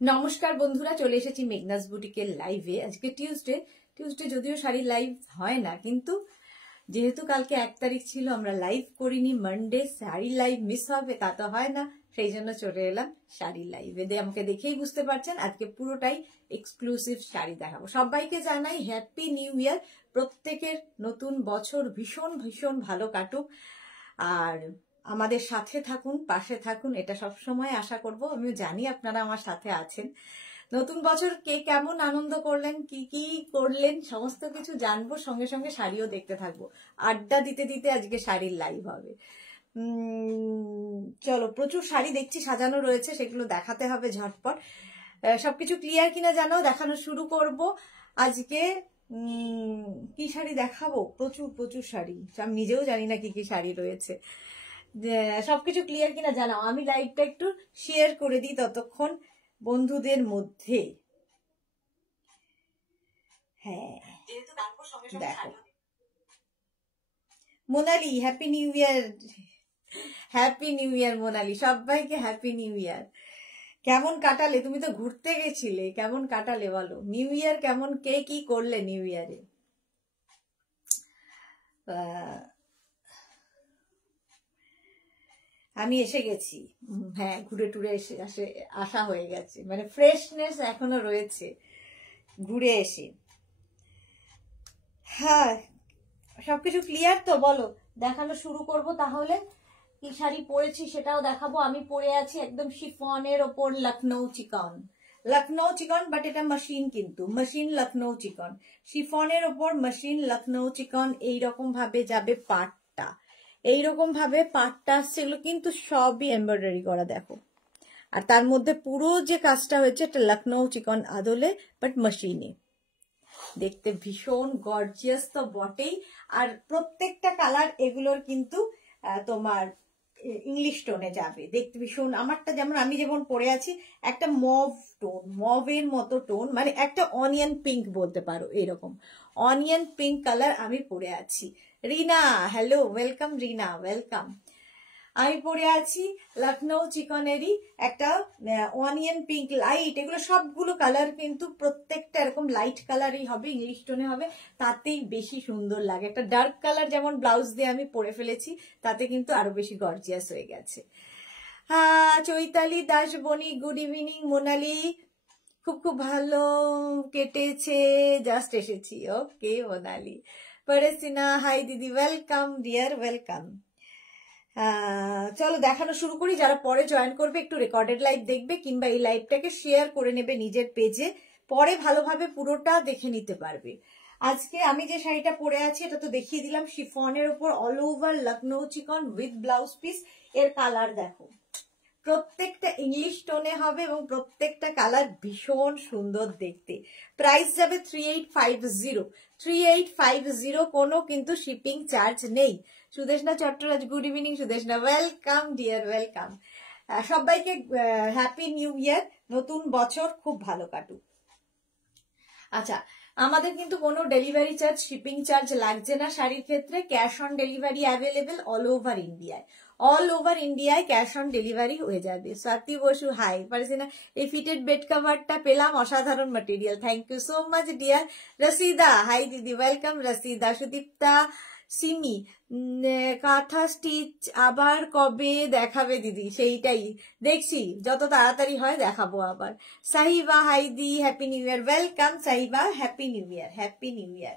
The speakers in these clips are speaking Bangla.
নমস্কার বন্ধুরা, চলে এসেছি মেঘনাস বুটিকের লাইভে। আজকে টিউসডে যদিও শাড়ি লাইভ হয় না, কিন্তু যেহেতু কালকে 1 তারিখ ছিল, আমরা লাইভ করিনি। মানডে শাড়ি লাইভ মিস হবে তা তো হয় না, সেই জন্য চলে এলাম শাড়ি লাইভে। আমাকে দেখেই বুঝতে পারছেন আজকে পুরোটাই এক্সক্লুসিভ শাড়ি দেখাবো। সবাইকে জানাই হ্যাপি নিউ ইয়ার। প্রত্যেকের নতুন বছর ভীষণ ভীষণ ভালো কাটুক, আর আমাদের সাথে থাকুন, পাশে থাকুন, এটা সবসময় আশা করব। আমিও জানি আপনারা আমার সাথে আছেন। নতুন বছর কে কেমন আনন্দ করলেন, কি কি করলেন, সমস্ত কিছু জানবো। সঙ্গে সঙ্গে শাড়িও দেখতে থাকবো। আড্ডা দিতে দিতে আজকে শাড়ির লাইভ হবে। চলো, প্রচুর শাড়ি দেখছি সাজানো রয়েছে, সেগুলো দেখাতে হবে ঝটপট। সবকিছু ক্লিয়ার কিনা জানাও, দেখানো শুরু করব। আজকে কি শাড়ি দেখাবো? প্রচুর প্রচুর শাড়ি, আমি নিজেও জানি না কি কি শাড়ি রয়েছে। সবকিছু ক্লিয়ার কিনা জানাও। আমি লাইভটা একটু শেয়ার করে দিই ততক্ষণ বন্ধুদের মধ্যে। হ্যাঁ, দেখো Monali, happy new year. Happy new ইয়ার মোনালি, সবাইকে হ্যাপি নিউ ইয়ার। কেমন কাটালে? তুমি তো ঘুরতে গেছিলে, কেমন কাটালে বলো? নিউ ইয়ার কেমন, কে কি করলে নিউ ইয়ারে? আমি এসে গেছি, হ্যাঁ, ঘুরে টুরে আসা হয়ে গেছে, মানে ফ্রেশনেস এখনো রয়েছে ঘুরে এসে। হ্যাঁ, সবকিছু ক্লিয়ার তো? বলো, দেখানো শুরু করব তাহলে। কি শাড়ি পরেছি সেটাও দেখাবো। আমি পরে আছি একদম শিফনের ওপর লখনৌ চিকন। বাট এটা মেশিন, কিন্তু মেশিন লখনৌ চিকন। শিফনের ওপর মেশিন লখনৌ চিকন। এইরকম ভাবে যাবে পাটটা, এইরকম ভাবে পাটটা আসছে। এগুলো কিন্তু সবই এমব্রয়ডারি করা, দেখো। আর তার মধ্যে পুরো যে কাজটা হয়েছে এটা লখনৌ চিকন আদলে, বাট মেশিনে। দেখতে ভীষণ গর্জিয়াস তো বটেই। আর প্রত্যেকটা কালার এগুলোর কিন্তু তোমার ইংলিশ টোনে যাবে, দেখতে ভীষণ। আমারটা যেমন, আমি যেমন পরে আছি একটা মভ টোন, মভের মতো টোন, মানে একটা অনিয়ন পিঙ্ক বলতে পারো, এরকম অনিয়ন পিঙ্ক কালার আমি পরে আছি। রিনা, হ্যালো, ওয়েলকাম রিনা, ওয়েলকাম। আমি পরে আছি লখনৌ চিকনেরই একটা অনিয়ন পিঙ্ক লাইট। এগুলো সবগুলো কালার কিন্তু প্রত্যেকটা এরকম লাইট কালারই হবে, ইংলিশ টোনে হবে, তাতেই বেশি সুন্দর লাগে। একটা ডার্ক কালার যেমন ব্লাউজ দিয়ে আমি পরে ফেলেছি, তাতে কিন্তু আরো বেশি গর্জিয়াস হয়ে গেছে। হ্যাঁ, চৈতালি দাস বনি, গুড ইভিনিং। মোনালি, খুব খুব ভালো কেটেছে, জাস্ট এসেছি। ওকে মোনালি। পরেসিনা, হাই দিদি, ওয়েলকাম ডিয়ার, ওয়েলকাম। চলো দেখানো শুরু করি। যারা পরে জয়েন করবে একটু রেকর্ডেড লাইভ দেখবে, কিংবা এই লাইভটাকে শেয়ার করে নেবে নিজের পেজে, পরে ভালোভাবে পুরোটা দেখে নিতে পারবে। আজকে আমি যে শাড়িটা পরে আছি এটা তো দেখিয়ে দিলাম, শিফনের উপর অল ওভার লখনৌ চিকন উইথ ব্লাউজ পিস। এর কালার দেখো, প্রত্যেকটা ইংলিশ টোনে হবে এবং প্রত্যেকটা কালার ভীষণ সুন্দর দেখতে। প্রাইস যাবে 3850। 3850, কোনো কিন্তু শিপিং চার্জ নেই। Sudeshna Chattoraj, good evening Sudeshna, welcome dear, welcome. সবাইকে হ্যাপি নিউ ইয়ার, নতুন বছর খুব ভালো কাটুক। আচ্ছা, আমাদের কিন্তু কোনো ডেলিভারি চার্জ, শিপিং চার্জ লাগছে না শাড়ির ক্ষেত্রে। Cash on delivery available all over ইন্ডিয়ায়। অল ওভার ইন্ডিয়ায় ক্যাশ অন ডেলিভারি হয়ে যাবে। স্বাতি বসু, হাই। পারছি না, এই ফিটেড বেড কভারটা পেলাম, অসাধারণ material, thank you so much dear. Rashida, hi দিদি, ওয়েলকাম রসিদা। সুদীপ্তা, সিমি, কাঁথা স্টিচ আবার কবে দেখাবে দিদি? সেইটাই দেখছি, যত তাড়াতাড়ি হয় দেখাবো আবার। সাহিবা, হাইদি, happy new year, welcome Sahiba, happy new year, happy new year.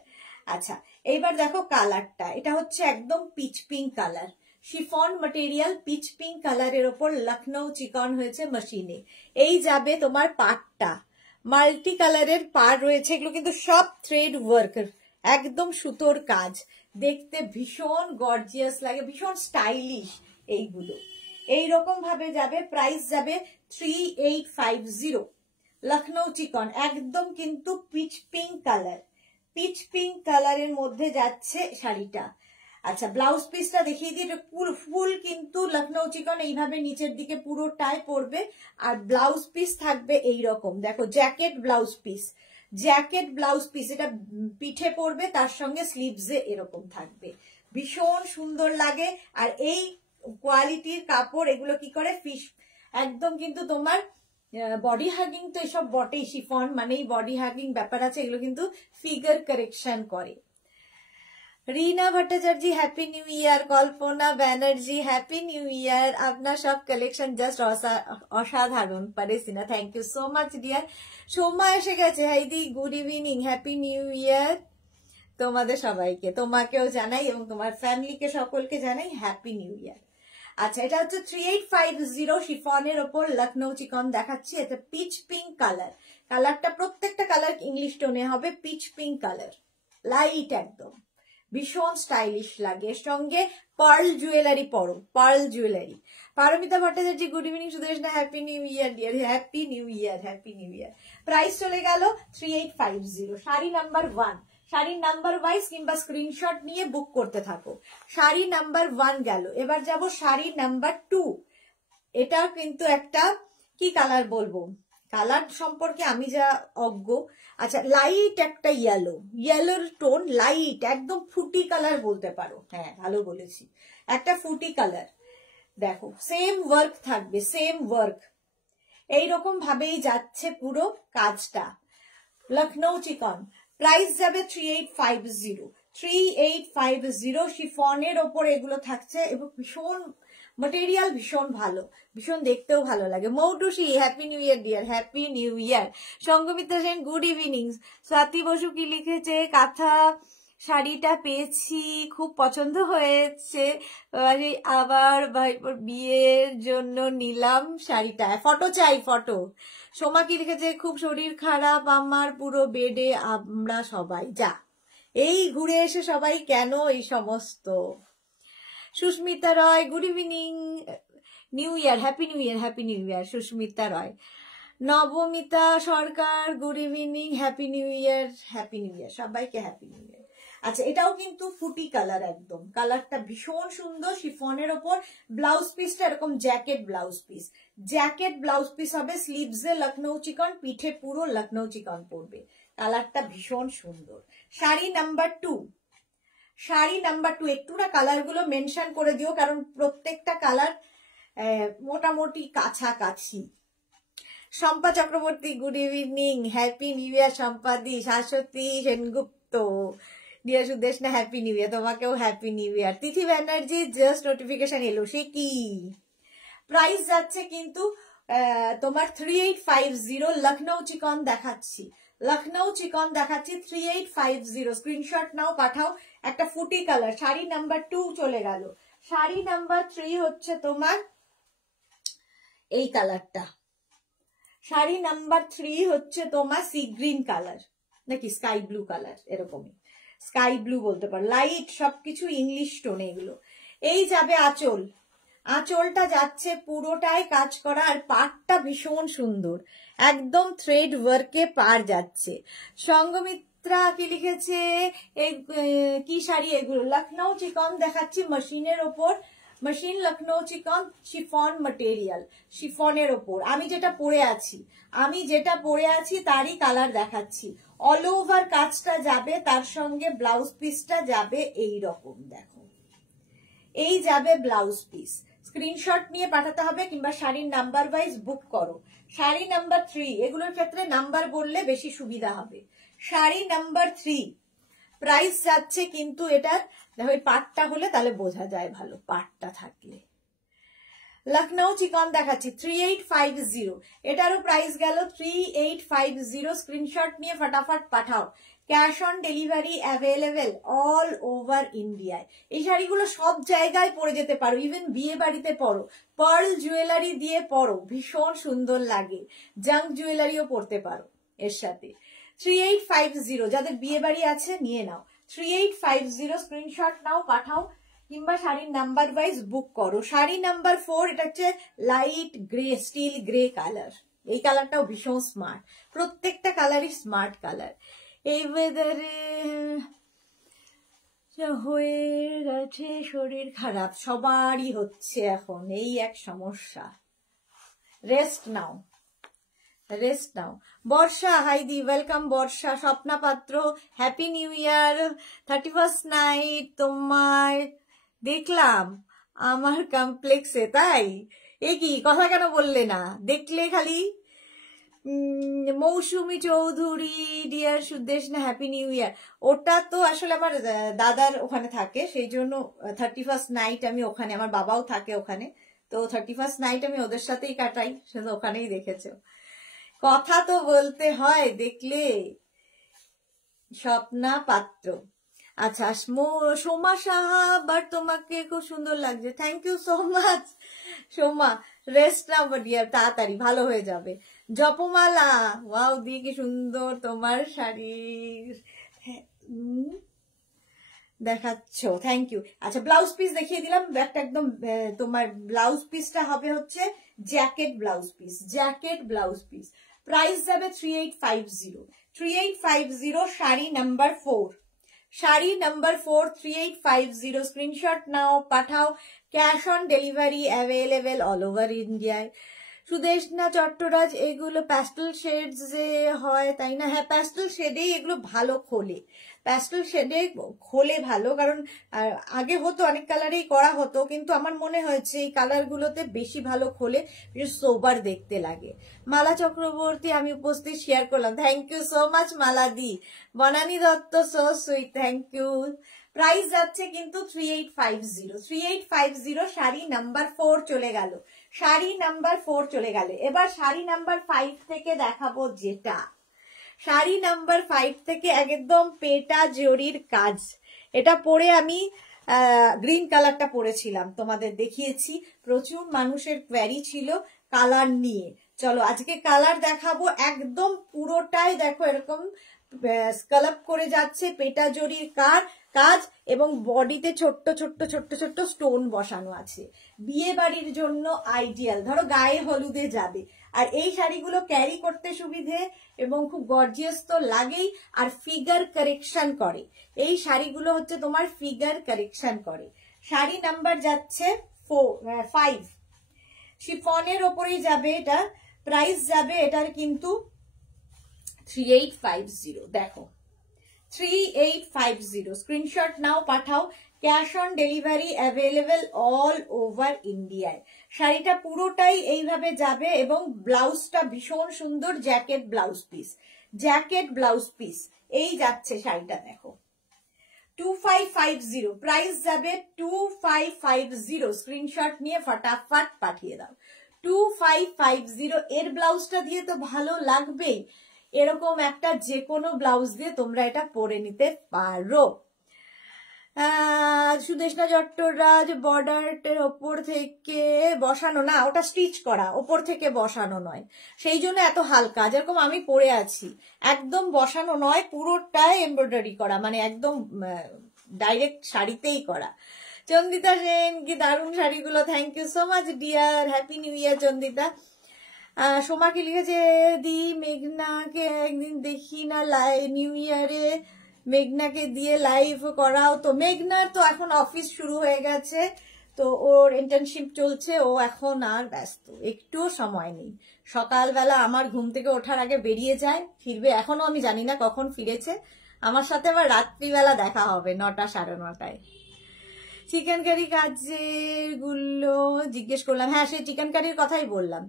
আচ্ছা, এইবার দেখো কালারটা, এটা হচ্ছে একদম peach pink colour, chiffon material, peach pink কালারের ওপর লখনৌ চিকন হয়েছে মেশিনে। এই যাবে তোমার পাটটা, মাল্টি কালারের পাড় রয়েছে, এগুলো কিন্তু সব থ্রেড ওয়ার্ক, একদম সুতোর কাজ, দেখতে ভীষণ গর্জিয়াস লাগে, ভীষণ স্টাইলিশ এইগুলো। এইরকম ভাবে যাবে। প্রাইস যাবে 3850। লখনৌ চিকন, একদম কিন্তু pitch pink colour, pitch pink কালারের মধ্যে যাচ্ছে শাড়িটা। আচ্ছা, ব্লাউজ পিসটা দেখিয়ে দিই। এটা ফুল কিন্তু লখনৌ চিকন এইভাবে নিচের দিকে পুরোটাই পড়বে, আর ব্লাউজ পিস থাকবে এইরকম, দেখো, jacket blouse piece, jacket blouse piece. এটা পিঠে পড়বে, তার সঙ্গে স্লিভসে এরকম থাকবে, ভীষণ সুন্দর লাগে। আর এই কোয়ালিটির কাপড়, এগুলো কি করে ফিশ, একদম কিন্তু তোমার বডি হাগিং তো এসব বটেই, শিফন মানেই বডি হাগিং ব্যাপার আছে, এগুলো কিন্তু ফিগার কারেকশন করে। Rina Bhattacharya happy new year, Kalpana Banerjee happy new year, আপনার সব কালেকশন জাস্ট অসাধারণ। পারেসিনা thank you so much dear. Soma এসে গেছে, হাইদি good evening, happy new year তোমাদের সবাইকে, তোমাকেও জানাই এবং তোমার ফ্যামিলিকে সকলকে জানাই হ্যাপি নিউ ইয়ার। আচ্ছা, এটা হচ্ছে 3850 শিফনের ওপর লখনৌ চিকন দেখাচ্ছি। এটা পিচ পিঙ্ক কালার, কালারটা প্রত্যেকটা কালার ইংলিশ টোনে হবে, পিচ পিঙ্ক কালার, লাইট একদম, ভীষণ স্টাইলিশ লাগে। এর সঙ্গে পার্ল জুয়েলারি পরো, pearl jewellery. Paromita Bhattacharya good evening, Sudeshna happy new year dear, happy new year, happy new year. Price চলে গেল 3850। শাড়ি নাম্বার 1, শাড়ির নাম্বার ওয়াইজ কিংবা স্ক্রিনশট নিয়ে বুক করতে থাকো। শাড়ি নাম্বার 1 গেল, এবার যাব শাড়ি নাম্বার 2। এটা কিন্তু একটা কি কালার বলবো, কালার সম্পর্কে আমি যা অজ্ঞ। আচ্ছা, লাইট একটা ইয়েলোর টোন, লাইট একদম ফুটি কালার বলতে পারো, হ্যাঁ ভালো বলেছি, একটা ফুটি কালার। দেখো সেম ওয়ার্ক থাকবে, সেম ওয়ার্ক, এইরকম ভাবেই যাচ্ছে পুরো কাজটা। লখনৌ চিকন, প্রাইস যাবে 3850, 3850 শিফনের ওপর এগুলো থাকছে এবং ভীষণ মেটেরিয়াল, ভীষণ ভালো, ভীষণ দেখতেও ভালো লাগে। Moutusi happy new year dear, happy new year. Sanghamitra Sen good evening. Swati Basu কি লিখেছে, কাঁথা শাড়িটা পেয়েছি, খুব পছন্দ হয়েছে, আবার ভাইপোর বিয়ের জন্য নিলাম শাড়িটা, ফটো চাই ফটো। সোমা কি লিখেছে, খুব শরীর খারাপ আমার, পুরো বেডে আমরা সবাই, যা এই ঘুরে এসে সবাই কেন এই সমস্ত। Susmita Roy good evening, new year, happy new year, happy new year Susmita Roy. Nabamita Sarkar good evening, happy new year, happy new year, সবাইকে হ্যাপি নিউ ইয়ার। আচ্ছা, এটাও কিন্তু ফুটি কালার, একদম কালারটা ভীষণ সুন্দর। শিফনের ওপর ব্লাউজ পিসটা এরকম jacket blouse piece, jacket blouse piece হবে, স্লিভসে লখনৌ চিকন, পিঠে পুরো লখনৌ চিকন পড়বে, কালারটা ভীষণ সুন্দর। শাড়ি নাম্বার 2, শাড়ি নাম্বার 2, একটু না কালার গুলো মেনশন করে দিও কারণ প্রত্যেকটা কালার মোটামুটি কাছাকাছি। Shampa Chakraborty good evening, happy new year শম্পাদি। Saswati Sengupta dear Sudeshna happy new year, তোমাকেও happy new year. Tithi Banerjee just notification এলো, সে কি প্রাইস যাচ্ছে কিন্তু তোমার 3850, লখনৌ চিকন দেখাচ্ছি, লখনৌ চিকন দেখাচ্ছি 3850, স্ক্রিনশট নাও পাঠাও। একটা ফুটি কালার। শাড়ি নাম্বার 2 চলে গেল। শাড়ি নাম্বার 3 হচ্ছে তোমার এই কালারটা, শাড়ি নাম্বার 3 হচ্ছে তোমার সি গ্রিন কালার নাকি স্কাই ব্লু কালার, এরকমই স্কাই ব্লু বলতে পারো, লাইট সবকিছু ইংলিশ টোনে এগুলো। এই যাবে আঁচল, আঁচলটা যাচ্ছে পুরোটাই কাজ করা আর পাড়টা ভীষণ সুন্দর, একদম থ্রেড ওয়ার্কে পার যাচ্ছে। সঙ্গমিত্রা কি লিখেছে, কি শাড়ি এগুলো, লখনৌ চিকন দেখাচ্ছি মেশিনের ওপর, মেশিন লখনৌ চিকন শিফন মেটেরিয়াল, শিফনের ওপর। আমি যেটা পরে আছি তারই কালার দেখাচ্ছি। অল ওভার কাজটা যাবে, তার সঙ্গে ব্লাউজ পিসটা যাবে এই রকম, দেখো এই যাবে ব্লাউজ পিস। স্ক্রিনশট নিয়ে পাঠাতে হবে কিংবা শাড়ির নাম্বার ওয়াইজ বুক করো। শাড়ি নাম্বার 3, এগুলোর ক্ষেত্রে নাম্বার বললে বেশি সুবিধা হবে। শাড়ি নাম্বার 3 প্রাইস যাচ্ছে কিন্তু এটার, দেখো এই পাটটা হলে তাহলে বোঝা যায় ভালো, পাটটা থাকলে। লখনৌ চিকন দেখাচ্ছি 3850, এটারও প্রাইস গেল 3850, স্ক্রিনশট নিয়ে ফটাফট পাঠাও। Cash on delivery available all over ইন্ডিয়ায়। এই শাড়িগুলো সব জায়গায় পরে যেতে পারো, ইভেন বিয়ে বাড়িতে পরো, পার্ল জুয়েলারি দিয়ে পরো, ভীষণ সুন্দর লাগে। জাঙ্ক জুয়েলারিও পরতে পারো এর সাথে। 3850, যাদের বিয়ে বাড়ি আছে নিয়ে নাও। 3850, স্ক্রিনশট নাও পাঠাও কিংবা শাড়ির নাম্বার ওয়াইজ বুক করো। শাড়ি নাম্বার 4, এটা হচ্ছে light grey, still grey colour, এই কালারটাও ভীষণ স্মার্ট, প্রত্যেকটা কালারই স্মার্ট কালার। এই ওয়েদারে হয়ে গেছে শরীর খারাপ, সবারই হচ্ছে এখন, এই এক সমস্যা, রেস্ট নাও, রেস্ট নাও। বর্ষা হাইদি ওয়েলকাম বর্ষা। স্বপ্না পাত্র হ্যাপি নিউ ইয়ার, 31st নাইট তোমায় দেখলাম আমার কমপ্লেক্সে, তাই এ কি কথা কেন বললে না, দেখলে খালি Mousumi Chowdhury, dear Sudeshna, happy new year. ওটা তো আসলে আমার দাদার ওখানে থাকে, সেই জন্য 31st নাইট আমি ওখানে, আমার বাবাও থাকে ওখানে, তো 31st নাইট আমি ওদের সাথেই কাটাই, সেটা ওখানেই দেখেছো। কথা তো বলতে হয় দেখলে। স্বপ্না পাত্র, আচ্ছা। সোমা সাহা, বাট তোমাকে খুব সুন্দর লাগছে, thank you so much Soma. Rest নাও ডিয়ার, তাড়াতাড়ি ভালো হয়ে যাবে। জপমালা, ওয়াও দিয়ে কি সুন্দর তোমার শাড়ি দেখাচ্ছ, থ্যাংক ইউ। আচ্ছা, ব্লাউজ পিস দেখিয়ে দিলাম একটা একদম। তোমার ব্লাউজ পিসটা হবে হচ্ছে jacket blouse piece, jacket blouse piece. Price যাবে 3850, 3850, sari number 4, sari number 4, 3850। Screenshot নাও, পাঠাও। Cash on delivery available all over ইন্ডিয়ায়। সুদেশনা চট্টরাজ, এগুলো প্যাস্টেল শেডস যে হয় তাই না? হ্যাঁ, প্যাস্টেল শেডেই এগুলো ভালো খোলে, প্যাস্টেল শেডে খোলে ভালো, কারণ আগে হতো অনেক কালারেই করা হতো, কিন্তু আমার মনে হয়েছে এই কালারগুলোতে বেশি ভালো খোলে, বেশ সোবার দেখতে লাগে। মালা চক্রবর্তী, আমি উপস্থিত, শেয়ার করলাম, thank you so much Mala দি। Banani Dutta, so sweet, thank you. Price যাচ্ছে কিন্তু 3850, 3850। শাড়ি নাম্বার 4 চলে গেল, শাড়ি নাম্বার 4 চলে গেল। এবার শাড়ি নাম্বার 5 থেকে দেখাবো যেটা, শাড়ি নাম্বার 5 থেকে একদম পেটা জরির কাজ। এটা পরে আমি গ্রিন কালারটা পরেছিলাম, তোমাদের দেখিয়েছি, প্রচুর মানুষের কোয়ারি ছিল কালার নিয়ে। চলো আজকে কালার দেখাবো, একদম পুরোটাই দেখো এরকম স্কাল্প করে যাচ্ছে, পেটা জরির কাজ, এবং বডিতে ছোট্ট ছোট্ট ছোট্ট ছোট্ট স্টোন বসানো আছে। বিয়ে বাড়ির জন্য আইডিয়াল, ধরো গায়ে হলুদে যাবে। আর এই শাড়িগুলো ক্যারি করতে সুবিধে এবং খুব গর্জিয়াস তো লাগেই, আর ফিগার কারেকশন করে। এই শাড়িগুলো হচ্ছে তোমার ফিগার কারেকশন করে। শাড়ি নাম্বার যাচ্ছে 5, শিফনের ওপরেই যাবে এটা। প্রাইস যাবে এটার কিন্তু 3850, দেখো 3850। স্ক্রিনশট নাও, পাঠাও। Cash on delivery available all over ইন্ডিয়ায়। শাড়িটা পুরোটাই এইভাবে যাবে, এবং ব্লাউজটা ভীষণ সুন্দর, jacket blouse piece, jacket blouse piece. এই যাচ্ছে শাড়িটা, দেখো 2550। প্রাইস যাবে 2550। স্ক্রিনশট নিয়ে ফটাফট পাঠিয়ে দাও, 2550। এর ব্লাউজটা দিয়ে তো ভালো লাগবেই, এরকম একটা যে কোনো ব্লাউজ দিয়ে তোমরা এটা পরে নিতে পারো। সুদেশনা চট্টরাজ, বর্ডারের ওপর থেকে বসানো না, ওটা স্টিচ করা, ওপর থেকে বসানো নয়, সেই জন্য এত হালকা, যেরকম আমি পরে আছি, একদম বসানো নয়, পুরোটাই এমব্রয়ডারি করা, মানে একদম ডাইরেক্ট শাড়িতেই করা। চন্দিতা সেন, কি দারুণ শাড়িগুলো, thank you so much dear, happy new year Chandita. সোমাকে লিখেছে, দি মেঘনাকে একদিন দেখি না নিউ ইয়ারে, মেঘনাকে দিয়ে লাইভ করাও। তো মেঘনার তো এখন অফিস শুরু হয়ে গেছে, তো ওর ইন্টার্নশিপ চলছে, ও এখন আর ব্যস্ত, একটুও সময় নেই। সকালবেলা আমার ঘুম থেকে ওঠার আগে বেরিয়ে যায়, ফিরবে এখনো আমি জানি না কখন ফিরেছে। আমার সাথে আবার রাত্রিবেলা দেখা হবে 9টা 9:30টায়। চিকেন কারি কাজের গুলো জিজ্ঞেস করলাম, হ্যাঁ সেই চিকেন কারির কথাই বললাম।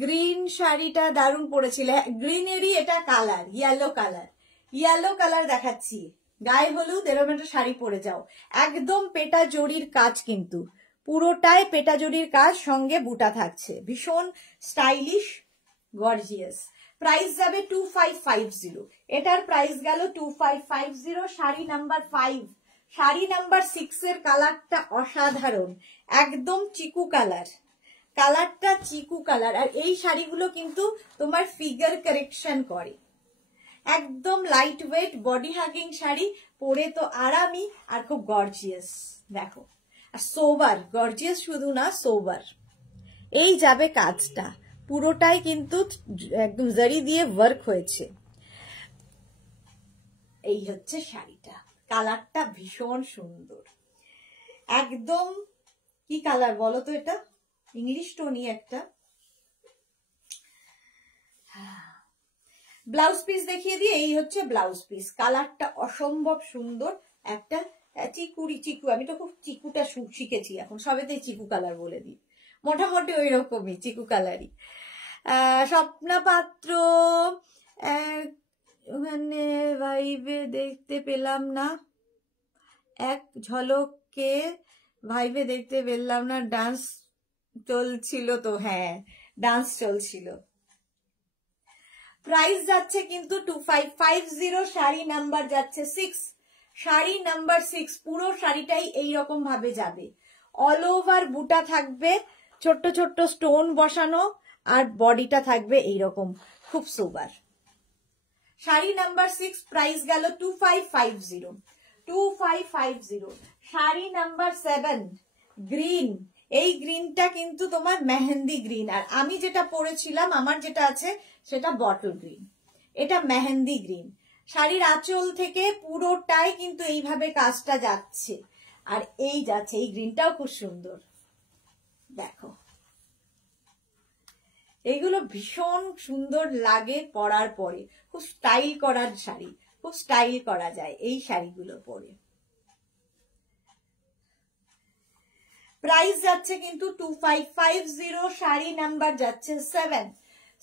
গ্রিন শাড়িটা দারুণ পড়েছিল, গ্রিনেরই এটা colour, yellow colour, yellow colour দেখাচ্ছি। গায়ে হলুদ এরকম একটা শাড়ি পরে যাও, একদম পেটা জরির কাজ, কিন্তু পুরোটাই পেটা জরির কাজ, সঙ্গে বুটা থাকছে, ভীষণ স্টাইলিশ গর্জিয়াস। প্রাইস যাবে 2550। এটার প্রাইস গেল 2550। শাড়ি নাম্বার 5, শাড়ি নাম্বার 6 এর কালারটা অসাধারণ, একদম চিকু কালার, কালারটা চিকু কালার। আর এই শাড়িগুলো কিন্তু তোমার ফিগার কারেকশন করে, একদম light weight body hugging sari, পরে তো আরামই আর খুব গর্জিয়াস। দেখো, আর সোবার, গর্জিয়াস শুধু না, সোবার। এই যাবে কাজটা, পুরোটাই কিন্তু একদম জারি দিয়ে ওয়ার্ক হয়েছে। এই হচ্ছে শাড়িটা, কালারটা ভীষণ সুন্দর, একদম কি কালার বলো তো, এটা ইংলিশ টোনই একটা। ব্লাউজ পিস দেখিয়ে দিয়ে, এই হচ্ছে ব্লাউজ পিস, কালারটা অসম্ভব সুন্দর, একটা চিকু, আমি তো খুব চিকুটা শিখেছি এখন, সবেতেই চিকু কালার বলে দিই, মোটামুটি ওই রকমই চিকু কালারই। স্বপ্না পাত্র ওখানে ভাইবে দেখতে পেলাম না, এক ঝলকে ভাইবে দেখতে পেলাম না, ডান্স চলছিল তো? হ্যাঁ, ডান্স চলছিল। প্রাইস যাচ্ছে কিন্তু 2550, শাড়ি নাম্বার যাচ্ছে 6, শাড়ি নাম্বার 6। পুরো শাড়িটাই এইরকম ভাবে যাবে, অল ওভার বুটা থাকবে, ছোট্ট ছোট্ট স্টোন বসানো, আর বডিটা থাকবে এইরকম খুব সুপার। শাড়ি নাম্বার 6, প্রাইস গেল 2550, 2550। Sari number 7, green. এই গ্রিনটা কিন্তু তোমার মেহেন্দি গ্রিন, আর আমি যেটা পরেছিলাম, আমার যেটা আছে সেটা বটল গ্রিন, এটা মেহেন্দি গ্রিন। শাড়ির আঁচল থেকে পুরোটাই কিন্তু এইভাবে কাজটা যাচ্ছে, আর এই যাচ্ছে, এই গ্রিনটাও খুব সুন্দর। দেখো, এইগুলো ভীষণ সুন্দর লাগে পরার পরে, খুব স্টাইল করার শাড়ি, খুব স্টাইল করা যায় এই শাড়িগুলো পরে। প্রাইস যাচ্ছে কিন্তু 2550, শাড়ি নাম্বার যাচ্ছে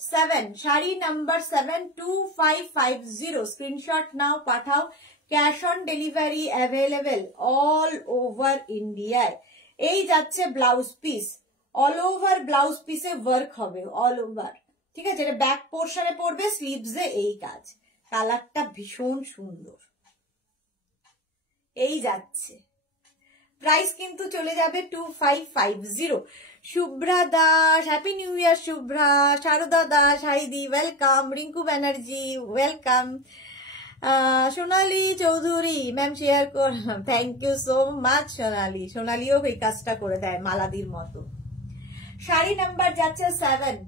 7, শাড়ি নাম্বার 7, 2550। স্ক্রিনশট নাও, পাঠাও। Cash on delivery available all over ইন্ডিয়ায়। এই যাচ্ছে blouse piece, all over blouse পিসে ওয়ার্ক হবে, অল ওভার, ঠিক আছে? এটা ব্যাক পোর্শনে পড়বে, স্লিভসে এই কাজ। কালারটা ভীষণ সুন্দর, এই যাচ্ছে। প্রাইস কিন্তু চলে যাবে 2550। Shubhra Das, happy new year Shubhra. Sarada Das, হাইদি welcome. Rinku Banerjee welcome. Sonali Chowdhury ma'am share কর, thank you so much Sonali. সোনালীও এই কাজটা করে দেয় মালাদির মতো। শাড়ি নাম্বার যাচ্ছে 7,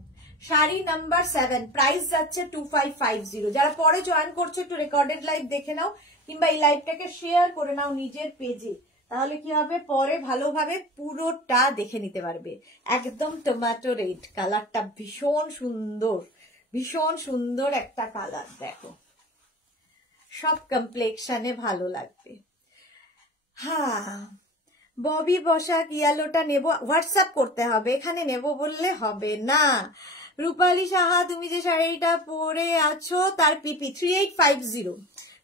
শাড়ি নাম্বার 7, প্রাইস যাচ্ছে 2550। যারা পরে জয়েন করছো একটু রেকর্ডেড লাইভ দেখে নাও, কিংবা এই লাইভটাকে শেয়ার করে নাও নিজের পেজে, তাহলে কি হবে, পরে ভালোভাবে পুরোটা দেখে নিতে পারবে। একদম টমেটো রেড কালারটা, ভীষণ সুন্দর, ভীষণ সুন্দর একটা কালার। দেখো, সব কমপ্লেক্সনে ভালো লাগবে। হ্যাঁ, ববি বসাক ইয়েলোটা নেব, হোয়াটসঅ্যাপ করতে হবে, এখানে নেব বললে হবে না। রূপালী সাহা, তুমি যে শাড়িটা পরে আছো তার পিপি 3850,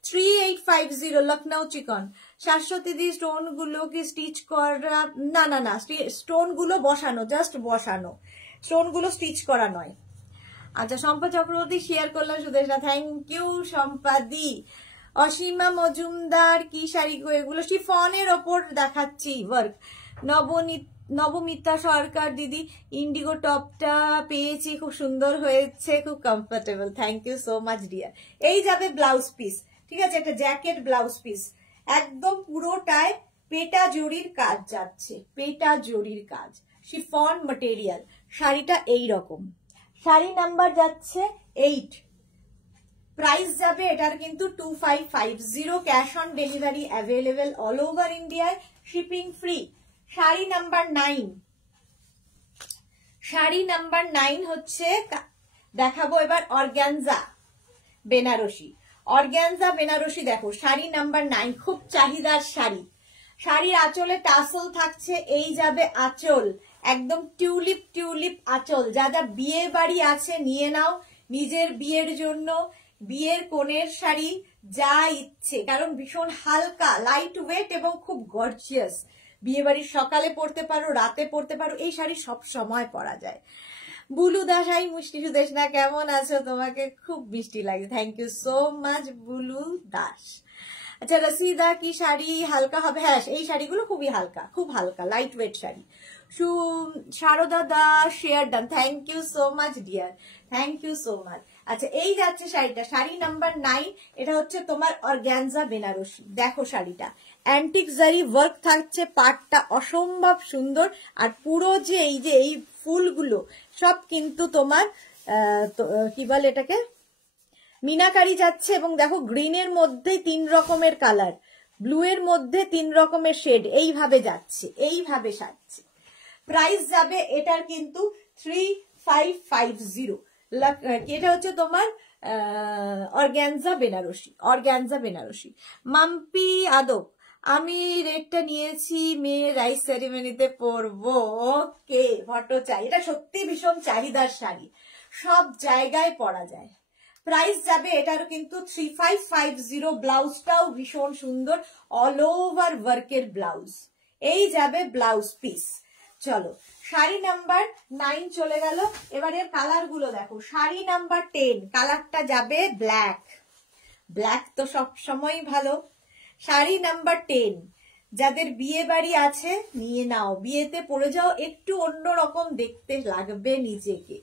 3850 লখনৌ চিকন। শাশ্বতী দি, স্টোন গুলো কি স্টিচ করা? না না না, স্টোন গুলো বসানো, জাস্ট বসানো, স্টোন গুলো স্টিচ করা নয়। আচ্ছা, সম্পা চক্রবর্তী শেয়ার করলাম সুদেশনা, থ্যাংক ইউ সম্পাদি। অসীমা মজুমদার, কি শাড়ি গো এগুলো? শিফনের ওপর দেখাচ্ছি ওয়ার্ক। নবমিতা সরকার দিদি, ইন্ডিগো টপটা পেয়েছি, খুব সুন্দর হয়েছে, খুব comfortable, thank you so much dear. এই যাবে ব্লাউজ পিস, ঠিক আছে? একটা জ্যাকেট ব্লাউজ পিস, একদম পুরোটায় পেটা জরির কাজ যাচ্ছে, পেটা জরির কাজ, শিফন ম্যাটেরিয়াল। শাড়িটা এই রকম, শাড়ি নাম্বার যাচ্ছে 8, প্রাইস যাবে এটার কিন্তু 2550। Cash on delivery available all over ইন্ডিয়ায়, শিপিং ফ্রি। শাড়ি নাম্বার 9, শাড়ি নাম্বার 9 হচ্ছে, দেখাবো এবার অর্গানজা বেনারসি। অর্গানজা বেনারসি দেখো, শাড়ি নাম্বার 9, খুব চাহিদার শাড়ি। শাড়ির আঁচলে টাসল থাকছে, এই যাবে আঁচল, একদম টিউলিপ টিউলিপ আঁচল। যা যা বিয়ে বাড়ি আছে নিয়ে নাও নিজের বিয়ের জন্য, বিয়ের কোণের শাড়ি, যা ইচ্ছে, কারণ ভীষণ হালকা, লাইট ওয়েট এবং খুব গর্জিয়াস। বিয়ে বাড়ির সকালে পরতে পারো, রাতে পরতে পারো, এই শাড়ি সব সময় পরা যায়। বুলু দাস, হাই মুষ্টি সুদেশনা, কেমন আছো? তোমাকে খুব মিষ্টি লাগে, thank you so much Bulu Das. আচ্ছা, রসিদা, কি শাড়ি হালকা হবে? হ্যাঁ, এই শাড়িগুলো খুবই হালকা, খুব হালকা, light weight sari. Sharda Das, share done, thank you so much dear, thank you so much. আচ্ছা, এই যাচ্ছে শাড়িটা, শাড়ি নাম্বার 9, এটা হচ্ছে তোমার অর্গানজা বেনারসি। দেখো শাড়িটা অ্যান্টিক জারি ওয়ার্ক থাকছে, পাটটা অসম্ভব সুন্দর, আর পুরো যে এই ফুলগুলো সব কিন্তু তোমার কি বলে এটাকে, মিনাকারি যাচ্ছে। এবং দেখো, গ্রিনের মধ্যে 3 রকমের কালার, ব্লু এর মধ্যে 3 রকমের শেড, এইভাবে যাচ্ছে, এইভাবে সাজছে। প্রাইস যাবে এটার কিন্তু 3550। এটা হচ্ছে তোমার অর্গানজা বেনারসি, অর্গানজা বেনারসি। মাম্পি আদব, আমি রেটটা নিয়েছি, মেয়ে রাইস সেরিমনিতে পরবো। ওকে, ফটো চাই। এটা সত্যি ভীষণ চাহিদার শাড়ি, সব জায়গায় পরা যায়। প্রাইস যাবে এটারও কিন্তু 3550। ব্লাউজটাও ভীষণ সুন্দর, অল ওভার ওয়ার্কের ব্লাউজ। এই যাবে ব্লাউজ পিস। চলো শাড়ি নাম্বার 9 চলে গেল। এবারে কালার গুলো দেখো। শাড়ি নাম্বার 10 কালারটা যাবে ব্ল্যাক। ব্ল্যাক তো সব সময় ভালো। শাড়ি নাম্বার 10 যাদের বিয়ে বাড়ি আছে নিয়ে নাও, বিয়েতে পরে যাও, একটু অন্যরকম দেখতে লাগবে নিজেকে।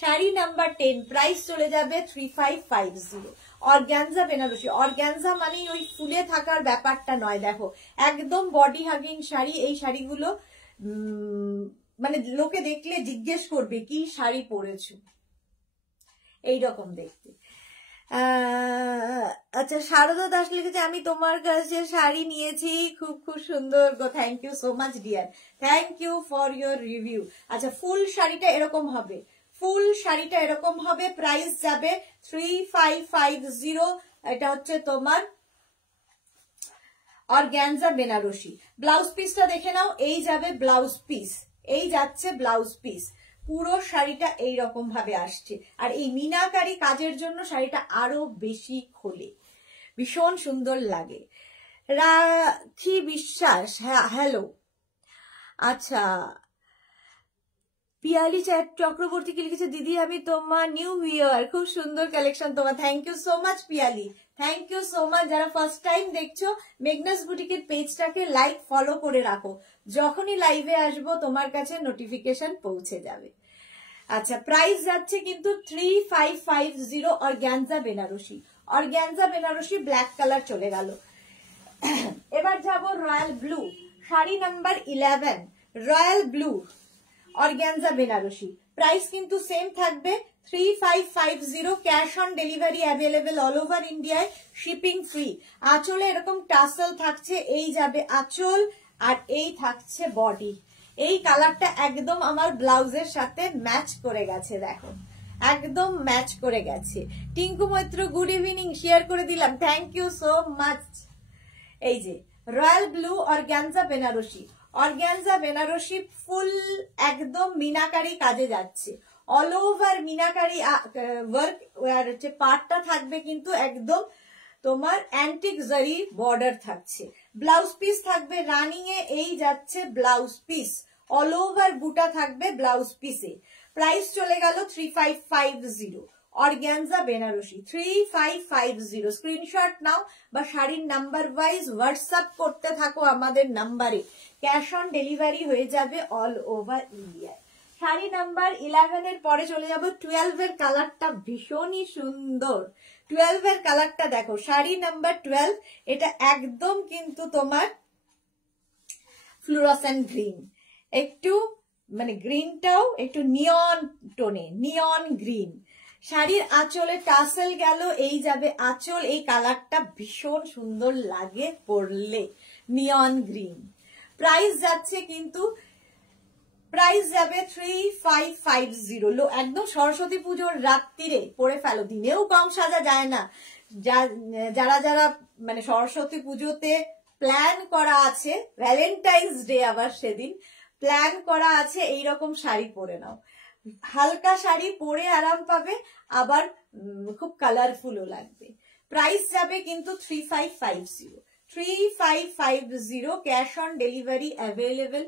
শাড়ি নাম্বার 10 প্রাইস চলে যাবে 3550। অর্গানজা বেনারসি। অর্গানজা মানে ওই ফুলে থাকার ব্যাপারটা নয়, দেখো একদম বডি হাগিং শাড়ি। এই শাড়িগুলো মানে লোকে দেখলে জিজ্ঞেস করবে কি শাড়ি পরেছো, এইরকম দেখতে। আচ্ছা শারদা দাস লিখেছে আমি তোমার কাছে শাড়ি নিয়েছি, খুব খুব সুন্দর গো। Thank you so much dear, thank you for your review. আচ্ছা ফুল শাড়িটা এরকম হবে, ফুল শাড়িটা এরকম হবে। প্রাইস যাবে 3550। এটা হচ্ছে তোমার অর্গানজা বেনারসি। ব্লাউজ পিসটা দেখে নাও। এই যাবে ব্লাউজ পিস, এই যাচ্ছে ব্লাউজ পিস। পুরো শাড়িটা এইরকম ভাবে আসছে, আর এই মিনাকারি কাজের জন্য শাড়িটা আরো বেশি খোলে, ভীষণ সুন্দর লাগে। রাখি বিশ্বাস, হ্যাঁ হ্যালো। আচ্ছা পিয়ালি চক্রবর্তী কি লিখেছে, দিদি আমি তোমার নিউ ভিউয়ার, খুব সুন্দর কালেকশন তোমার। Thank you so much Piyali, thank you so much. যারা ফার্স্ট টাইম দেখছো মেঘনাস বুটিকের পেজটাকে লাইক ফলো করে রাখো, যখনই লাইভে আসবো তোমার কাছে নোটিফিকেশন পৌঁছে যাবে। আচ্ছা প্রাইস যাচ্ছে কিন্তু 3550 organza Banarasi. Organza Banarasi black colour চলে গেল। এবার যাব royal blue. Sari number 11 royal blue organza Banarasi. Price কিন্তু সেম থাকবে 3550। Cash on delivery available all over ইন্ডিয়ায়, শিপিং ফ্রি। আঁচলে এরকম টাসেল থাকছে, এই যাবে আঁচল, আর এই থাকছে বডি। এই কালারটা একদম আমার ব্লাউজের সাথে ম্যাচ করে গেছে, দেখো একদম ম্যাচ করে গেছে। Tinku Maitra good evening, share করে দিলাম, থ্যাংক ইউ সো মাচ। এই যে royal blue organza Banarasi. Organza Banarasi full একদম মিনাকারি কাজে যাচ্ছে, অল ওভার মিনাকারি ওয়ার্ক। আর হচ্ছে পার্টটা থাকবে কিন্তু একদম তোমার অ্যান্টিক জারি বর্ডার থাকছে। ব্লাউজ পিস থাকবে রানিং এ, এই যাচ্ছে ব্লাউজ পিস, অল ওভার বুটা থাকবে ব্লাউজ পিসে। প্রাইস চলে গেল 3550 অর্গানজা বেনারসি 3550। স্ক্রিনশট নাও বা শাড়ির নাম্বার ওয়াইজ হোয়াটসঅ্যাপ করতে থাকো আমাদের নাম্বারে, ক্যাশ অন ডেলিভারি হয়ে যাবে অল ওভার ইন্ডিয়ায়। শাড়ি নাম্বার 11 এর পরে চলে যাব 12 এর কালারটা ভীষণই সুন্দর। 12 এর কালারটা দেখো, শাড়ি নাম্বার 12 এটা একদম কিন্তু তোমার ফ্লুরোসেন্ট গ্রিন, একটু মানে গ্রিনটাও একটু নিয়ন টোনে, নিয়ন গ্রিন। শাড়ির আঁচলে টাসেল গেল, এই যাবে আঁচল। এই কালারটা ভীষণ সুন্দর লাগে পরলে, নিয়ন গ্রিন। প্রাইস যাচ্ছে কিন্তু, প্রাইস যাবে 3550। একদম সরস্বতী পুজোর রাত্রিরে পরে ফেলো, দিনেও কম সাজা যায় না। যারা যারা মানে সরস্বতী পুজোতে প্ল্যান করা আছে, ভ্যালেন্টাইন্স ডে আবার সেদিন প্ল্যান করা আছে, এইরকম শাড়ি পরে নাও। হালকা শাড়ি পরে আরাম পাবে, আবার খুব কালারফুলও লাগবে। প্রাইস যাবে কিন্তু 3550। 3550 cash on delivery available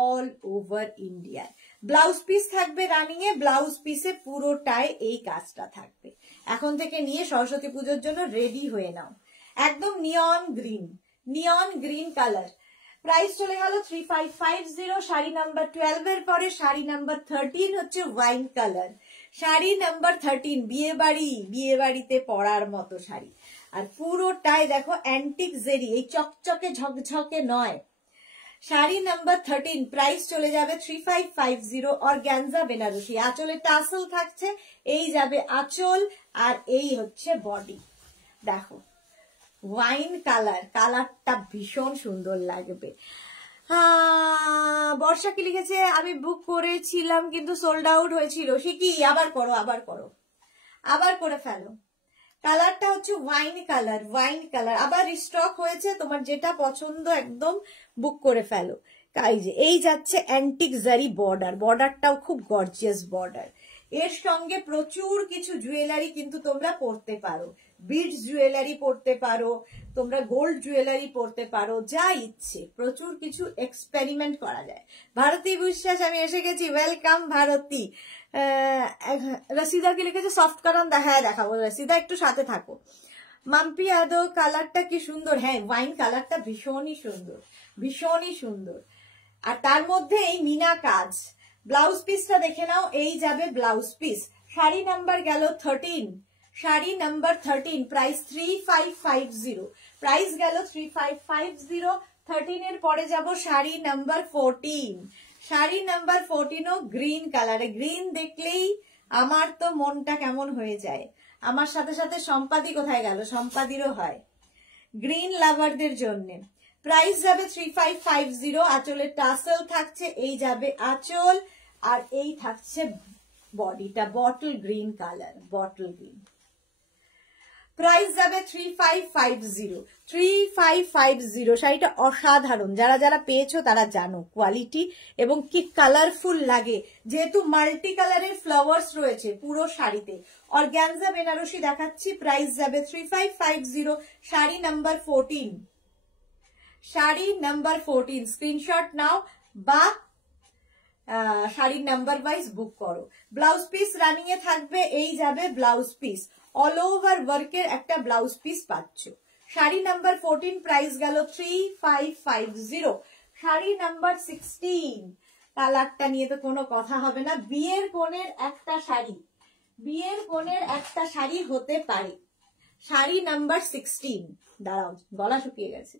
all over India. Blouse piece থাকবে রানিং এ, ব্লাউজ পিসে পুরোটায় এই কাজটা থাকবে। এখন থেকে নিয়ে সরস্বতী পুজোর জন্য রেডি হয়ে নাও। একদম নিয়ন গ্রিন, নিয়ন গ্রিন কালার। প্রাইস চলে গেল 3550। শাড়ি নাম্বার 12 এর পরে শাড়ি নাম্বার 13 হচ্ছে ওয়াইন কালার। শাড়ি নাম্বার 13 বিয়ে বাড়িতে পরার মতো শাড়ি, আর পুরোটাই দেখো অ্যান্টিক জেরি, এই চকচকে ঝকঝকে নয়। শাড়ি নাম্বার 13 প্রাইস চলে যাবে 3550 অর্গানজা বেনারসি। আঁচলে টাসেল থাকছে, এই যাবে আঁচল, আর এই হচ্ছে বডি। দেখো ওয়াইন কালার, কালারটা ভীষণ সুন্দর লাগবে। বর্ষা কি লিখেছে, আমি বুক করেছিলাম কিন্তু সোল্ড আউট হয়েছিল। সে কি, আবার করো, আবার করো, আবার করে ফেলো। কালারটা হচ্ছে ওয়াইন কালার, ওয়াইন কালার আবার রিস্টক হয়েছে। তোমার যেটা পছন্দ একদম বুক করে ফেলো। এই যে এই যাচ্ছে অ্যান্টিক জারি বর্ডার, বর্ডারটাও খুব গর্জিয়াস বর্ডার। এর সঙ্গে প্রচুর কিছু জুয়েলারি কিন্তু তোমরা পরতে পারো, বিডস জুয়েলারি পরতে পারো, তোমরা গোল্ড জুয়েলারি পরতে পারো, যা ইচ্ছে প্রচুর কিছু এক্সপেরিমেন্ট করা যায়। ভারতী বিশ্বাস, আমি এসে গেছি, ওয়েলকাম ভারতী। রসিদাকে লিখেছে সফট কারণ দেখাবো, রসিদা একটু সাথে থাকো। মাম্পি আদৌ কালারটা কি সুন্দর, হ্যাঁ ওয়াইন কালারটা ভীষণই সুন্দর, ভীষণই সুন্দর। আর তার মধ্যে এই মিনা কাজ। ব্লাউজ পিসটা দেখে নাও, এই যাবে ব্লাউজ পিস। শাড়ি নাম্বার গেল 13, শাড়ি নাম্বার 13, প্রাইস 3550, প্রাইস গেল 3550। 13 এর পরে যাব শাড়ি নাম্বার 14, শাড়ি নাম্বার 14ও গ্রিন কালারে। গ্রিন দেখলেই আমার তো মনটা কেমন হয়ে যায়। আমার সাথে সাথে সম্পাদি কোথায় গেল, সম্পাদিরও হয়, গ্রিন লাভারদের জন্য। প্রাইস যাবে 3550, আঁচলের টাসেল থাকছে, এই যাবে আঁচল, আর এই থাকছে বডিটা bottle green colour, bottle green. Price যাবে 3550, 3550। শাড়িটা অসাধারণ, যারা যারা পেয়েছো তারা জানো কোয়ালিটি এবং কি কালারফুল লাগে, যেহেতু মাল্টি কালারের ফ্লাওয়ার্স রয়েছে পুরো শাড়িতে। অর্গানজা বেনারসি দেখাচ্ছি, প্রাইস যাবে 3550, শাড়ি নাম্বার 14, শাড়ি নাম্বার 14। স্ক্রিনশট নাও বা শাড়ির নাম্বার ওয়াইজ বুক করো। ব্লাউজ পিস রানিং এ থাকবে, এই যাবে ব্লাউজ পিস, অল ওভার ওয়ার্কের একটা ব্লাউজ পিস পাচ্ছ। শাড়ি নাম্বার 14, প্রাইস গেল 3550। শাড়ি নাম্বার 16, কালারটা নিয়ে তো কোনো কথা হবে না, বিয়ের কোণের একটা শাড়ি, বিয়ের কোণের একটা শাড়ি হতে পারে। শাড়ি নাম্বার 16, দাঁড়াও গলা শুকিয়ে গেছে।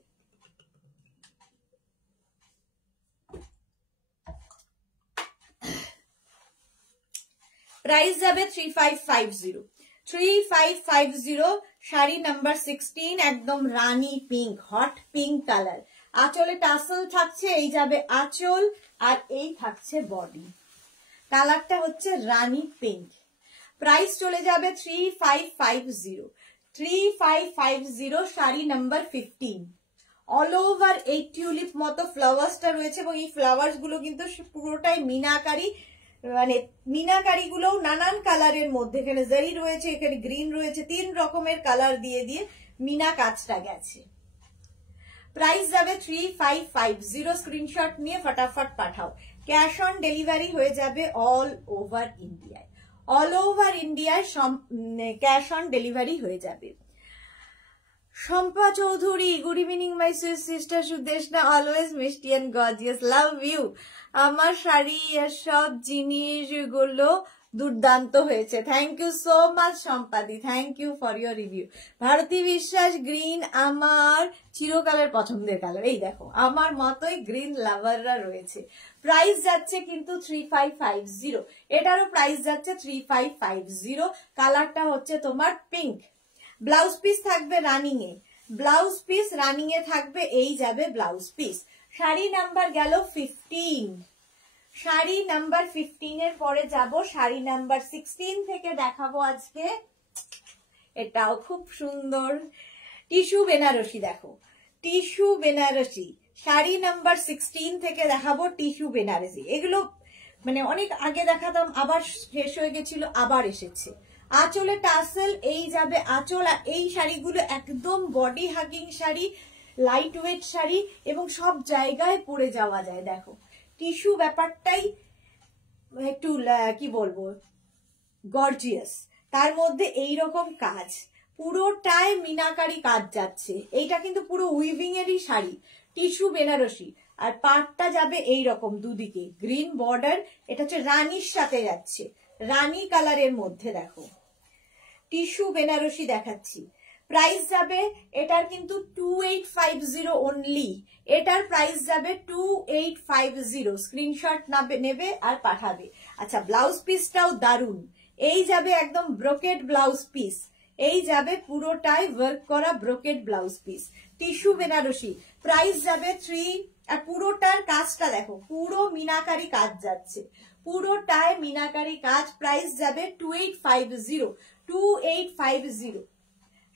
প্রাইস যাবে 3550, 3550, শাড়ি নাম্বার 16, একদম রানী পিঙ্ক, হট পিঙ্ক কালার। আঁচলে টাসেল থাকছে, এই যাবে আঁচল, আর এই থাকছে বডি। কালারটা হচ্ছে রানী পিঙ্ক। প্রাইস চলে যাবে 3550, 3550, শাড়ি নাম্বার 15। অল ওভার এই টিউলিপ মতো ফ্লাওয়ার্সটা রয়েছে, এবং এই ফ্লাওয়ার্স গুলো কিন্তু পুরোটাই মিনাকারি, মানে মিনাকারি গুলো নানান কালারের মধ্যে, এখানে জারি রয়েছে, এখানে গ্রিন রয়েছে, 3 রকমের কালার দিয়ে দিয়ে মিনা কাজটা গেছে। প্রাইস যাবে 3550, স্ক্রিনশট নিয়ে ফটাফট পাঠাও। ক্যাশ অন ডেলিভারি হয়ে যাবে অল ওভার ইন্ডিয়ায়, অল ওভার ইন্ডিয়ায় ক্যাশ অন ডেলিভারি হয়ে যাবে। Shampa Chowdhury, good evening my sister Sudeshna, always মিষ্টি এন্ড গর্জিয়াস, লাভ ইউ। আমার শাড়ি আর সব জিনিসগুলো দুর্দান্ত হয়েছে, থ্যাংক ইউ সো মাচ সম্পাদি, thank you for your review. Bharati Biswas, green আমার চিরকালের পছন্দের কালার, এই দেখো আমার মতোই গ্রিন লাভাররা রয়েছে। প্রাইস যাচ্ছে কিন্তু 3550, এটারও প্রাইস যাচ্ছে 3550। কালারটা হচ্ছে তোমার পিঙ্ক। ব্লাউজ পিস থাকবে রানিং এ, ব্লাউজ পিস রানিং এ থাকবে, এই যাবে ব্লাউজ পিস। শাড়ি নাম্বার গেল 15, শাড়ি নাম্বার 15 এর পরে যাব শাড়ি নাম্বার 16 থেকে দেখাবো আজকে। এটাও খুব সুন্দর টিস্যু বেনারসি, দেখো টিস্যু বেনারসি, শাড়ি নাম্বার 16 থেকে দেখাবো টিস্যু বেনারসি। এগুলো মানে অনেক আগে দেখাতাম, আবার শেষ হয়ে গেছিল, আবার এসেছে। আঁচলে টাসেল, এই যাবে আঁচল, আর এই শাড়িগুলো একদম body hugging sari, light weight sari, এবং সব জায়গায় পরে যাওয়া যায়। দেখো টিস্যু ব্যাপারটাই একটু কি বলবো গর্জিয়াস, তার মধ্যে এই রকম কাজ, পুরোটাই মিনাকারি কাজ যাচ্ছে। এইটা কিন্তু পুরো উইভিং এরই শাড়ি, টিস্যু বেনারসি, আর পাটটা যাবে এই রকম দুদিকে গ্রিন বর্ডার, এটা হচ্ছে রানীর সাথে যাচ্ছে, রানী কালারের মধ্যে। দেখো টিস্যু বেনারসি দেখাচ্ছি, প্রাইস যাবে এটার কিন্তু 2850 অনলি, এটার প্রাইস যাবে 2850। স্ক্রিনশট নেবে আর পাঠাবে। আচ্ছা ব্লাউজ পিসটাও দারুন, এই যাবে একদম ব্রোকেড ব্লাউজ পিস, এই যাবে পুরোটাই ওয়ার্ক করা brocade blouse piece, tissue Banarasi. Price যাবে 3, আর পুরোটার কাজটা দেখো পুরো মিনাকারি কাজ যাচ্ছে, পুরোটায় মিনাকারি কাজ। প্রাইস যাবে 2850, 2850।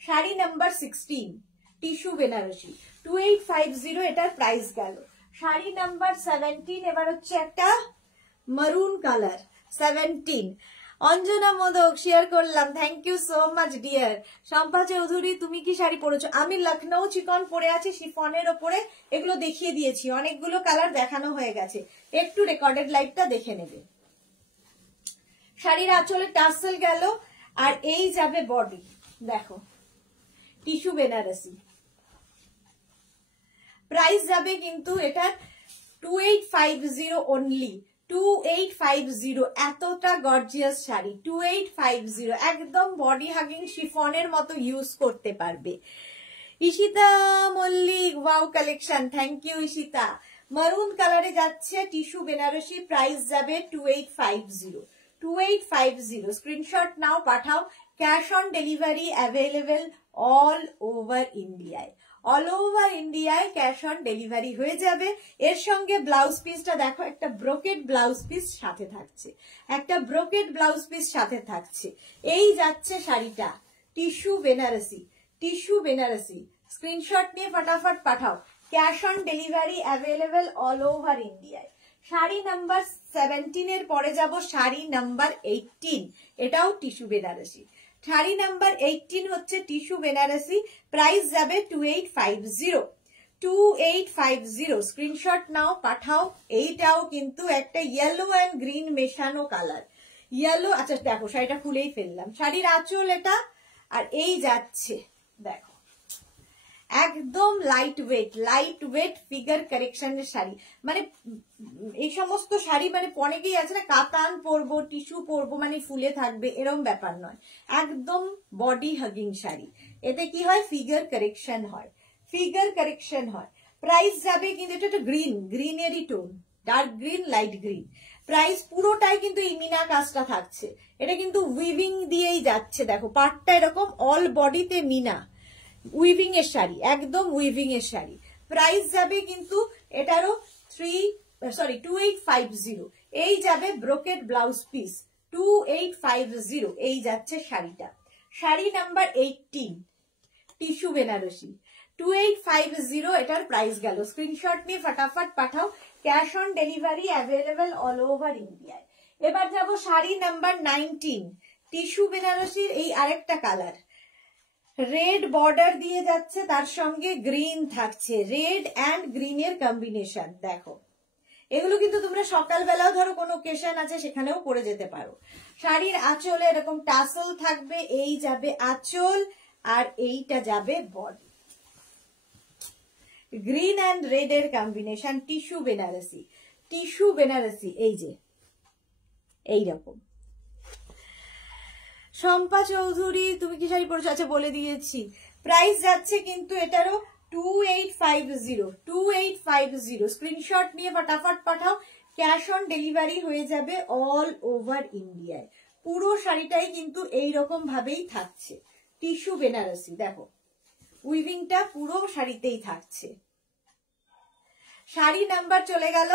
শাড়ি নাম্বার 16 টিস্যু বেনারসি, 2850 এটার প্রাইস গেল। শাড়ি নাম্বার 17, এবার হচ্ছে একটা maroon colour 17। Anjana Modak share করলাম, thank you so much dear. Shampa Chowdhury তুমি কি শাড়ি পরেছো? আমি লখনৌ চিকন পরে আছি শিফনের ওপরে, এগুলো দেখিয়ে দিয়েছি, অনেকগুলো কালার দেখানো হয়ে গেছে, একটু রেকর্ডেড লাইভটা দেখে নেবে। শাড়ির আঁচলে টাসেল গেল, আর এই যাবে বডি, দেখো টিস্যু বেনারসি। প্রাইস যাবে কিন্তু এটার 2850 অনলি, 2850। এতটা গর্জিয়াস শাড়ি 2850, একদম বডি হাগিং শিফনের মতো ইউজ করতে পারবে। Ishita Mallick, wow collection, thank you Ishita. Maroon কালারে যাচ্ছে টিস্যু বেনারসি, প্রাইস যাবে 2850, 2850। স্ক্রিনশট নাও, পাঠাও। Cash on delivery available all over ইন্ডিয়ায়, অল ওভার ইন্ডিয়ায় ক্যাশ অন ডেলিভারি হয়ে যাবে। এর সঙ্গে ব্লাউজ পিসটা দেখো, একটা ব্রোকেড ব্লাউজ পিস সাথে থাকছে, একটা ব্রোকেড ব্লাউজ পিস সাথে থাকছে। এই যাচ্ছে শাড়িটা tissue Banarasi, tissue Banarasi. Screenshot নিয়ে ফটাফট পাঠাও। Cash on delivery available all over ইন্ডিয়ায়। শাড়ি নাম্বার 17 এর পরে যাব শাড়ি নাম্বার 18, এটাও টিস্যু বেনারসি। শাড়ি নাম্বার 18 হচ্ছে টিস্যু বেনারসি, প্রাইস যাবে 2850, 2850। স্ক্রিনশট নাও, পাঠাও। এইটাও কিন্তু একটা ইয়েলো অ্যান্ড গ্রিন মেশানো কালার, ইয়েলো। আচ্ছা দেখো শাড়িটা খুলেই ফেললাম, শাড়ির আঁচল এটা, আর এই যাচ্ছে দেখো একদম লাইট ওয়েট ফিগার কারেকশনের শাড়ি। মানে এই সমস্ত শাড়ি মানে অনেকেই আছে না, কাতান পরবো, টিস্যু পরবো, মানে ফুলে থাকবে, এরকম ব্যাপার নয়, একদম বডি হাগিং শাড়ি। এতে কি হয়, ফিগার কারেকশন হয়, ফিগার কারেকশন হয়। প্রাইস যাবে কিন্তু এটা একটা গ্রিনেরই tone, dark green light green. Price পুরোটাই কিন্তু এই মিনা কাজটা থাকছে, এটা কিন্তু উইভিং দিয়েই যাচ্ছে, দেখো পাটটা এরকম অল বডিতে মিনা, উইভিং এর শাড়ি, একদম উইভিং এর শাড়ি। প্রাইস যাবে কিন্তু এটারও 2850। এই যাবে ব্রোকেড ব্লাউজ পিস, 2850। এই যাচ্ছে শাড়িটা, শাড়ি নাম্বার 18 টিস্যু বেনারসি, 2850 এটার প্রাইস গেল। স্ক্রিনশট নিয়ে ফটাফট পাঠাও। Cash on delivery available all over ইন্ডিয়ায়। এবার যাব শাড়ি নাম্বার 19 টিস্যু বেনারসির, এই আরেকটা কালার, রেড বর্ডার দিয়ে যাচ্ছে, তার সঙ্গে গ্রিন থাকছে, রেড অ্যান্ড গ্রিনের কম্বিনেশন। দেখো এগুলো কিন্তু তোমরা সকালবেলাও ধরো কোনো ওকেশন আছে সেখানেও পরে যেতে পারো। শাড়ির আঁচলে এরকম টাসল থাকবে, এই যাবে আঁচল, আর এইটা যাবে বডি। গ্রিন অ্যান্ড রেড এর combination, tissue Banarasi, tissue Banarasi. এই যে এইরকম। শম্পা চৌধুরী তুমি কি শাড়ি পরেছো? আচ্ছা বলে দিয়েছি। প্রাইস যাচ্ছে কিন্তু এটারও 2850, 2850। স্ক্রিনশট নিয়ে ফটাফট পাঠাও। ক্যাশ অন ডেলিভারি হয়ে যাবে অল ওভার ইন্ডিয়ায়। পুরো শাড়িটাই কিন্তু এইরকম ভাবেই থাকছে, টিস্যু বেনারসি। দেখো উইভিংটা পুরো শাড়িতেই থাকছে। শাড়ি নাম্বার চলে গেল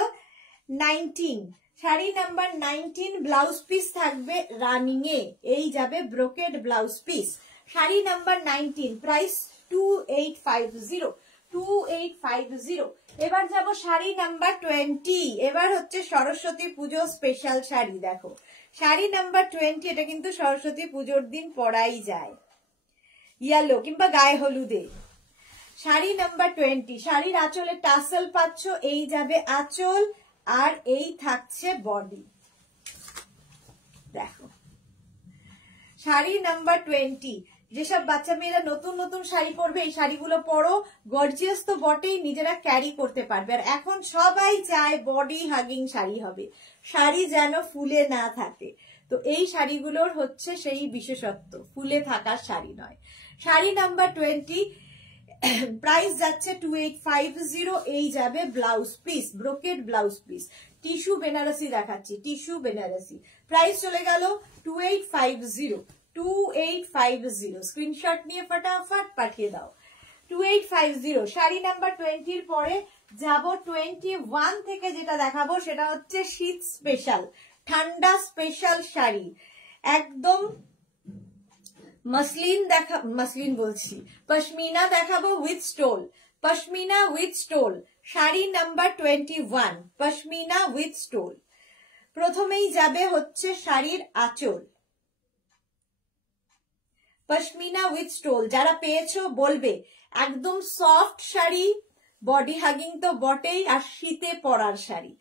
19, শাড়ি নাম্বার 19 ব্লাউজ পিস থাকবে রানিং এ, এই যাবে brocade blouse piece. Sari number 19, price 2850, 2850। এবার যাব শাড়ি নাম্বার 20, এবার হচ্ছে সরস্বতী পুজো স্পেশাল শাড়ি। দেখো শাড়ি নাম্বার 20, এটা কিন্তু সরস্বতী পুজোর দিন পরাই যায়, ইয়েলো কিংবা গায়ে হলুদে। শাড়ি নাম্বার 20, শাড়ির আঁচলে টাসেল পাচ্ছ, এই যাবে আঁচল, আর এই থাকছে বডি। দেখো শাড়ি নাম্বার 20, যেসব বাচ্চা মেয়েরা নতুন নতুন শাড়ি পরবে, এই শাড়িগুলো পরো, গর্জিয়াস তো বটেই, নিজেরা ক্যারি করতে পারবে। আর এখন সবাই চায় বডি হাগিং শাড়ি হবে, শাড়ি যেন ফুলে না থাকে, তো এই শাড়িগুলোর হচ্ছে সেই বিশেষত্ব, ফুলে থাকার শাড়ি নয়। শাড়ি নাম্বার 20, প্রাইস যাচ্ছে 2850, এই যাবে blouse piece, brocade blouse piece, tissue Banarasi দেখাচ্ছি, টিস্যু বেনারসি। প্রাইস চলে গেল 2850, 2850। স্ক্রিনশট নিয়ে ফটাফট পাঠিয়ে দাও। 2850। শাড়ি নাম্বার 20 পরে যাব 21 থেকে, যেটা দেখাবো সেটা হচ্ছে শীত স্পেশাল, ঠান্ডা স্পেশাল শাড়ি, একদম মসলিন বলছি, পশমিনা দেখাবো with stole, pashmina with stole. Sari number 21 pashmina with stole. প্রথমেই যাবে হচ্ছে শাড়ির আঁচল, পশমিনা উইথ স্টোল। যারা পেয়েছো বলবে, একদম সফট শাড়ি, বডি হাগিং তো বটেই, আর শীতে পরার শাড়ি।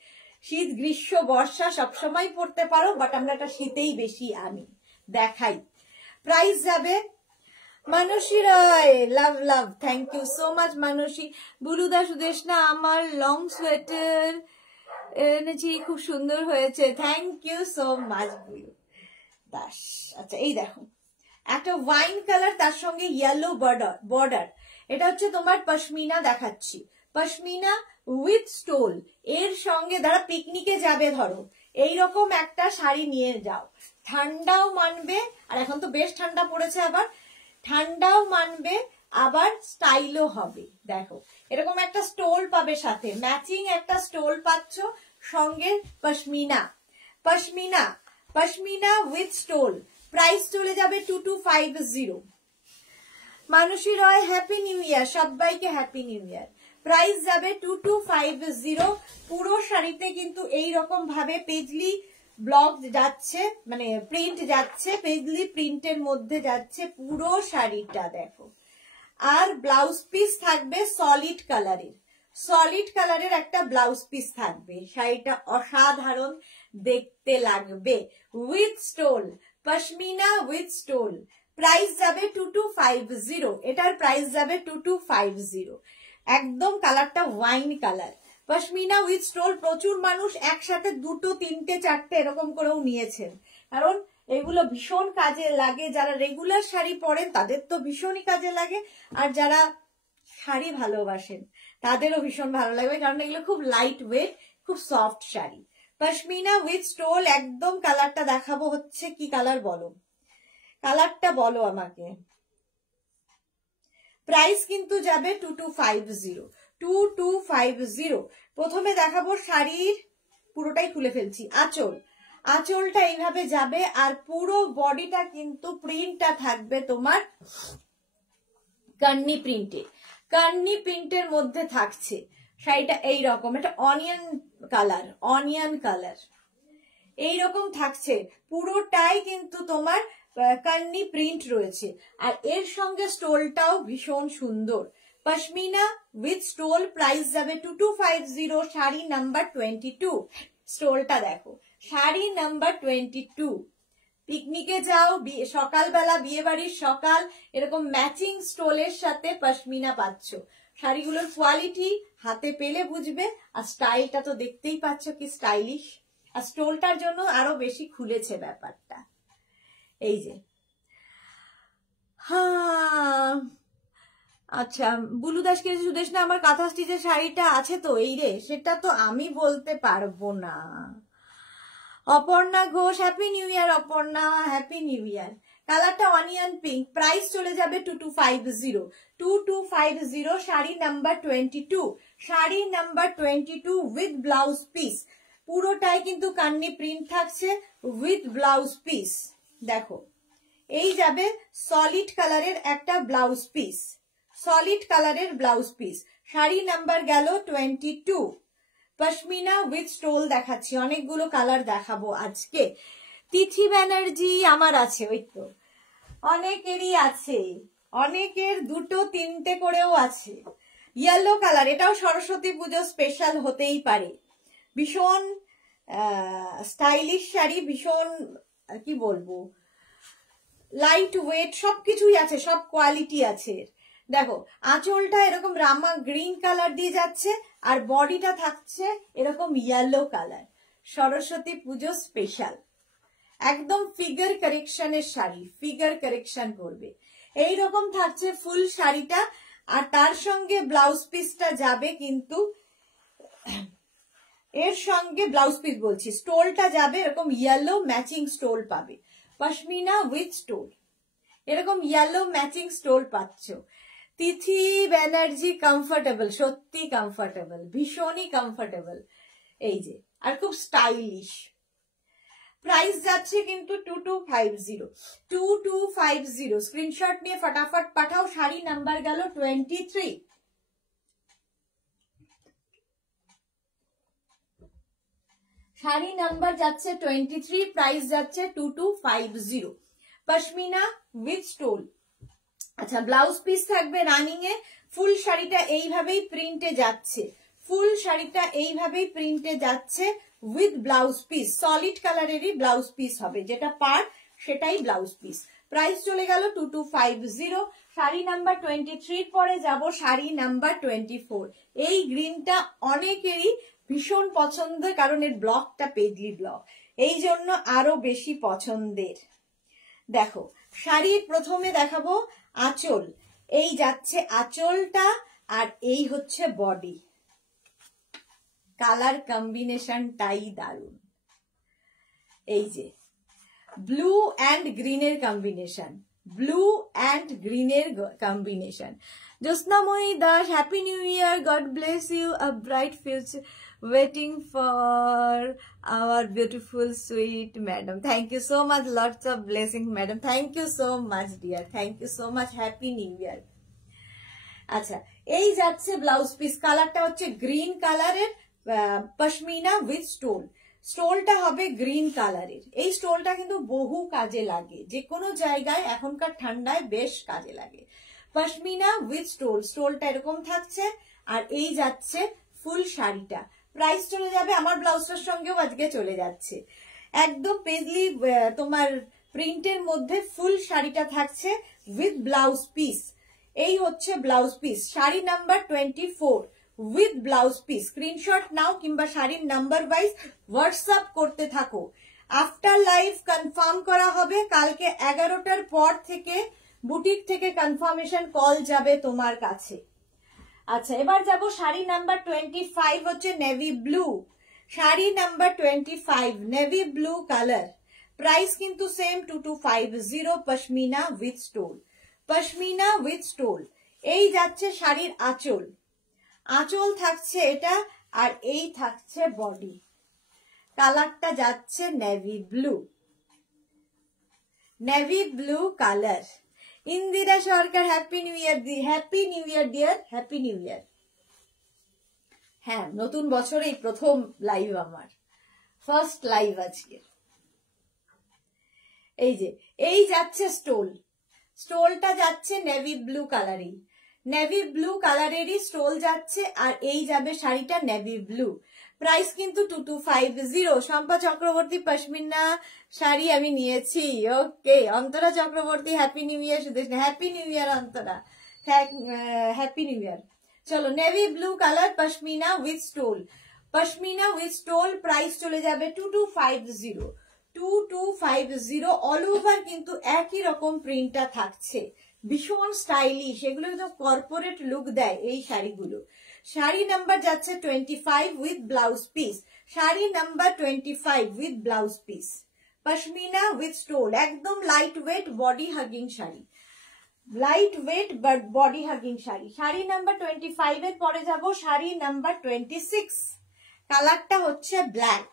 শীত, গ্রীষ্ম, বর্ষা সবসময় পরতে পারো, বাট আমরা এটা শীতেই বেশি আনি। দেখাই, প্রাইস যাবে Manasi Roy, love love, thank you so much Manasi. বুলুদা সুদেশনা আমার লং সোয়েটার এনেছি, খুব সুন্দর হয়েছে, thank you so much Bulu Das. আচ্ছা এই দেখো, একটা ওয়াইন কালার, তার সঙ্গে ইয়েলো বর্ডার, এটা হচ্ছে তোমার পশমিনা দেখাচ্ছি, পশমিনা উইথ স্টোল। এর সঙ্গে যারা পিকনিকে যাবে, ধরো এইরকম একটা শাড়ি নিয়ে যাও, ঠান্ডাও মানবে, আর এখন তো বেশ ঠান্ডা পড়েছে, আবার ঠান্ডাও মানবে, আবার স্টাইলও হবে। দেখো এরকম একটা স্টোল পাবে, সাথে ম্যাচিং একটা স্টোল পাচ্ছ, সঙ্গে pashmina, pashmina, pashmina with stole. Price চলে যাবে 2250। মানসী রয় হ্যাপি নিউ ইয়ার, সবাইকে হ্যাপি নিউ ইয়ার। প্রাইস যাবে 2250। পুরো শাড়িতে কিন্তু এইরকম ভাবে পেজলি ব্লক যাচ্ছে, মানে প্রিন্ট যাচ্ছে, পেজলি প্রিন্টের মধ্যে যাচ্ছে পুরো শাড়িটা। দেখো, আর ব্লাউজ পিস থাকবে সলিড কালারের, সলিড কালারের একটা ব্লাউজ পিস থাকবে। শাড়িটা অসাধারণ দেখতে লাগবে, with stole, pashmina with stole. Price যাবে 2250। এটার প্রাইস যাবে 2250। একদম কালারটা wine colour, pashmina with stole. প্রচুর মানুষ একসাথে 2, 3, 4 এরকম করেও নিয়েছেন, কারণ এগুলো ভীষণ কাজে লাগে। যারা রেগুলার শাড়ি পরেন তাদের তো ভীষণই কাজে লাগে, আর যারা শাড়ি ভালোবাসেন তাদেরও ভীষণ ভালো লাগবে, কারণ এগুলো খুব লাইট ওয়েট, খুব soft sari. Pashmina with stole. একদম কালারটা দেখাবো, হচ্ছে কি কালার বলো, কালারটা বলো আমাকে। প্রাইস কিন্তু যাবে 2250, 2250। প্রথমে দেখাবো শাড়ির, পুরোটাই খুলে ফেলছি, আঁচল, আঁচলটা এইভাবে যাবে, আর পুরো বডিটা কিন্তু প্রিন্টটা থাকবে তোমার কার্নি প্রিন্টে, কার্নি প্রিন্টের মধ্যে থাকছে শাড়িটা। এইরকম একটা অনিয়ন কালার, অনিয়ন কালার এইরকম থাকছে, পুরোটাই কিন্তু তোমার কার্নি প্রিন্ট রয়েছে, আর এর সঙ্গে স্টোলটাও ভীষণ সুন্দর। Pashmina with stole. প্রাইস যাবে 2250। শাড়ি নাম্বার 22। স্টোলটা দেখো, শাড়ি নাম্বার 22। পিকনিকে যাও, সকালবেলা, বিয়ে বাড়ির সকাল, এরকম ম্যাচিং স্টোলের সাথে পশমিনা পাচ্ছ। শাড়িগুলোর কোয়ালিটি হাতে পেলে বুঝবে, আর স্টাইলটা তো দেখতেই পাচ্ছ কি স্টাইলিশ, আর স্টোলটার জন্য আরো বেশি খুলেছে ব্যাপারটা। এই যে, হ্যাঁ আচ্ছা, বুলু দাস কে সুদেশ না আমার কাঁথা স্টিচের শাড়িটা আছে তো, এই রে, সেটা তো আমি বলতে পারবো না। অপর্ণা ঘোষ, হ্যাপি নিউ ইয়ার অপর্ণা, হ্যাপি নিউ ইয়ার। কালারটা অনিয়ন পিঙ্ক। প্রাইস চলে যাবে 2250, 2250। Sari number 22, sari number 22 with blouse piece. পুরোটাই কিন্তু কান্নি প্রিন্ট থাকছে উইথ ব্লাউজ পিস। দেখো, এই যাবে সলিড কালারের একটা ব্লাউজ পিস, সলিড কালারের ব্লাউজ পিস। শাড়ি নাম্বার গেল 22। পশমিনা উইথ স্টোল দেখাচ্ছি, অনেকগুলো কালার দেখাবো আজকে। তিথি ব্যানার্জি আমার আছে, ওই তো অনেকেরই আছে, অনেকের 2, 3 করেও আছে। ইয়েলো কালার, এটাও সরস্বতী পুজো স্পেশাল হতেই পারে। ভীষণ স্টাইলিশ শাড়ি, ভীষণ কি বলবো, লাইট ওয়েট, সবকিছুই আছে, সব কোয়ালিটি আছে। দেখো, আঁচলটা এরকম রামা গ্রিন কালার দিয়ে যাচ্ছে, আর বডিটা থাকছে এরকম ইয়েলো কালার। সরস্বতী পুজো স্পেশাল, একদম ফিগার কারেকশনের শাড়ি, ফিগার কারেকশন করবে এইরকম থাকছে ফুল শাড়িটা। আর তার সঙ্গে ব্লাউজ পিসটা যাবে, কিন্তু এর সঙ্গে ব্লাউজ পিস বলছি, স্টোলটা যাবে এরকম ইয়েলো ম্যাচিং স্টোল পাবে। পশমিনা উইথ স্টোল, এরকম ইয়েলো ম্যাচিং স্টোল পাচ্ছ। তিথি ব্যানার্জি কমফোর্টেবল, সত্যি কমফোর্টেবল, ভীষণই কমফোর্টেবল। এই যে, আর খুব স্টাইলিশ। প্রাইস যাচ্ছে কিন্তু 2250, 2250। স্ক্রিনশট নিয়ে ফটাফট পাঠাও। শাড়ি নাম্বার গেল 23। শাড়ি নাম্বার যাচ্ছে 23, প্রাইস যাচ্ছে 2250। পশমিনা উইথ স্টোল, আচ্ছা, ব্লাউজ পিস থাকবে রানিং এ। ফুল শাড়িটা এইভাবেই প্রিন্টে যাচ্ছে, ফুল শাড়িটা এইভাবেই প্রিন্টে যাচ্ছে উইথ ব্লাউজ পিস। সলিড কালারেরই ব্লাউজ পিস হবে, যেটা পার সেটাই ব্লাউজ পিস। প্রাইস চলে গেল 2250। শাড়ি নাম্বার 23 পরে যাব শাড়ি নাম্বার 24। এই গ্রিনটা অনেকেরই ভীষণ পছন্দের, কারণ এর ব্লকটা পেজলি ব্লক, এই জন্য আরো বেশি পছন্দের। দেখো শাড়ির প্রথমে দেখাবো আঁচল। এই যাচ্ছে আঁচলটা, আর এই হচ্ছে বডি। কালার কম্বিনেশনটাই দারুণ। এই যে ব্লু অ্যান্ড গ্রিনের কম্বিনেশন, ব্লু অ্যান্ড গ্রিনের combination. Jyotsnamoyee Das, happy new year, god bless you, a bright future waiting for our beautiful sweet madam. Thank you so much, lots of blessings madam. Thank you so much dear, thank you so much, happy new year. আচ্ছা, এই যাচ্ছে ব্লাউজ পিস। কালারটা হচ্ছে গ্রিন কালারের পশমিনা উইথ স্টোল। স্টোলটা হবে গ্রিন কালারের। এই স্টোলটা কিন্তু বহু কাজে লাগে, যে কোনো জায়গায় এখনকার ঠান্ডায় বেশ কাজে লাগে। পশমিনা উইথ স্টোল, স্টোলটা এরকম থাকছে, আর এই যাচ্ছে ফুল শাড়িটা। প্রাইস চলে যাবে, আমার ব্লাউজটার সঙ্গেও আজকে চলে যাচ্ছে, একদম পেজলি তোমার প্রিন্টের মধ্যে ফুল শাড়িটা থাকছে উইথ ব্লাউজ পিস। এই হচ্ছে blouse piece, sari number 24 with blouse piece. Screenshot নাও কিংবা শাড়ির নাম্বার ওয়াইজ হোয়াটসঅ্যাপ করতে থাকো। আফটার লাইভ কনফার্ম করা হবে কালকে 11টার পর থেকে, বুটিক থেকে কনফার্মেশন কল যাবে তোমার কাছে। আচ্ছা, এবার যাব শাড়ি নাম্বার 25, হচ্ছে navy blue. Sari number 25 navy blue colour. Price কিন্তু same 2250, pashmina with stole, pashmina with stole. এই যাচ্ছে শাড়ির আঁচল, আঁচল থাকছে এটা, আর এই থাকছে বডি। কালারটা যাচ্ছে navy blue, navy blue colour. Indira Sarkar, happy new year, happy new year dear, happy new year. হ্যাঁ, নতুন বছরেই প্রথম লাইভ, আমার ফার্স্ট লাইভ আজকে। এই যে এই যাচ্ছে স্টোল, স্টোলটা যাচ্ছে নেভি ব্লু কালারই, নেভি ব্লু কালারেরই স্টোল যাচ্ছে, আর এই যাবে শাড়িটা নেভি ব্লু। প্রাইস কিন্তু 2250। শম্পা চক্রবর্তী, পশমিনা শাড়ি আমি নিয়েছি। Okay, Antara Chakraborty, happy new year. Sudesh, happy new year Antara, happy new year. চলো, navy blue colour pashmina with stole, pashmina with stole. Price চলে যাবে 2250, 2250। অল ওভার কিন্তু একই রকম প্রিন্টটা থাকছে, ভীষণ স্টাইলিশ, এগুলো একদম কর্পোরেট লুক দেয় এই শাড়িগুলো। শাড়ি নাম্বার যাচ্ছে 25 with blouse piece, sari number 25 with blouse piece, pashmina with stole. একদম light weight body hugging sari, light weight but body hugging শাড়ি। শাড়ি নাম্বার 25 এর পরে যাব শাড়ি নাম্বার 26। কালারটা হচ্ছে ব্ল্যাক,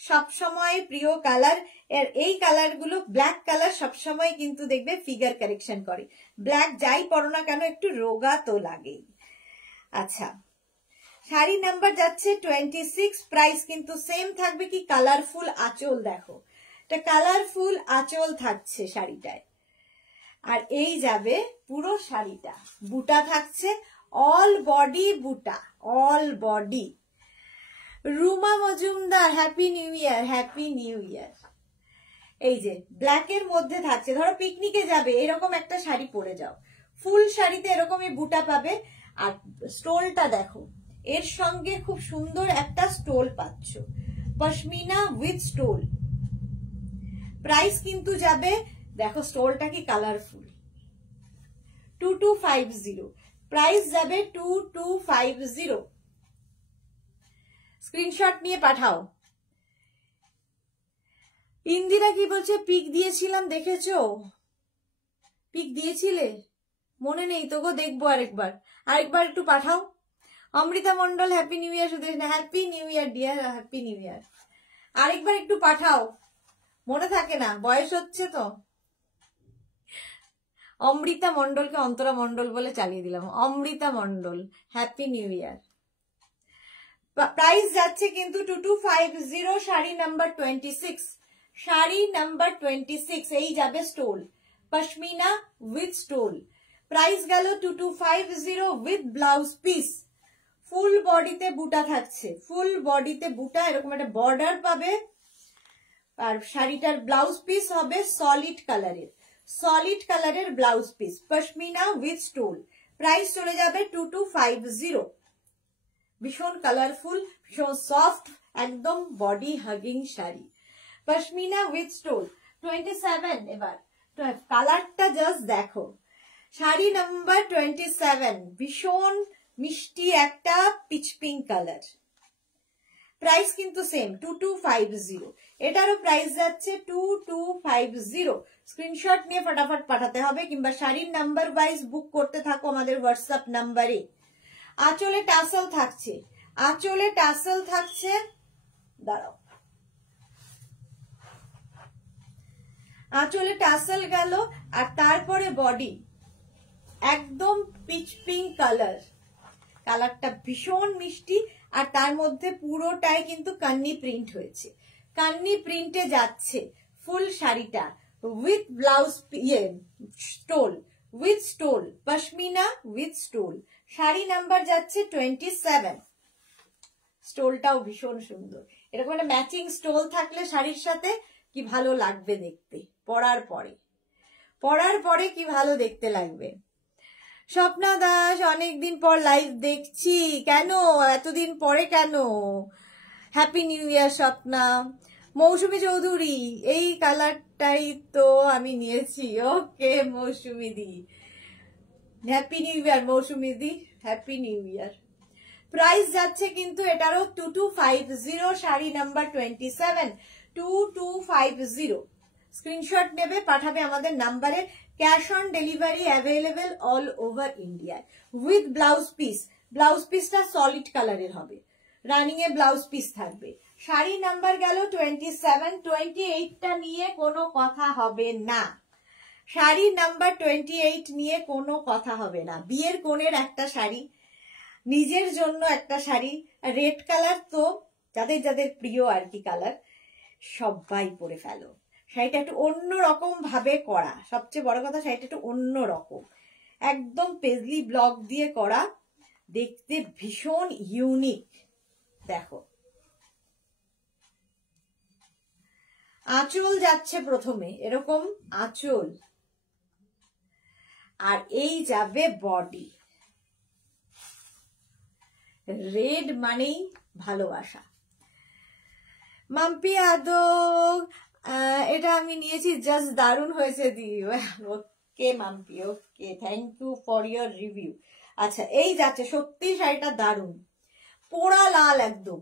সবসময় প্রিয় কালার। এর এই কালার গুলো, ব্ল্যাক কালার সবসময় কিন্তু দেখবে ফিগার কারেকশন করে। ব্ল্যাক যাই পরো না কেন একটু রোগা তো লাগেই। আচ্ছা, শাড়ি নাম্বার যাচ্ছে 26, প্রাইস কিন্তু সেম থাকবে। কি কালারফুল আঁচল দেখো, এটা কালারফুল আঁচল থাকছে শাড়িটায়, আর এই যাবে পুরো শাড়িটা, বুটা থাকছে, অল বডি বুটা, all body. Ruma Majumdar, happy new year, happy new ইয়ার। এই যে ব্ল্যাকের মধ্যে থাকছে, ধরো পিকনিকে যাবে, এরকম একটা শাড়ি পরে যাও, ফুল শাড়িতে এরকমই বুটা পাবে। আর স্টোলটা দেখো, এর সঙ্গে খুব সুন্দর একটা স্টোল পাচ্ছ, পশমিনা উইথ স্টোল। প্রাইস কিন্তু যাবে, দেখো স্টোলটা কি কালারফুল, 2250। প্রাইস যাবে 2250। স্ক্রিনশট নিয়ে পাঠাও। ইন্দিরা কি বলছে, পিক দিয়েছিলাম দেখেছো? পিক দিয়েছিলে? মনে নেই তো গো, দেখবো আরেকবার, আরেকবার একটু পাঠাও। Amrita Mondal, happy new year. Sudesh, happy new year dear, happy new year. আরেকবার একটু পাঠাও, মনে থাকে না, বয়স হচ্ছে তো। অমৃতা মন্ডলকে অন্তরা মন্ডল বলে চালিয়ে দিলাম। Amrita Mondal, happy new year. Price যাচ্ছে কিন্তু 2250। Sari number 26, sari number 26। এই যাবে stole, pashmina with stole. Price গেল 2250 উইথ ব্লাউজ পিস। ফুল বডিতে বুটা থাকছে, ফুল বডিতে বুটা, এরকম একটা বর্ডার পাবে। আর শাড়িটার ব্লাউজ পিস হবে সলিড কালারের blouse piece, pashmina with stole. Price চলে যাবে 2250। ভীষণ কালারফুল, ভীষণ সফট, একদম body hugging sari, pashmina with stole. 27 এবার কালারটা জাস্ট দেখো, শাড়ি নাম্বার 27, ভীষণ মিষ্টি একটা পিচ পিঙ্ক কালার। প্রাইস কিন্তু সেম 2250। এটারও প্রাইস যাচ্ছে 2250। স্ক্রিনশট নিয়ে ফটাফট পাঠাতে হবে, কিংবা শাড়ির নাম্বার ওয়াইজ বুক করতে থাকো আমাদের হোয়াটসঅ্যাপ নাম্বারে। আঁচলে টাসেল থাকছে, আঁচলে টাসেল থাকছে, দাঁড়াও, আঁচলে টাসেল গেল। আর তারপরে বডি একদম পিচ পিঙ্ক কালার, কালারটা ভীষণ মিষ্টি। আর তার মধ্যে পুরোটাই কিন্তু কান্নি প্রিন্ট হয়েছে, কান্নি প্রিন্টে যাচ্ছে ফুল শাড়িটা with blouse stole, with stole, pashmina with stole. Sari number যাচ্ছে 27। স্টোলটাও ভীষণ সুন্দর, এরকম একটা ম্যাচিং স্টোল থাকলে শাড়ির সাথে কি ভালো লাগবে দেখতে, পরার পরে কি ভালো দেখতে লাগবে। স্বপ্না দাস, অনেকদিন পর লাইভ দেখছি, কেন এতদিন পরে কেন? Happy new year Swapna. Mousumi Chowdhury, এই কালারটাই তো আমি নিয়েছি। ওকে মৌসুমী দি, হ্যাপি নিউ ইয়ার মৌসুমী দি, হ্যাপি নিউ ইয়ার। প্রাইস যাচ্ছে কিন্তু এটারও 2250, শাড়ি নাম্বার 27, 2250। স্ক্রিনশট নেবে, পাঠাবে আমাদের নাম্বারে। Cash on delivery available all over India with blouse piece. Blouse পিসটা সলিড কালারের হবে, রানিং এ ব্লাউজ পিস থাকবে। শাড়ি নাম্বার গেল 27, 28টা নিয়ে কোনো কথা হবে না। শাড়ি নাম্বার 28 নিয়ে কোনো কথা হবে না। বিয়ের কোণের একটা শাড়ি, নিজের জন্য একটা শাড়ি, রেড কালার তো যাদের যাদের প্রিয় আর কি কালার, সবাই পরে ফেলো। শাড়িটা একটু অন্যরকম ভাবে করা, সবচেয়ে বড় কথা শাড়িটা একটু অন্যরকম, একদম পেজলি ব্লক দিয়ে করা, দেখতে ভীষণ ইউনিক। দেখো আঁচল যাচ্ছে প্রথমে, এরকম আঁচল, আর এই যাবে বডি। রেড মানেই ভালোবাসা। মাম্পি আদক, এটা আমি নিয়েছি, জাস্ট দারুণ হয়েছে দি। Okay Mampi, okay, thank you for your review. আচ্ছা এই যাচ্ছে, সত্যি শাড়িটা দারুণ, পোড়া লাল একদম।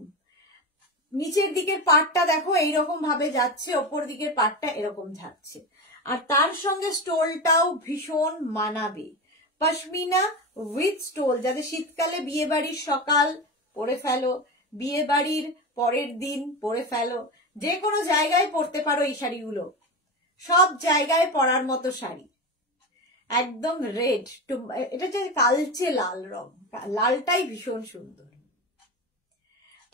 নিচের দিকের পাটটা দেখো এইরকম ভাবে যাচ্ছে, ওপর দিকের পাটটা এরকম যাচ্ছে। আর তার সঙ্গে স্টোলটাও ভীষণ মানাবে, পশমিনা উইথ স্টোল। যাদের শীতকালে বিয়ে বাড়ির সকাল পরে ফেলো, বিয়ে বাড়ির পরের দিন পরে ফেলো, যে কোনো জায়গায় পরতে পারো এই শাড়িগুলো, সব জায়গায় পরার মতো শাড়ি। একদম রেড, এটা যে কালচে লাল রং, লালটাই ভীষণ সুন্দর।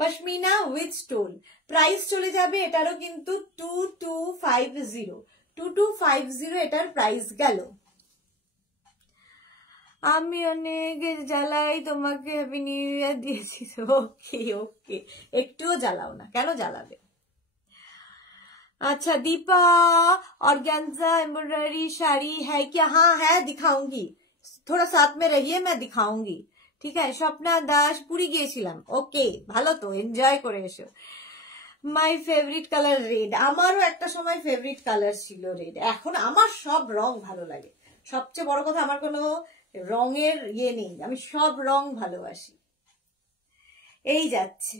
Pashmina with stole. প্রাইস চলে যাবে এটারও কিন্তু 2250, 2250 এটার প্রাইস গেল। আমি অনেক জ্বালাই তোমাকে, হ্যাপি নিউ ইয়ার দিয়েছি। ওকে ওকে, একটুও জ্বালাও না, কেন জ্বালাবে? अच्छा दीपा, ऑर्गेन्जा एम्ब्रॉयडरी साड़ी है क्या? हाँ है, दिखाऊंगी, थोड़ा साथ में रहिए, मैं दिखाऊंगी, ठीक है। স্বপ্না দাস, পুরী গিয়েছিলাম, ওকে, ভালো তো, এনজয় করে এসো। মাই ফেভারিট কালার রেড, আমারও একটা সময় ফেভারিট কালার ছিল রেড। এখন আমার সব রং ভালো লাগে, সবচেয়ে বড় কথা আমার কোনো রঙের ইয়ে নেই, আমি সব রং ভালোবাসি। এই যাচ্ছে,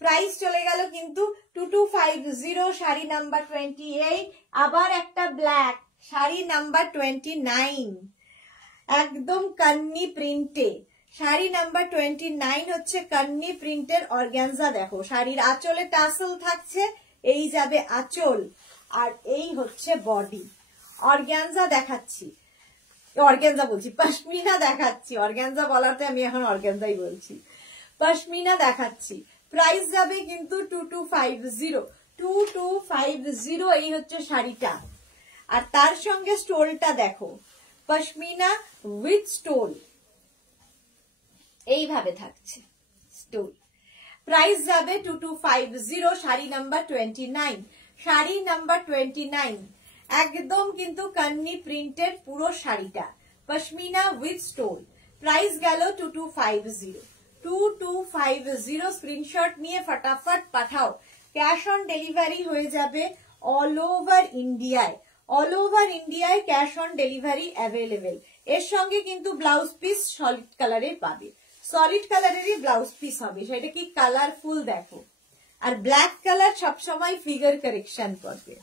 প্রাইস চলে গেল কিন্তু 2250, শাড়ি নাম্বার 28। আবার একটা ব্ল্যাক, শাড়ি নাম্বার 29, একদম কান্নি প্রিন্টে। শাড়ি নাম্বার 29 হচ্ছে কান্নি প্রিন্টের অর্গানজা। দেখো শাড়ির আঁচলে টাসেল থাকছে, এই যাবে আঁচল, আর এই হচ্ছে বডি। অর্গানজা দেখাচ্ছি, অর্গানজা বলছি, পশমিনা দেখাচ্ছি, অর্গানজা বলাতে আমি এখন অর্গানজাই বলছি, পশমিনা দেখাচ্ছি। প্রাইস যাবে কিন্তু 2250, 2250। এই হচ্ছে শাড়িটা, আর তার সঙ্গে স্টোলটা দেখো, পশমিনা উইথ স্টোল, এইভাবে থাকছে স্টোল। প্রাইস যাবে 2250, শাড়ি নাম্বার 29, শাড়ি নাম্বার 29। একদম কিন্তু কান্নি প্রিন্টের পুরো শাড়িটা, পশমিনা উইথ স্টোল। প্রাইস গেল 2250, 2250। স্ক্রিনশট নিয়ে ফটাফট পাঠাও। ক্যাশ অন ডেলিভারি হয়ে যাবে অল ওভার ইন্ডিয়ায়, অল ওভার ইন্ডিয়ায় ক্যাশ অন ডেলিভারি অ্যাভেলেবেল। এর সঙ্গে কিন্তু ব্লাউজ পিস সলিড কালারের পাবে, সলিড কালারেরই ব্লাউজ পিস হবে। সেটা কি কালারফুল দেখো, আর ব্ল্যাক কালার সবসময় ফিগার কারেকশন করবে।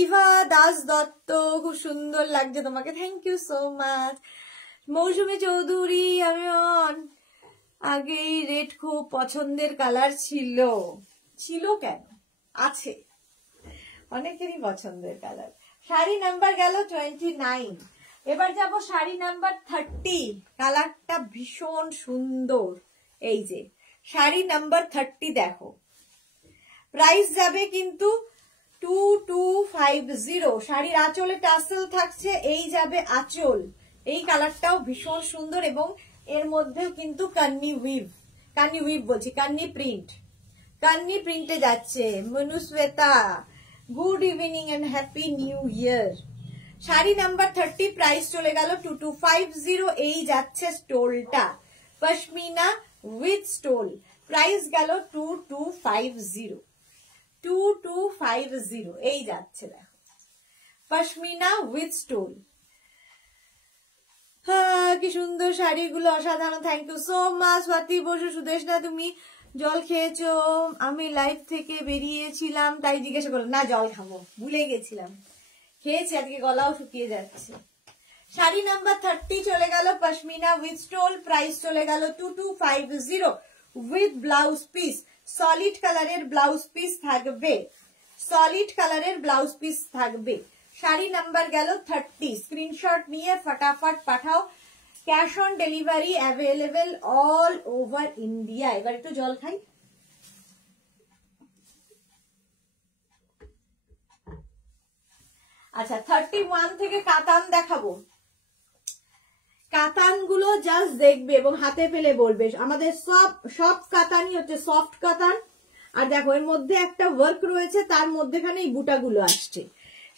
ইভা দাস দত্ত, খুব সুন্দর লাগছে তোমাকে, থ্যাংক ইউ সো মাচ। মৌসুমী চৌধুরী, আমি আগেই রেড খুব পছন্দের কালার ছিল, ছিল কেন, আছে, অনেকেরই পছন্দের কালার। শাড়ি নাম্বার গেল 29। এবার যাব শাড়ি নাম্বার 30। কালারটা ভীষণ সুন্দর, এই যে শাড়ি নাম্বার 30 দেখো। প্রাইস যাবে কিন্তু 2250। শাড়ির আঁচলে টাসেল থাকছে, এই যাবে আঁচল। এই কালারটাও ভীষণ সুন্দর এবং এর মধ্যেও কিন্তু কান্নি উইভ বলছি, কান্নি প্রিন্টে যাচ্ছে। Manushweta, good evening and happy new year. শাড়ি নাম্বার 30, প্রাইস চলে গেল 2250। এই যাচ্ছে স্টোলটা, পশমিনা উইথ স্টোল। প্রাইস গেল 2250, 2250। এই যাচ্ছে দেখো, পশমিনা উইথ স্টোল। কি সুন্দর শাড়িগুলো, অসাধারণ। Thank you so much. Swati Basu, Sudeshna তুমি জল খেয়েছো? আমি লাইভ থেকে বেরিয়েছিলাম তাই জিজ্ঞাসা করলাম। না, জল খাবো, ভুলে গেছিলাম, খেয়েছি, আজকে গলাও শুকিয়ে যাচ্ছে। শাড়ি নাম্বার 30 চলে গেল, পশমিনা উইথ স্টোল। প্রাইস চলে গেল 2250 উইথ ব্লাউজ পিস। সলিড কালারের ব্লাউজ পিস থাকবে, সলিড কালারের ব্লাউজ পিস থাকবে। শাড়ি নাম্বার গেল 30। স্ক্রিনশট নিয়ে ফটাফট পাঠাও। Cash on delivery available all over India. এবার একটু জল খাই। আচ্ছা, 31 থেকে কাতান দেখাবো। কাতান গুলো জাস্ট দেখবে এবং হাতে পেলে বলবে। আমাদের সব কাতানই হচ্ছে সফট কাতান। আর দেখো, এর মধ্যে একটা ওয়ার্ক রয়েছে, তার মধ্যেখানে এই বুটাগুলো আসছে।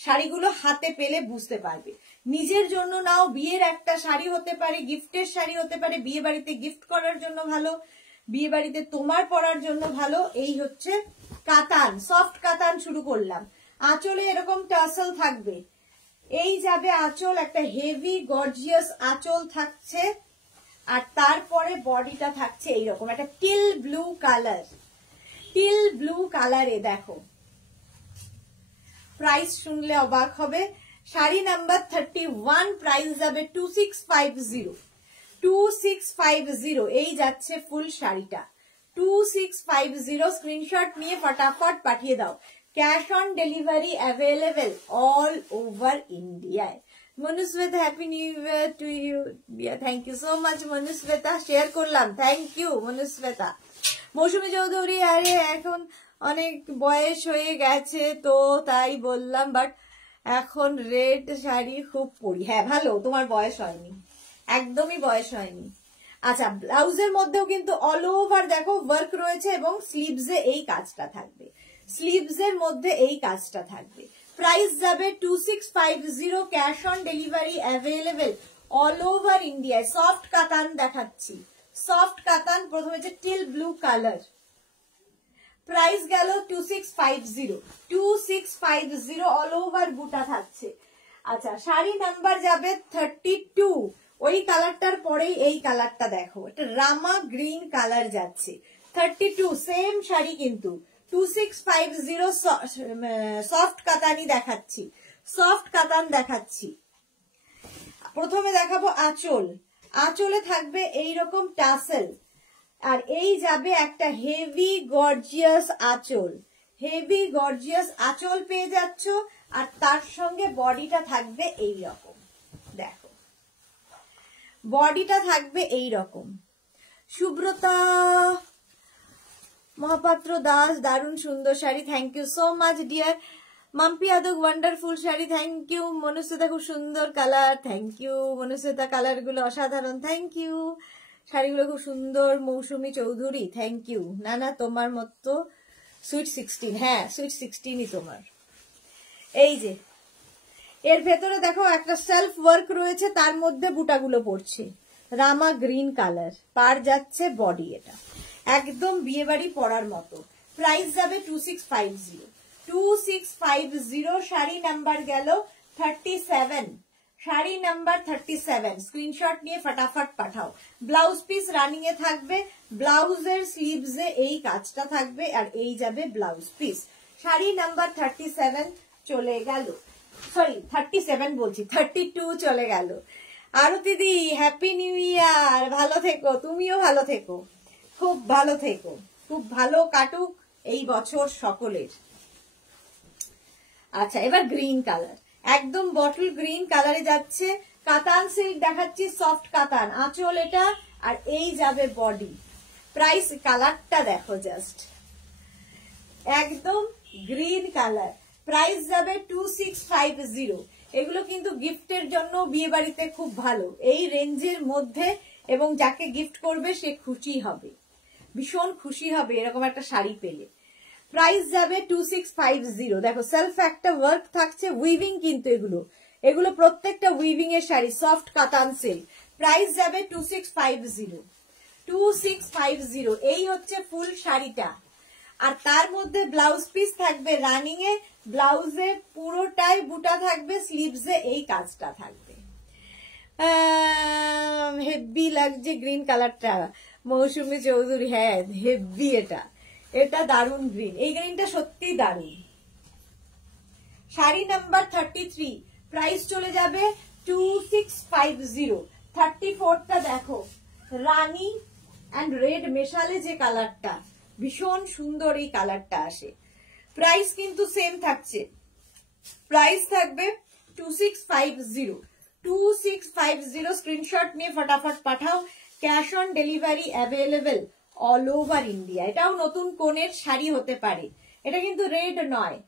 শাড়িগুলো হাতে পেলে বুঝতে পারবে। নিজের জন্য নাও, বিয়ের একটা শাড়ি হতে পারে, গিফটের শাড়ি হতে পারে, বিয়ে বাড়িতে গিফট করার জন্য ভালো, বিয়ে বাড়িতে তোমার পরার জন্য ভালো। এই হচ্ছে কাতান, সফট কাতান শুরু করলাম। আঁচলে এরকম টাসেল থাকবে, এই যাবে আঁচল, একটা হেভি গর্জিয়াস আঁচল থাকছে। আর তারপরে বডিটা থাকছে এইরকম একটা টিল ব্লু কালারে। দেখো, প্রাইস শুনলে অবাক হবে। শাড়ি নাম্বার 31, প্রাইস যাবে 2650, 2650। এই যাচ্ছে ফুল শাড়িটা, 2650। স্ক্রিনশট নিয়ে ফটাফট পাঠিয়ে দাও। Cash on delivery available all over ইন্ডিয়ায়। Manushweta, happy new year to you. Thank you so much Manushweta, share করলাম, থ্যাংক ইউ মনুশ্বেতা। মৌসুমী চৌধুরী, আরে এখন অনেক বয়স হয়ে গেছে তো তাই বললাম, বাট এখন রেড শাড়ি খুব পরি। হ্যাঁ, ভালো, তোমার বয়স হয়নি, একদমই বয়স হয়নি। আচ্ছা, ব্লাউজের মধ্যেও কিন্তু অল ওভার দেখো ওয়ার্ক রয়েছে এবং স্লিভসে এই কাজটা থাকবে, স্লিভসের মধ্যে এই কাজটা থাকবে। প্রাইস যাবে 2650, cash on delivery available all over ইন্ডিয়ায়। সফট কাতান দেখাচ্ছি, সফট কাতান। প্রথমে যে টিল ব্লু কালার। প্রাইস গেল 2650, 2650 অল ওভার বুটা থাকছে। আচ্ছা, শাড়ি নাম্বার যাবে 32। ওই কালারটার পরেই এই কালারটা দেখো, এটা রামা গ্রিন কালার যাচ্ছে। 32 সেম শাড়ি কিন্তু 2650 সফট কাতানি দেখাচ্ছি, সফট কাতান দেখাচ্ছি। প্রথমে দেখাবো আঁচল। আঁচলে থাকবে এইরকম টাসেল, আর এই যাবে একটা হেভি গর্জিয়াস আঁচল, হেভি গর্জিয়াস আঁচল পেয়ে যাচ্ছ। আর তার সঙ্গে বডিটা থাকবে এই রকম, দেখো বডিটা থাকবে এই রকম। সুব্রতা মহাপাত্র দাস, দারুণ সুন্দর শাড়ি, thank you so much dear. Mampi Adak wonderful শাড়ি, থ্যাংক ইউ। মনুষ্যতা খুব সুন্দর colour, thank you. Manushyata colour গুলো অসাধারণ, থ্যাংক ইউ। শাড়িগুলো খুব সুন্দর। Mousumi Chowdhury, thank you. না না, তোমার মতো সুইট 16, হ্যাঁ সুইট 16ই তোমার। এই যে এর ভেতরে দেখো একটা সেলফ ওয়ার্ক রয়েছে, তার মধ্যে বুটাগুলো পড়ছে। রামা গ্রিন কালার, পার যাচ্ছে বডি, এটা একদম বিয়ে বাড়ি পরার মতো। প্রাইস যাবে 2650। 2650। শাড়ি নাম্বার গেল 37। শাড়ি নাম্বার 37। স্ক্রিনশট নিয়ে ফটাফট পাঠাও। ব্লাউজ পিস রানিং এ থাকবে, ব্লাউজের স্লিভসে এই কাজটা থাকবে, আর এই যাবে ব্লাউজ পিস। শাড়ি নাম্বার 37 চলে গেল, সরি 37 বলছি, 32 চলে গেল। আরো দিদি হ্যাপি নিউ ইয়ার, ভালো থেকো, তুমিও ভালো থেকো, খুব ভালো থেকো, খুব ভালো কাটুক এই বছর সকলের। আচ্ছা, এবার গ্রিন কালার, একদম বটল গ্রিন কালারে যাচ্ছে। কাতান সিল্ক দেখাচ্ছি, সফট কাতান, আঁচল এটা, আর এই যাবে বডি। প্রাইস, কালারটা দেখো জাস্ট, একদম গ্রিন কালার। প্রাইস যাবে 2650। এগুলো কিন্তু গিফটের জন্য বিয়ে বাড়িতে খুব ভালো, এই রেঞ্জের মধ্যে, এবং যাকে গিফট করবে সে খুশি হবে, ভীষণ খুশি হবে এরকম একটা শাড়ি পেলে। প্রাইস যাবে 2650। দেখো সেলফ একটা ওয়ার্ক থাকছে, উইভিং কিন্তু এগুলো প্রত্যেকটা উইভিং এর শাড়ি, সফট কাতান সিল্ক। প্রাইস যাবে 2650। 2650। এই হচ্ছে ফুল শাড়িটা, আর তার মধ্যে ব্লাউজ পিস থাকবে রানিং এ, ব্লাউজে পুরোটাই বুটা থাকবে, স্লিভসে এই কাজটা থাকবে। হেভি লাগছে গ্রিন কালারটা, মৌসুমী চৌধুরী, হ্যাঁ হেভি, এটা দারুন গ্রিন, এই গ্রিনটা সত্যি দারুন। শাড়ি নাম্বার 33। প্রাইস চলে যাবে 2650। 34টা দেখো, রানী অ্যান্ড রেড মেশালে যে কালারটা, ভীষণ সুন্দর এই কালারটা আসে। প্রাইস কিন্তু সেম থাকছে, প্রাইস থাকবে 2650। 2650। স্ক্রিনশট নিয়ে ফটাফট পাঠাও। Cash on delivery available all over India. এটাও নতুন কোণের শাড়ি হতে পারে, এটা কিন্তু রেড নয়।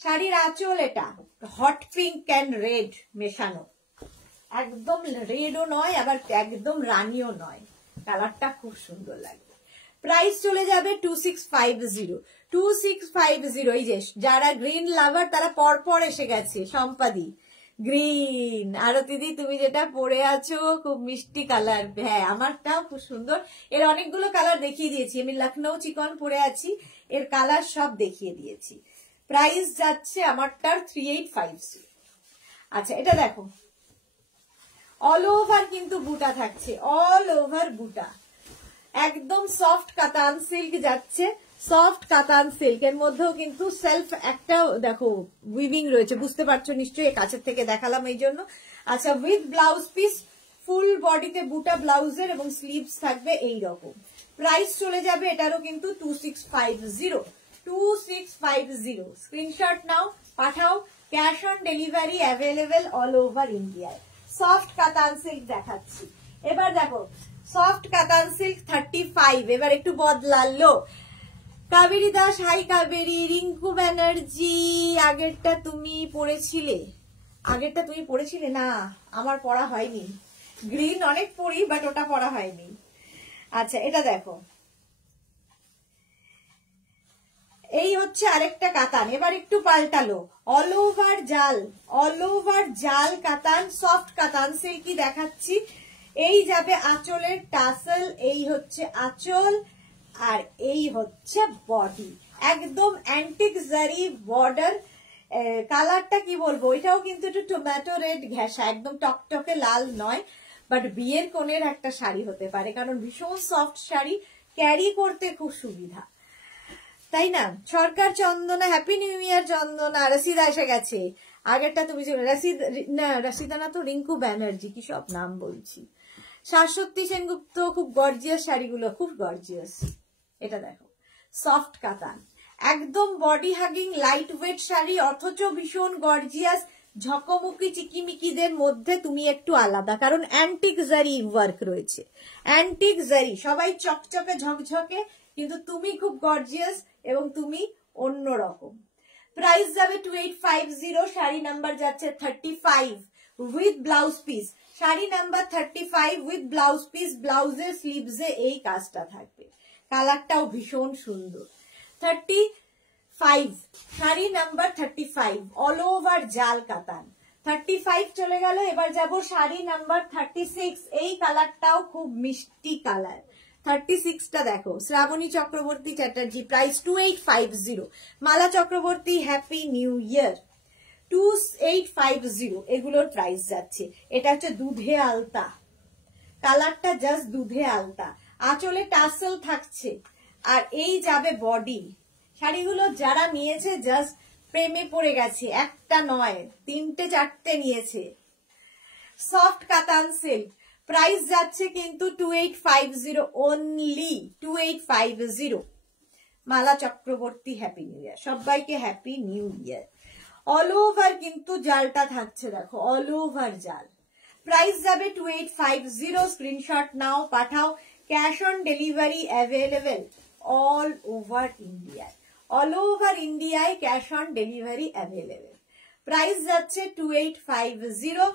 শাড়ির আঁচল এটা হট পিঙ্ক অ্যান্ড রেড মেশানো, একদম রেডও নয় আবার একদম রানিও নয়, কালারটা খুব সুন্দর লাগবে। প্রাইস চলে যাবে 2650। 2650। এই যে যারা গ্রিন লাভার তারা পরপর এসে গেছে। সম্পাদি গ্রিন, আরো দিদি তুমি যেটা পরে আছো খুব মিষ্টি কালার, হ্যাঁ আমারটাও খুব সুন্দর। এর অনেকগুলো কালার দেখিয়ে দিয়েছি, আমি লখনৌ চিকন পরে আছি, এর কালার সব দেখিয়ে দিয়েছি। প্রাইস যাচ্ছে আমারটার 3850। আচ্ছা, এটা দেখো অল ওভার কিন্তু বুটা থাকছে, অল ওভার বুটা, একদম সফট কাতান সিল্ক যাচ্ছে, সফট কাতান সিল্ক। এর মধ্যেও কিন্তু সেলফ একটা দেখো উইভিং রয়েছে, বুঝতে পারছো নিশ্চয়ই, কাছের থেকে দেখালাম এই জন্য। আচ্ছা, উইথ ব্লাউজ পিস, ফুল বডিতে বুটা ব্লাউজের, এবং স্লিভস থাকবে এই রকম। প্রাইস চলে যাবে এটারও কিন্তু 2650। 2650। স্ক্রিনশট নাও, পাঠাও। Cash on delivery available all over ইন্ডিয়ায়। সফট কাতান সিল্ক দেখাচ্ছি। এবার দেখো সফট কাতান সিল্ক 35। এবার একটু বদলালো। কাবেরী দাস, হাই কাবেরী। রিঙ্কু ব্যানার্জি, আগেরটা তুমি পড়েছিলে? না, আমার পড়া হয়নি। গ্রিন অনেক পড়ি, বাট ওটা পড়া হয়নি। আচ্ছা, এটা দেখো, এই হচ্ছে আরেকটা কাতান। এবার একটু পাল্টালো, অল ওভার জাল, অল ওভার জাল কাতান, সফট কাতান সিল্কি দেখাচ্ছি। এই যাবে আঁচলের টাসেল, এই হচ্ছে আঁচল, আর এই হচ্ছে বডি, একদম অ্যান্টিক জারি বর্ডার। কালারটা কি বলবো, এটাও কিন্তু একটু টমেটো রেড ঘেঁষা, একদম টকটকে লাল নয়, বাট বিয়ের কোণের একটা শাড়ি হতে পারে, কারণ ভীষণ সফট শাড়ি, ক্যারি করতে খুব সুবিধা, তাই না? সরকার চন্দনা, হ্যাপি নিউ ইয়ার চন্দনা। রসিদা এসে গেছে, আগেরটা তুমি রসিদা না তো, রিঙ্কু ব্যানার্জি, কি সব নাম বলছি। শাশ্বতী সেনগুপ্ত, খুব গর্জিয়াস শাড়িগুলো, খুব গর্জিয়াস। এটা দেখো সফট কাতান, একদম body hugging light weight sari, অথচ ভীষণ গর্জিয়াস। ঝকমকি চিকিমিকিদের মধ্যে তুমি একটু আলাদা, কারণ অ্যান্টিক জারি ওয়ার্ক রয়েছে, অ্যান্টিক জারি, সবাই চকচকে ঝকঝকে, কিন্তু তুমি খুব গর্জিয়াস এবং তুমি অন্যরকম। প্রাইস যাবে 2850, শাড়ি নাম্বার যাচ্ছে 35 with blouse piece. Sari number 35 with blouse piece, ব্লাউজের স্লিভসে এই কাজটা থাকবে, কালারটাও ভীষণ সুন্দর। 35 শাড়ি নাম্বার 35 অল ওভার জাল কাতান। 35 চলে গেল, এবার যাব শাড়ি নাম্বার 36। এই কালারটাও খুব মিষ্টি কালার। 36টা দেখো, শ্রাবণী চক্রবর্তী চ্যাটার্জি, প্রাইস 2850। মালা চক্রবর্তী, হ্যাপি নিউ ইয়ার। 2850 এগুলোর প্রাইস যাচ্ছে। এটা হচ্ছে দুধে আলতা, কালারটা জাস্ট দুধে আলতা, আঁচলে টাসেল থাকছে, আর এই যাবে বডি। শাড়িগুলো যারা নিয়েছে জাস্ট প্রেমে পড়ে গেছে, একটা নয় 3টে 4টে নিয়েছে। সফট কাতান সিল্ক, প্রাইস যাচ্ছে কিন্তু 2850 অনলি, 2850। মালা চক্রবর্তী, হ্যাপি নিউ ইয়ার, সবাইকে হ্যাপি নিউ ইয়ার। অল ওভার কিন্তু জালটা থাকছে, দেখো অল ওভার জাল। প্রাইস যাবে 2850, স্ক্রিনশট নাও, পাঠাও। Cash on delivery available all over ইন্ডিয়ায়, অল ওভার ইন্ডিয়ায় cash on delivery available. Price যাচ্ছে 2850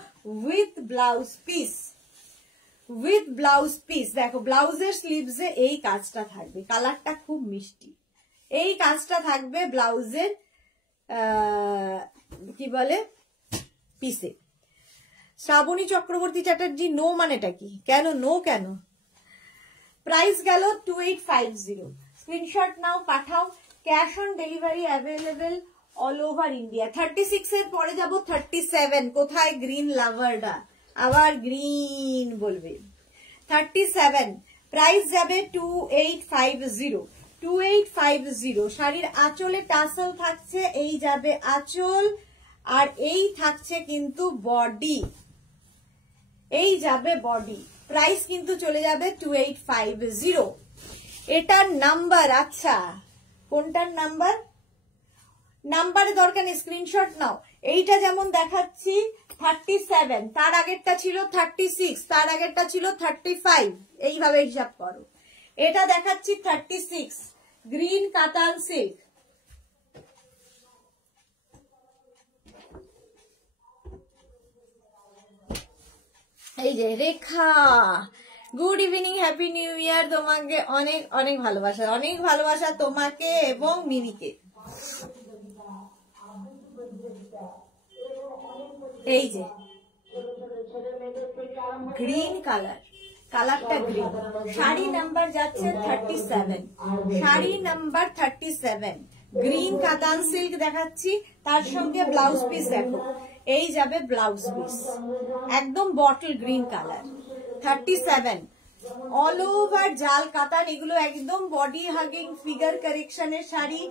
with blouse piece, with blouse piece. দেখো ব্লাউজের স্লিভসে এই কাজটা থাকবে, কালারটা খুব মিষ্টি, এই কাজটা থাকবে ব্লাউজের কি বলে পিসে। শ্রাবণী চক্রবর্তী চ্যাটার্জি, নো মানেটা কি, কেন নো কেন? প্রাইস গেল 2850, স্ক্রিনশট নাও, পাঠাও। Cash on delivery available all over India. 36 এর পরে যাব 37। কোথায় গ্রিন লাভাররা, আবার গ্রিন বলবে। 37 প্রাইস যাবে 2850, 2850। শাড়ির আঁচলে টাসেল থাকছে, এই যাবে আঁচল, আর এই থাকছে কিন্তু বডি, এই যাবে বডি। প্রাইস কিন্তু চলে যাবে 2850। এটার নাম্বার, আচ্ছা কোনটার নাম্বার, নাম্বারের দরকার নেই, স্ক্রিনশট নাও। এইটা যেমন দেখাচ্ছি 37, তার আগেরটা ছিল 36, তার আগেরটা ছিল 35, এইভাবে হিসাব করো। এটা দেখাচ্ছি 36 গ্রিন কাতান সিল্ক। এই যে Rekha, good evening, happy new year. তোমাকে অনেক অনেক ভালোবাসা, অনেক ভালোবাসা তোমাকে এবং মিমিকে। এই যে গ্রিন কালার, কালারটা গ্রিন। শাড়ি নাম্বার যাচ্ছে 37, শাড়ি নাম্বার 37 গ্রিন কাতান সিল্ক দেখাচ্ছি, তার সঙ্গে ব্লাউজ পিস দেখো, এই যাবে ব্লাউজ পিস, একদম bottle green colour. 37 all over জাল কাতান, এগুলো একদম বডি হাগিং ফিগার কারেকশনের শাড়ি,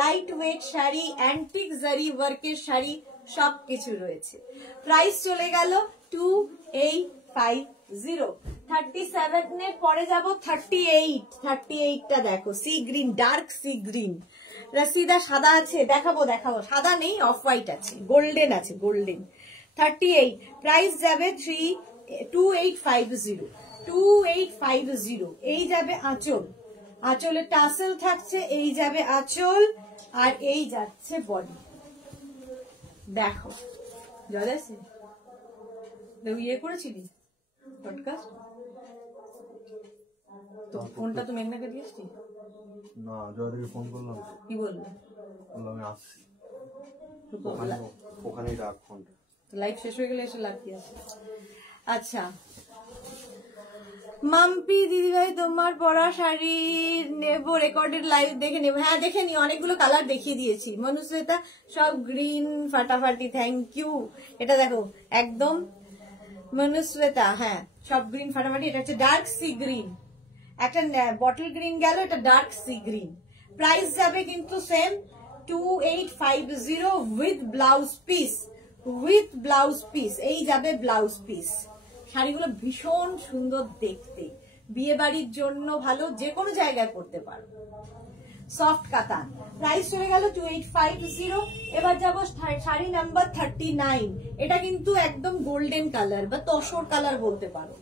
লাইট ওয়েট শাড়ি, অ্যান্টিক জারি ওয়ার্কের শাড়ি, সবকিছু রয়েছে। প্রাইস চলে গেল 2850। 37 এর পরে যাব 38। 38টা দেখো, sea green, dark sea green, Rashida সাদা আছে, দেখাবো দেখাবো, সাদা নেই, অফ হোয়াইট আছে, গোল্ডেন আছে, গোল্ডেন। 38 প্রাইস যাবে 2850, 2850। এই যাবে আঁচল, আঁচলে টাসেল থাকছে, এই যাবে আঁচল, আর এই যাচ্ছে বডি। দেখো জল আছে, ইয়ে করেছিলি পডকাস্ট, তো ফোনটা তো মেঘনাকে দিয়েছিস না? জয়দেবকে ফোন করলাম, কি বললো? বললাম আমি আসছি, ওখানেই রাখ ফোনটা, লাইভ শেষ হয়ে গেলে এসে লাভ কি আছে। আচ্ছা মাম্পি দিদিভাই, তোমার পরা শাড়ি নেবো, রেকর্ডেড লাইভ দেখে নেবো। হ্যাঁ দেখে নি, অনেকগুলো কালার দেখিয়ে দিয়েছি। মনুশ্বেতা সব গ্রিন ফাটাফাটি, থ্যাংক ইউ। এটা দেখো একদম মনুশ্বেতা, হ্যাঁ সব গ্রিন ফাটাফাটি। এটা হচ্ছে ডার্ক সি গ্রিন, একটা বটল গ্রিন গেল, এটা ডার্ক সি গ্রিন। প্রাইস যাবে কিন্তু same 2850 with blouse piece, with blouse piece, এই যাবে ব্লাউজ পিস। শাড়িগুলো ভীষণ সুন্দর দেখতে, বিয়ে বাড়ির জন্য ভালো, যে কোনো জায়গায় পরতে পারো। সফট কাতান, প্রাইস চলে গেল 2850। এবার যাবো শাড়ি নাম্বার 39। এটা কিন্তু একদম গোল্ডেন কালার বা তসর কালার বলতে পারো।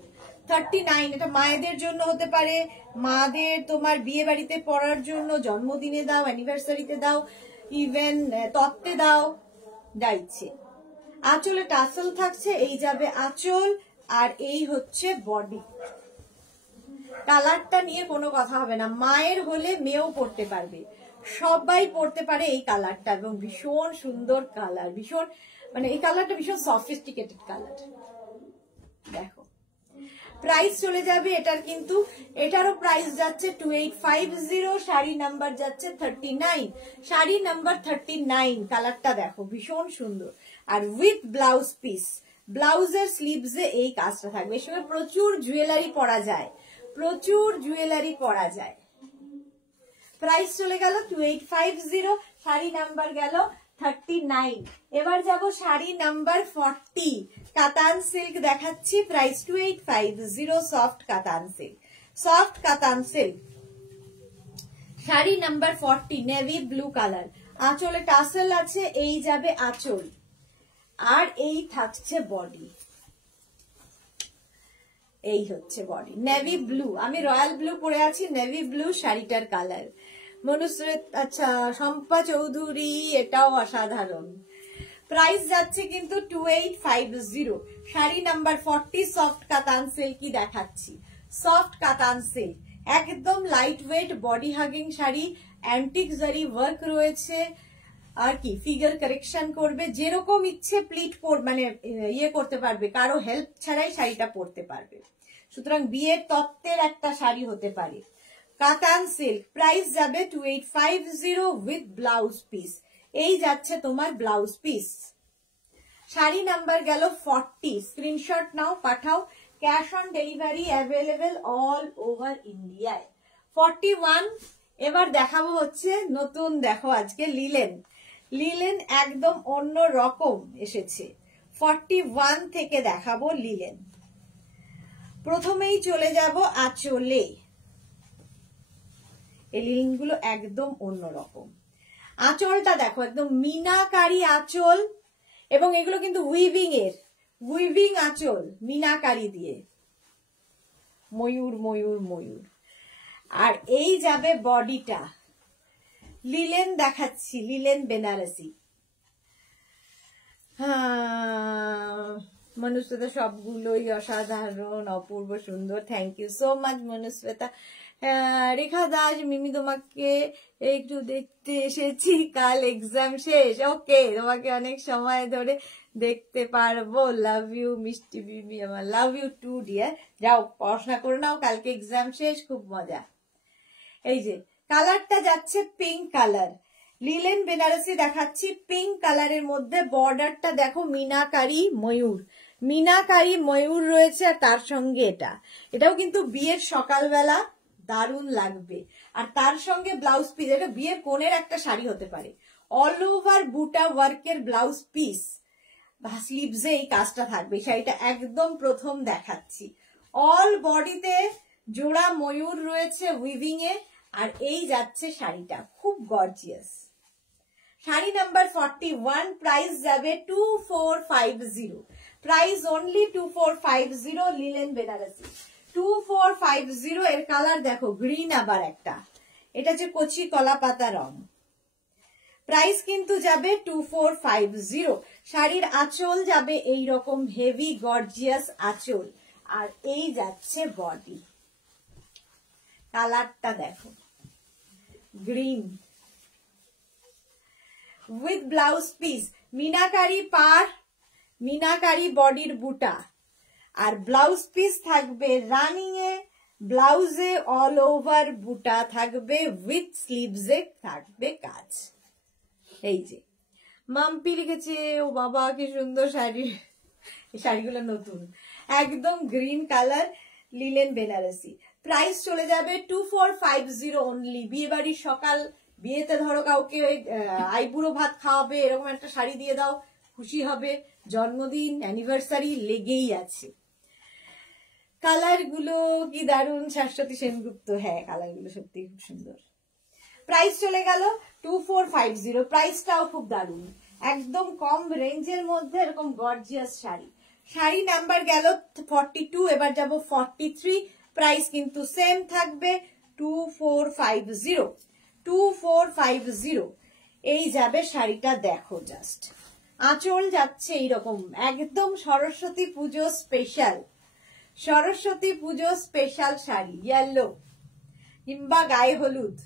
39 এটা মায়েদের জন্য হতে পারে, মাদের তোমার বিয়ে বাড়িতে পরার জন্য, জন্মদিনে দাও, অ্যানিভার্সারিতে দাও, ইভেন তত্ত্বে দাও, যা ইচ্ছে। আঁচলে টাসেল থাকছে, এই যাবে আঁচল, আর এই হচ্ছে বডি। কালারটা নিয়ে কোনো কথা হবে না, মায়ের হলে মেয়েও পরতে পারবে, সবাই পরতে পারে এই কালারটা, এবং ভীষণ সুন্দর কালার, ভীষণ মানে এই কালারটা ভীষণ সফিস্টিকেটেড কালার। দেখো প্রাইস চলে যাবে এটার, কিন্তু এটারও প্রাইস যাচ্ছে 2850, শাড়ি নাম্বার যাচ্ছে 39, শাড়ি নাম্বার 39। কালারটা দেখো ভীষণ সুন্দর, আর উইথ ব্লাউজ পিস, ব্লাউজের স্লিভসে এই কাজটা থাকবে। এর সঙ্গে প্রচুর জুয়েলারি পরা যায়, প্রচুর জুয়েলারি পরা যায়। প্রাইস চলে গেল 2850, শাড়ি নাম্বার গেল 39। এবার যাব শাড়ি নাম্বার 40, কাতান সিল্ক দেখাচ্ছি, প্রাইস 2850, সফট কাতান সিল্ক, সফট কাতান silk. Sari number 40, navy blue colour, আঁচলে টাসেল আছে, এই যাবে আঁচল, আর এই থাকছে বডি, এই হচ্ছে বডি নেভি ব্লু। আমি রয়্যাল ব্লু পরে আছি, নেভি ব্লু শাড়িটার কালার। মনুশ্রেত, আচ্ছা শম্পা চৌধুরী, এটাও অসাধারণ। প্রাইস যাচ্ছে কিন্তু 2850, শাড়ি নাম্বার 40, সফট কাতান সিল্কই দেখাচ্ছি, সফট কাতান সিল্ক, একদম light weight body hugging sari, antique জারি ওয়ার্ক রয়েছে, আর কি ফিগার কারেকশন করবে, যেরকম ইচ্ছে প্লিট মানে ইয়ে করতে পারবে, কারো হেল্প ছাড়াই শাড়িটা পরতে পারবে। সুতরাং বিয়ের তত্ত্বের একটা শাড়ি হতে পারে। কাতান সিল্ক, প্রাইস যাবে 2850 উইথ ব্লাউজ পিস, এই যাচ্ছে তোমার ব্লাউজ পিস। শাড়ি নাম্বার গেল 40, স্ক্রিনশট নাও, পাঠাও, cash on delivery available all over ইন্ডিয়ায়। 41। এবার দেখাবো হচ্ছে নতুন, দেখো আজকে লিলেন, লিলেন একদম অন্য রকম এসেছে। 41 থেকে দেখাবো লিলেন। প্রথমেই চলে যাব আঁচলে, এই লিলেন গুলো একদম অন্যরকম। আঁচলটা দেখো একদম মিনাকারি আঁচল, এবং এগুলো কিন্তু উইভিং এর, উইভিং আঁচল মিনাকারি দিয়ে, ময়ূর ময়ূর ময়ূর। আর এই যাবে বডিটা, লিলেন দেখাচ্ছি, লিলেন বেনারসি। মনুশ্বেতা সবগুলোই অসাধারণ, অপূর্ব সুন্দর, থ্যাংক ইউ সো মাচ মনুশ্বেতা। রেখা দাস, মিমি তোমাকে একটু দেখতে এসেছি, কাল এক্সাম শেষ, ওকে তোমাকে অনেক সময় ধরে দেখতে পারবো, লাভ ইউ মিষ্টি বিবি আমার, লাভ ইউ টু ডিয়ার। যাও পড়াশোনা করে নাও, কালকে এক্সাম শেষ, খুব মজা। এই যে কালারটা যাচ্ছে পিঙ্ক কালার, লিলেন বেনারসি দেখাচ্ছি, পিঙ্ক কালারের মধ্যে বর্ডারটা দেখো মিনাকারি ময়ূর, মিনাকারি ময়ূর রয়েছে, আর তার সঙ্গে এটাও কিন্তু বিয়ের সকালবেলা দারুণ লাগবে। আর তার সঙ্গে ব্লাউজ পিস, এটা বিয়ের কোণের একটা শাড়ি হতে পারে, অল ওভার বুটা ওয়ার্কের ব্লাউজ পিস, স্লিভসে এই কাজটা থাকবে। শাড়িটা একদম প্রথম দেখাচ্ছি, অল বডিতে জোড়া ময়ূর রয়েছে উইভিং এ, আর এই যাচ্ছে শাড়িটা, খুব গর্জিয়াস। শাড়ি নাম্বার 41, প্রাইস যাবে 2450, প্রাইস অনলি 2450, লিলেন বেনারসি 2450। এর কালার দেখো গ্রিন, আবার একটা, এটা হচ্ছে কচি কলা পাতা রং। প্রাইস কিন্তু যাবে 2450। শাড়ির আঁচল যাবে এই রকম হেভি গর্জিয়াস আঁচল, আর এই যাচ্ছে বডি। কালারটা দেখো green with blouse piece, meenakari পার, মিনাকারি বডির বুটা, আর ব্লাউজ পিস থাকবে রানিং এ, ব্লাউজে অল ওভার বুটা থাকবে, উইথ স্লিভসে থাকবে কাজ। এই যে মাম্পি লিখেছে, ও বাবা কি সুন্দর শাড়ি, এই শাড়িগুলো নতুন, একদম green colour, linen Banarasi. Price চলে যাবে 2450 অনলি। বিয়ে বাড়ির সকাল, বিয়েতে ধরো কাউকে আইবুড়ো ভাত খাওয়াবে, এরকম একটা শাড়ি দিয়ে দাও, খুশি হবে। জন্মদিন, অ্যানিভার্সারি লেগেই আছে। কালার গুলো কি দারুণ, শাশ্বতী সেনগুপ্ত, হ্যাঁ কালার গুলো সত্যি খুব সুন্দর। প্রাইস চলে গেল 2450, প্রাইসটাও খুব দারুণ, একদম কম রেঞ্জের মধ্যে এরকম গর্জিয়াস শাড়ি। শাড়ি নাম্বার গেল 42, এবার যাব 43, প্রাইস কিন্তু সেম থাকবে 2450, 2450। এই যাবে শাড়িটা, দেখো জাস্ট আঁচল যাচ্ছে এইরকম, একদম সরস্বতী পুজো স্পেশাল, সরস্বতী পুজো স্পেশাল শাড়ি, ইয়েলো কিংবা গায়ে হলুদ।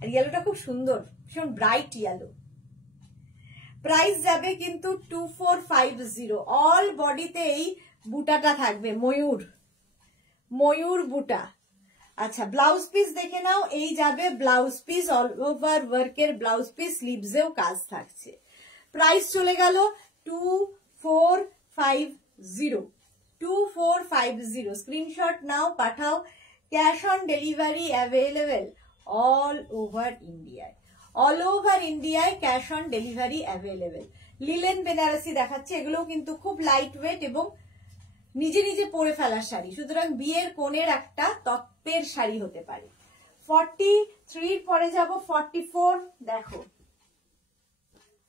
আর ইয়েলোটা খুব সুন্দর, ভীষণ ব্রাইট ইয়েলো। প্রাইস যাবে কিন্তু 2450। অল বডিতে এই বুটাটা থাকবে, ময়ূর, ময়ূর বুটা। আচ্ছা, ব্লাউজ পিস দেখে নাও, এই যাবে ব্লাউজ পিস, অল ওভার ওয়ার্কের ব্লাউজ পিস, স্লিভসেও কাজ থাকছে। প্রাইস চলে গেল 2450, 2450। স্ক্রিনশট নাও, পাঠাও। Cash on delivery available all over ইন্ডিয়ায়, অল ওভার ইন্ডিয়ায় cash on delivery available. Linen Banarasi দেখাচ্ছে, এগুলোও কিন্তু খুব লাইট ওয়েট এবং নিজে নিজে পরে ফেলার শাড়ি, সুতরাং বিয়ের কোণের একটা তত্ত্বের শাড়ি হতে পারে। 43 পরে যাব 44, দেখো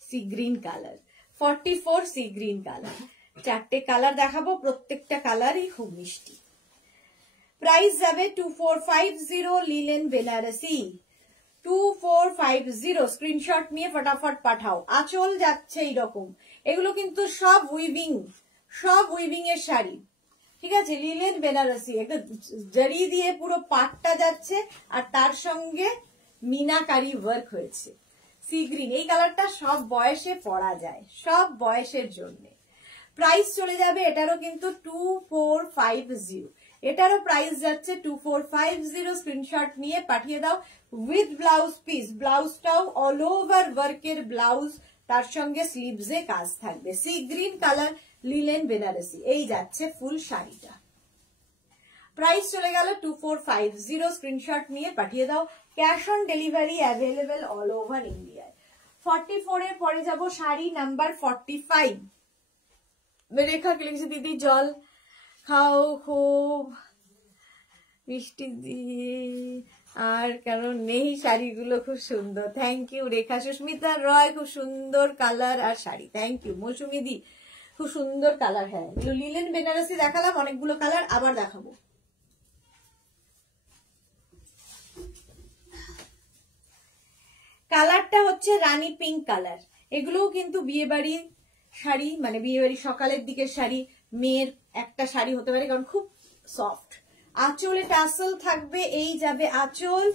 sea green colour, 44 C green colour. চারটে কালার দেখাবো, প্রত্যেকটা কালারই খুব মিষ্টি। প্রাইস যাবে 2450, লিলেন বেনারসি 2450। স্ক্রিনশট নিয়ে ফটাফট পাঠাও। আঁচল যাচ্ছে এইরকম, এগুলো কিন্তু সব উইভিং, সব উইভিং এর শাড়ি, ঠিক আছে। লিলেন বেনারসি, একটা জড়ি দিয়ে পুরো পাটটা যাচ্ছে আর তার সঙ্গে মিনাকারি ওয়ার্ক হয়েছে। সি গ্রিন, এই কালারটা সব বয়সে পরা যায়, সব বয়সের জন্য। প্রাইস চলে যাবে এটারও কিন্তু 2450, এটারও প্রাইস যাচ্ছে 2450। স্ক্রিনশট নিয়ে পাঠিয়ে দাও উইথ ব্লাউজ পিস, ব্লাউজটাও অল ওভার ওয়ার্কের ব্লাউজ, তার সঙ্গে স্লিভসে কাজ থাকবে। Sea green colour, linen Banarasi, এই যাচ্ছে ফুল শাড়িটা। প্রাইস চলে গেল 2450। স্ক্রিনশট নিয়ে পাঠিয়ে দাও। Cash on delivery available all over ইন্ডিয়ায়। 44 এর পরে যাব শাড়ি নাম্বার 45। রেখা কি লিখছে, দিদি জল খাও খুব মিষ্টি দিয়ে, আর কেন নেই, শাড়িগুলো খুব সুন্দর। Thank you Rekha. সুস্মিতা রয়, খুব সুন্দর কালার আর শাড়ি, থ্যাংক ইউ। মৌসুমি দি, খুব সুন্দর কালার। হ্যাঁ, লিলেন বেনারসি দেখালাম, অনেকগুলো কালার আবার দেখাবো। কালারটা হচ্ছে রানী পিঙ্ক কালার। এগুলোও কিন্তু বিয়ে বাড়ির শাড়ি, মানে বিয়ে বাড়ির সকালের দিকের শাড়ি, মেয়ের একটা শাড়ি হতে পারে, কারণ খুব সফট। আঁচলে টাসেল থাকবে, এই যাবে আঁচল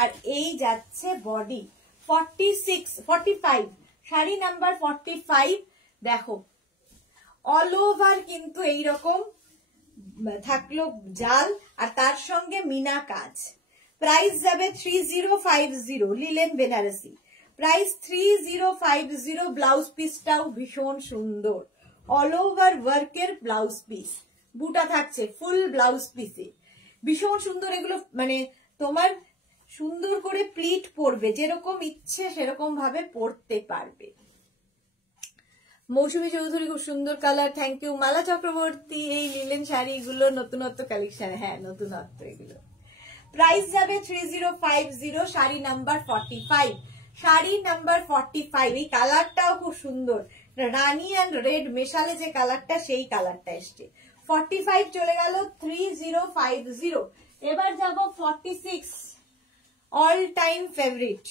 আর এই যাচ্ছে বডি। 45 শাড়ি নাম্বার 45। দেখো অল ওভার কিন্তু এইরকম থাকলো জাল আর তার সঙ্গে মিনা কাজ। প্রাইস যাবে 3050, লিলেন বেনারসি। প্রাইস 3050। ব্লাউজ পিসটাও ভীষণ সুন্দর, অল ওভার ওয়ার্কের ব্লাউজ পিস, বুটা থাকছে ফুল ব্লাউজ পিসে, ভীষণ সুন্দর। এগুলো মানে তোমার সুন্দর করে প্লিট পরবে, যেরকম ইচ্ছে সেরকম ভাবে পরতে পারবে। মৌসুমী চৌধুরী, খুব সুন্দর কালার, থ্যাংক ইউ। মালা চক্রবর্তী, এই লিলেন শাড়িগুলো নতুনত্ব কালেকশন, হ্যাঁ নতুনত্ব এগুলো। প্রাইস যাবে 3050, শাড়ি নাম্বার 45। শাড়ি নাম্বার 45, এই কালারটাও খুব সুন্দর, রানী অ্যান্ড রেড মেশালে যে কালারটা, সেই কালারটা এসছে। 45 চলে গেল 3050। এবার যাব 46, অল টাইম ফেভারিট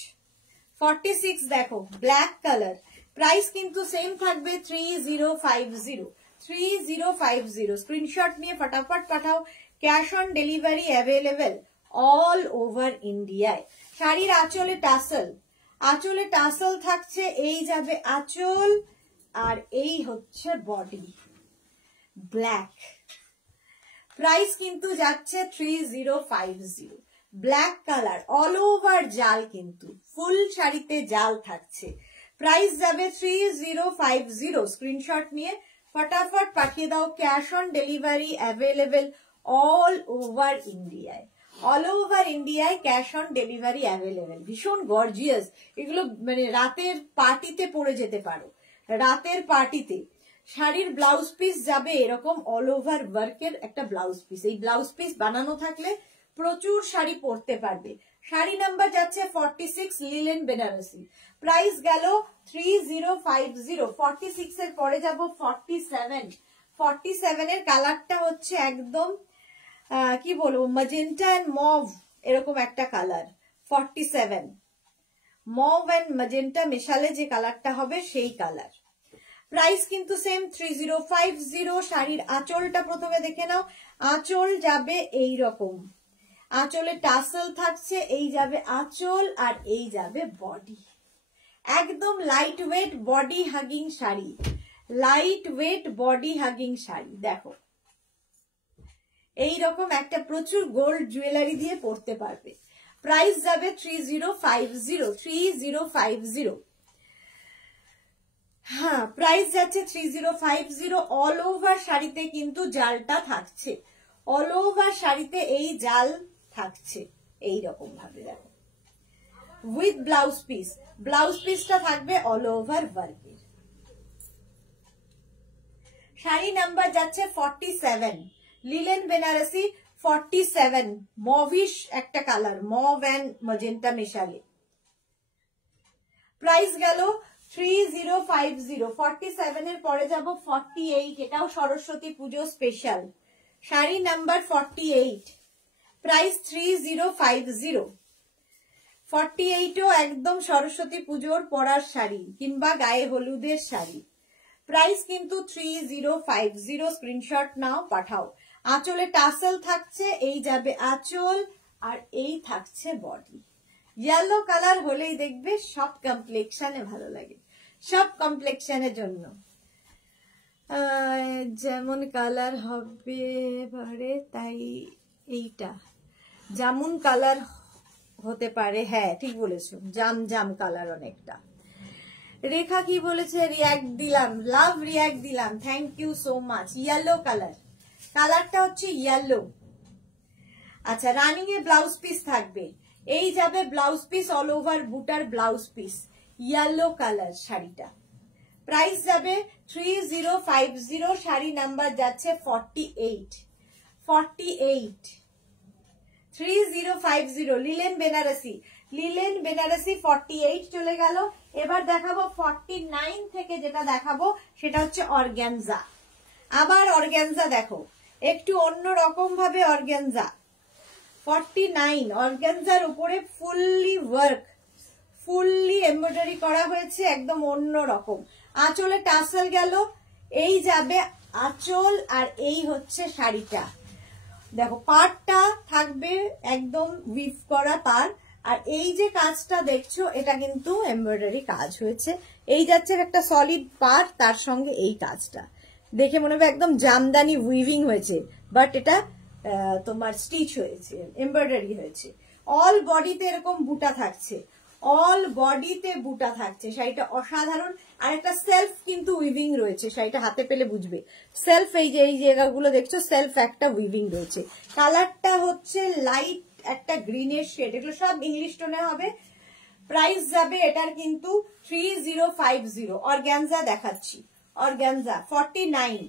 46। দেখো ব্ল্যাক কালার, প্রাইস কিন্তু সেম থাকবে 3050। স্ক্রিনশট নিয়ে ফটাফট পাঠাও। Cash on delivery available all over ইন্ডিয়ায়। শাড়ির আঁচলে টাসেল, আঁচলে টাসেল থাকছে, এই যাবে আঁচল আর এই হচ্ছে বডি, ব্ল্যাক। প্রাইস কিন্তু যাচ্ছে 3050। ব্ল্যাক কালার, অল ওভার জাল, কিন্তু ফুল শাড়িতে জাল থাকছে। প্রাইস যাবে 3050। স্ক্রিনশট নিয়ে ফটাফট পাঠিয়ে দাও। Cash on delivery available all over ইন্ডিয়ায়, অল ওভার ইন্ডিয়ায় ক্যাশ অন ডেলিভারি অ্যাভেলেবেল। ভীষণ গর্জিয়াস এগুলো, মানে রাতের পার্টিতে পরে যেতে পারো, রাতের পার্টিতে। শাড়ির ব্লাউজ পিস যাবে এরকম অল ওভার ওয়ার্কের একটা ব্লাউজ পিস। এই ব্লাউজ পিস বানানো থাকলে প্রচুর শাড়ি পরতে পারবে। শাড়ি নাম্বার যাচ্ছে 46, লিলেন বেনারসি। প্রাইস গেল 3050। 46 এর পরে যাব 47। 47 এর কালারটা হচ্ছে একদম কি বলবো, ম্যাজেন্টা এন্ড মভ, এরকম একটা কালার। 47 মভ অ্যান্ড ম্যাজেন্টা মেশালে যে কালারটা হবে সেই কালার। প্রাইস কিন্তু সেম 3050। শাড়ির আঁচলটা প্রথমে দেখে নাও, আঁচল যাবে এই রকম, আঁচলে টাসেল থাকছে, এই যাবে আঁচল আর এই যাবে বডি। একদম light weight body hugging sari, light weight body hugging sari. দেখো এই রকম একটা প্রচুর গোল্ড জুয়েলারি দিয়ে পরতে পারবে। প্রাইস যাবে 3050। হ্যাঁ, প্রাইস যাচ্ছে 3050। অল ওভার শাড়িতে কিন্তু জালটা থাকছে, অল ওভার শাড়িতে এই জাল থাকছে এই রকম ভাবে। দেখো উইথ ব্লাউজ পিস, ব্লাউজ পিসটা থাকবে অল ওভার ওয়ার্কের। শাড়ি নাম্বার যাচ্ছে 47, লিলেন বেনারসি 47, মভিশ একটা কালার, মভ অ্যান্ড ম্যাজেন্টা মেশালে। প্রাইস গেল 3050। 47 এর পরে যাব 48, এটাও সরস্বতী পুজো স্পেশাল। Sari number 48, price 3050। 48ও একদম সরস্বতী পুজোর পরার শাড়ি কিংবা গায়ে হলুদের শাড়ি। প্রাইস কিন্তু 3050। স্ক্রিনশট নাও, পাঠাও। আঁচলে টাসেল থাকছে, এই যাবে আঁচল আর এই থাকছে বডি। ইয়েলো কালার হলেই দেখবে সব কমপ্লেক্সনে ভালো লাগে, সব কমপ্লেক্সনের জন্য যেমন কালার হবে পারে, তাই এইটা জামুন কালার হতে পারে। হ্যাঁ ঠিক বলেছো, জাম জাম কালার অনেকটা। রেখা কি বলেছে? রিয়াক্ট দিলাম, লাভ রিয়াক্ট দিলাম, thank you so much. Yellow colour, কালারটা হচ্ছে ইয়েলো। আচ্ছা, রানিং এ ব্লাউজ পিস থাকবে, এই যাবে ব্লাউজ পিস, অল ওভার বুটার ব্লাউজ পিস, ইয়েলো কালার শাড়িটা। প্রাইস যাবে 3050। শাড়ি নাম্বার যাচ্ছে 48, 48 3050। লিলেন বেনারসি, লিলেন বেনারসি 48 চলে গেল। এবার দেখাবো 49 থেকে, যেটা দেখাবো সেটা হচ্ছে অর্গ্যানজা। আবার অর্গ্যানজা দেখো, একটু অন্য রকম ভাবে অর্গ্যানজা। 49 অর্গ্যানজার উপরে ফুললি ওয়ার্ক, ফুললি এমব্রয়ডারি করা হয়েছে, একদম অন্য রকম। আঁচলে টাসেল গেল, এই যাবে আঁচল আর এই হচ্ছে শাড়িটা। দেখো পাড়টা থাকবে একদম উইভ করা পাড়, আর এই যে কাজটা দেখছো এটা কিন্তু এমব্রয়ডারি কাজ হয়েছে। এই যাচ্ছে একটা সলিড পাড়, তার সঙ্গে এই কাজটা দেখে মনে হবে একদম জামদানি উইভিং হয়েছে, বাট এটা তোমার স্টিচ হয়েছে, এমব্রয়ডারি হয়েছে। অল বডিতে এরকম বুটা থাকছে, অল বডিতে বুটা থাকছে, শাড়িটা অসাধারণ। আর একটা সেলফ কিন্তু উইভিং রয়েছে, শাড়িটা হাতে পেলে বুঝবে। সেলফ এই যে এই জায়গাগুলো দেখছো, সেলফ একটা উইভিং রয়েছে। কালারটা হচ্ছে লাইট একটা গ্রিনের শেড, এগুলো সব ইংলিশ টোনে হবে। প্রাইস যাবে এটার কিন্তু 3050। অর্গ্যানজা দেখাচ্ছি, অর্গ্যানজা 49,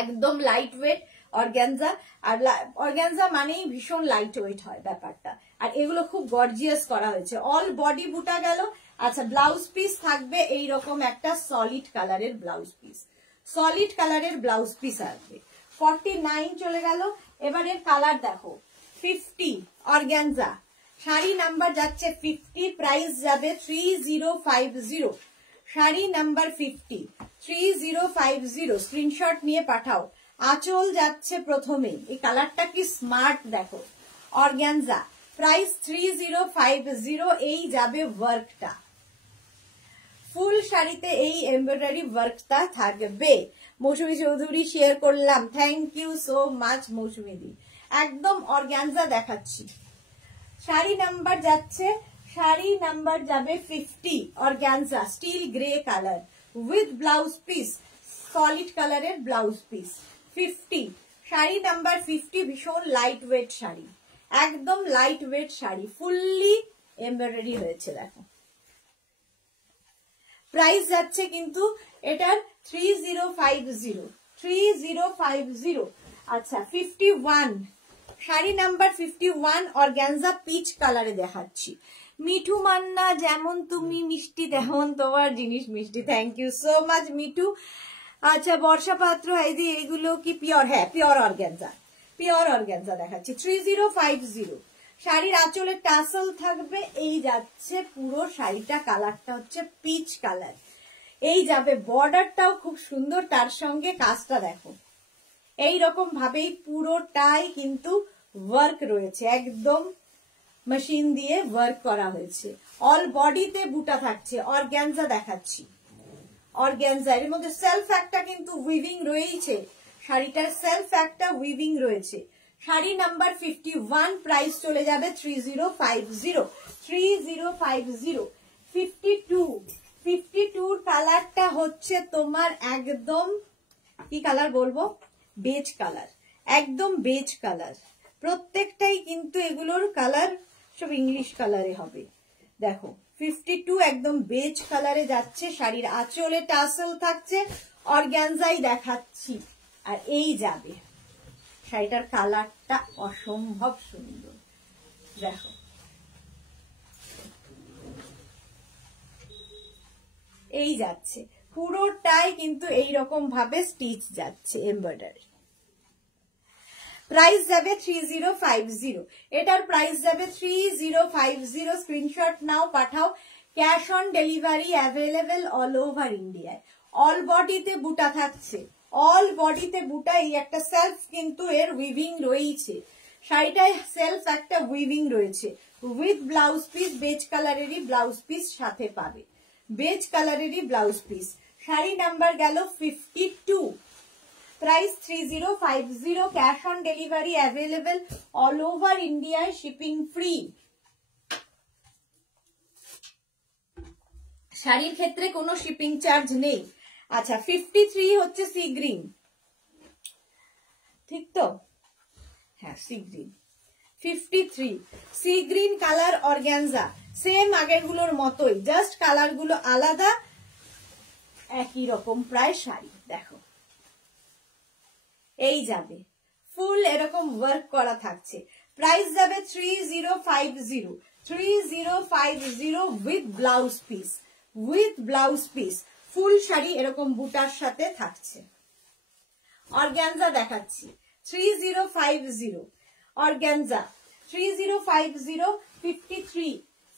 একদম লাইট ওয়েট অর্গ্যানজা। আর অর্গ্যানজা মানেই ভীষণ লাইট ওয়েট হয় ব্যাপারটা, আর এগুলো খুব গর্জিয়াস করা হয়েছে। অল বডি বুটা গেল। আচ্ছা, ব্লাউজ পিস থাকবে এইরকম একটা সলিড কালারের ব্লাউজ পিস, সলিড কালারের ব্লাউজ পিস আসবে। 49 চলে গেল। এবার এর কালার দেখো, 50 অর্গ্যানজা, শাড়ি নাম্বার যাচ্ছে 50, প্রাইস যাবে 3050। শাড়ি নাম্বার 50, 3050। স্ক্রিনশট নিয়ে পাঠাও। আঁচল যাচ্ছে প্রথমে, এই কালারটা কি স্মার্ট দেখো, অর্গ্যানজা। প্রাইস 3050। এই যাবে ওয়ার্কটা, ফুল শাড়িতে এই এমব্রয়ডারি ওয়ার্কটা থাকবে। মৌসুমী চৌধুরী শেয়ার করলাম, থ্যাংক ইউ সো মাচ মৌসুমী দি। একদম অর্গ্যানজা দেখাচ্ছি। শাড়ি নাম্বার যাচ্ছে, শাড়ি নাম্বার যাবে 50, organza still grey colour with blouse piece, solid কালারের ব্লাউজ পিস। 50 শাড়ি নাম্বার 50, ভীষণ লাইট ওয়েট শাড়ি, একদম light weight sari, fully embroidery হয়েছে দেখো। প্রাইস যাচ্ছে কিন্তু এটার 3050, 3050। আচ্ছা, 51 শাড়ি নাম্বার 51, অর্গ্যানজা পিচ কালারে দেখাচ্ছি। মিঠু মান্না, যেমন তুমি মিষ্টি তেমন তোমার জিনিস মিষ্টি, thank you so much Mithu. আচ্ছা, বর্ষা পাত্র, এই এগুলো কি পিওর? হ্যাঁ পিওর অর্গ্যানজা, পিওর অর্গ্যানজা দেখাচ্ছি। 3050 শাড়ির আঁচলে টাসেল থাকবে, এই যাচ্ছে পুরো শাড়িটা, কালারটা হচ্ছে পিচ কালার। এই যাবে বর্ডারটাও খুব সুন্দর, তার সঙ্গে কাজটা দেখো এই রকম ভাবেই পুরোটাই কিন্তু ওয়ার্ক রয়েছে, একদম মেশিন দিয়ে ওয়ার্ক করা হয়েছে। অল বডিতে বুটা থাকছে, অর্গানজা দেখাচ্ছি, অর্গানজা এর মধ্যে সেলফ একটা কিন্তু উইভিং রয়েছে, শাড়িটার সেলফ একটা উইভিং রয়েছে। শাড়ি নাম্বার 51, প্রাইস চলে যাবে 3050, 3050। 52 কালারটা হচ্ছে তোমার একদম কি কালার বলবো, বেজ কালার, একদম বেজ কালার। প্রত্যেকটাই কিন্তু এগুলোর কালার সব ইংলিশ কালারে হবে। দেখো 52 একদম বেজ কালারে যাচ্ছে, শাড়ির আঁচলে টাসেল থাকছে, অর্গানজাই দেখাচ্ছি। আর এই যাবে শাড়িটার কালারটা অসম্ভব সুন্দর, দেখো এই যাচ্ছে পুরোটাই কিন্তু এই রকম ভাবে স্টিচ যাচ্ছে, এমব্রয়ডারি। প্রাইস যাবে 3050, এটার প্রাইস যাবে 3050। স্ক্রিনশট নাও, পাঠাও। Cash on delivery available all over ইন্ডিয়ায়। অল বডিতে বুটা থাকছে, অল বডিতে বুটা, এই একটা সেলফ কিন্তু এর উইভিং রয়েছে, শাড়িটায় সেলফ একটা উইভিং রয়েছে উইথ ব্লাউজ পিস, বেজ কালারেরই ব্লাউজ পিস সাথে পাবে, বেজ কালারেরই ব্লাউজ পিস। শাড়ি নাম্বার গেল 52, price 3050, cash on delivery available all over ইন্ডিয়ায়, শিপিং ফ্রি। শাড়ির ক্ষেত্রে কোনো শিপিং চার্জ নেই। আচ্ছা 53 হচ্ছে সি গ্রিন, ঠিক তো? হ্যাঁ sea green, 53 C green colour organza, same আগের গুলোর মতোই, জাস্ট কালার গুলো আলাদা, একই রকম প্রায় শাড়ি। দেখো এই যাবে ফুল এরকম ওয়ার্ক করা থাকছে, প্রাইস যাবে 3050, 3050 with blouse piece, with blouse piece, full sari এরকম বুটার সাথে থাকছে। অর্গানজা দেখাচ্ছি 3050, অর্গানজা 3050। 53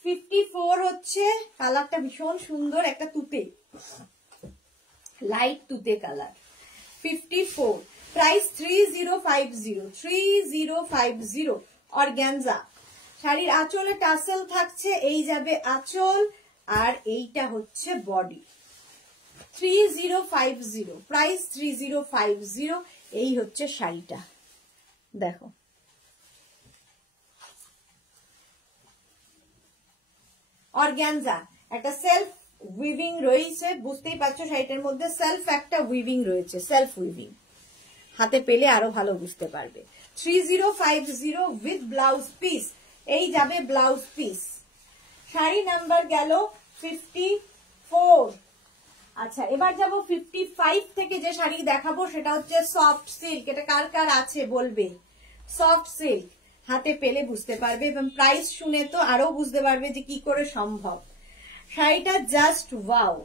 54 হচ্ছে কালারটা ভীষণ সুন্দর, একটা তুতে, লাইট তুতে কালার। 54, price 3050, 3050 organza. শাড়ির আঁচলে টাসেল থাকছে, এই যাবে আঁচল, আর এইটা হচ্ছে বডি। 3050, প্রাইস 3050, এই হচ্ছে শাড়িটা। দেখো অর্গানজা একটা সেলফ উইভিং রয়েছে, বুঝতেই পারছো শাড়িটার মধ্যে সেলফ একটা উইভিং রয়েছে, সেলফ উইভিং, হাতে পেলে আরো ভালো বুঝতে পারবে। 3050 উইথ ব্লাউজ পিস, এই যাবে ব্লাউজ পিস। শাড়ি নাম্বার গেল 54। আচ্ছা এবার যাব 55 থেকে, যে শাড়ি দেখাবো সেটা হচ্ছে সফট সিল্ক। এটা কার কার আছে বলবে, সফট সিল্ক, হাতে পেলে বুঝতে পারবে, এবং প্রাইস শুনে তো আরো বুঝতে পারবে যে কি করে সম্ভব। শাড়িটা জাস্ট ওয়াও।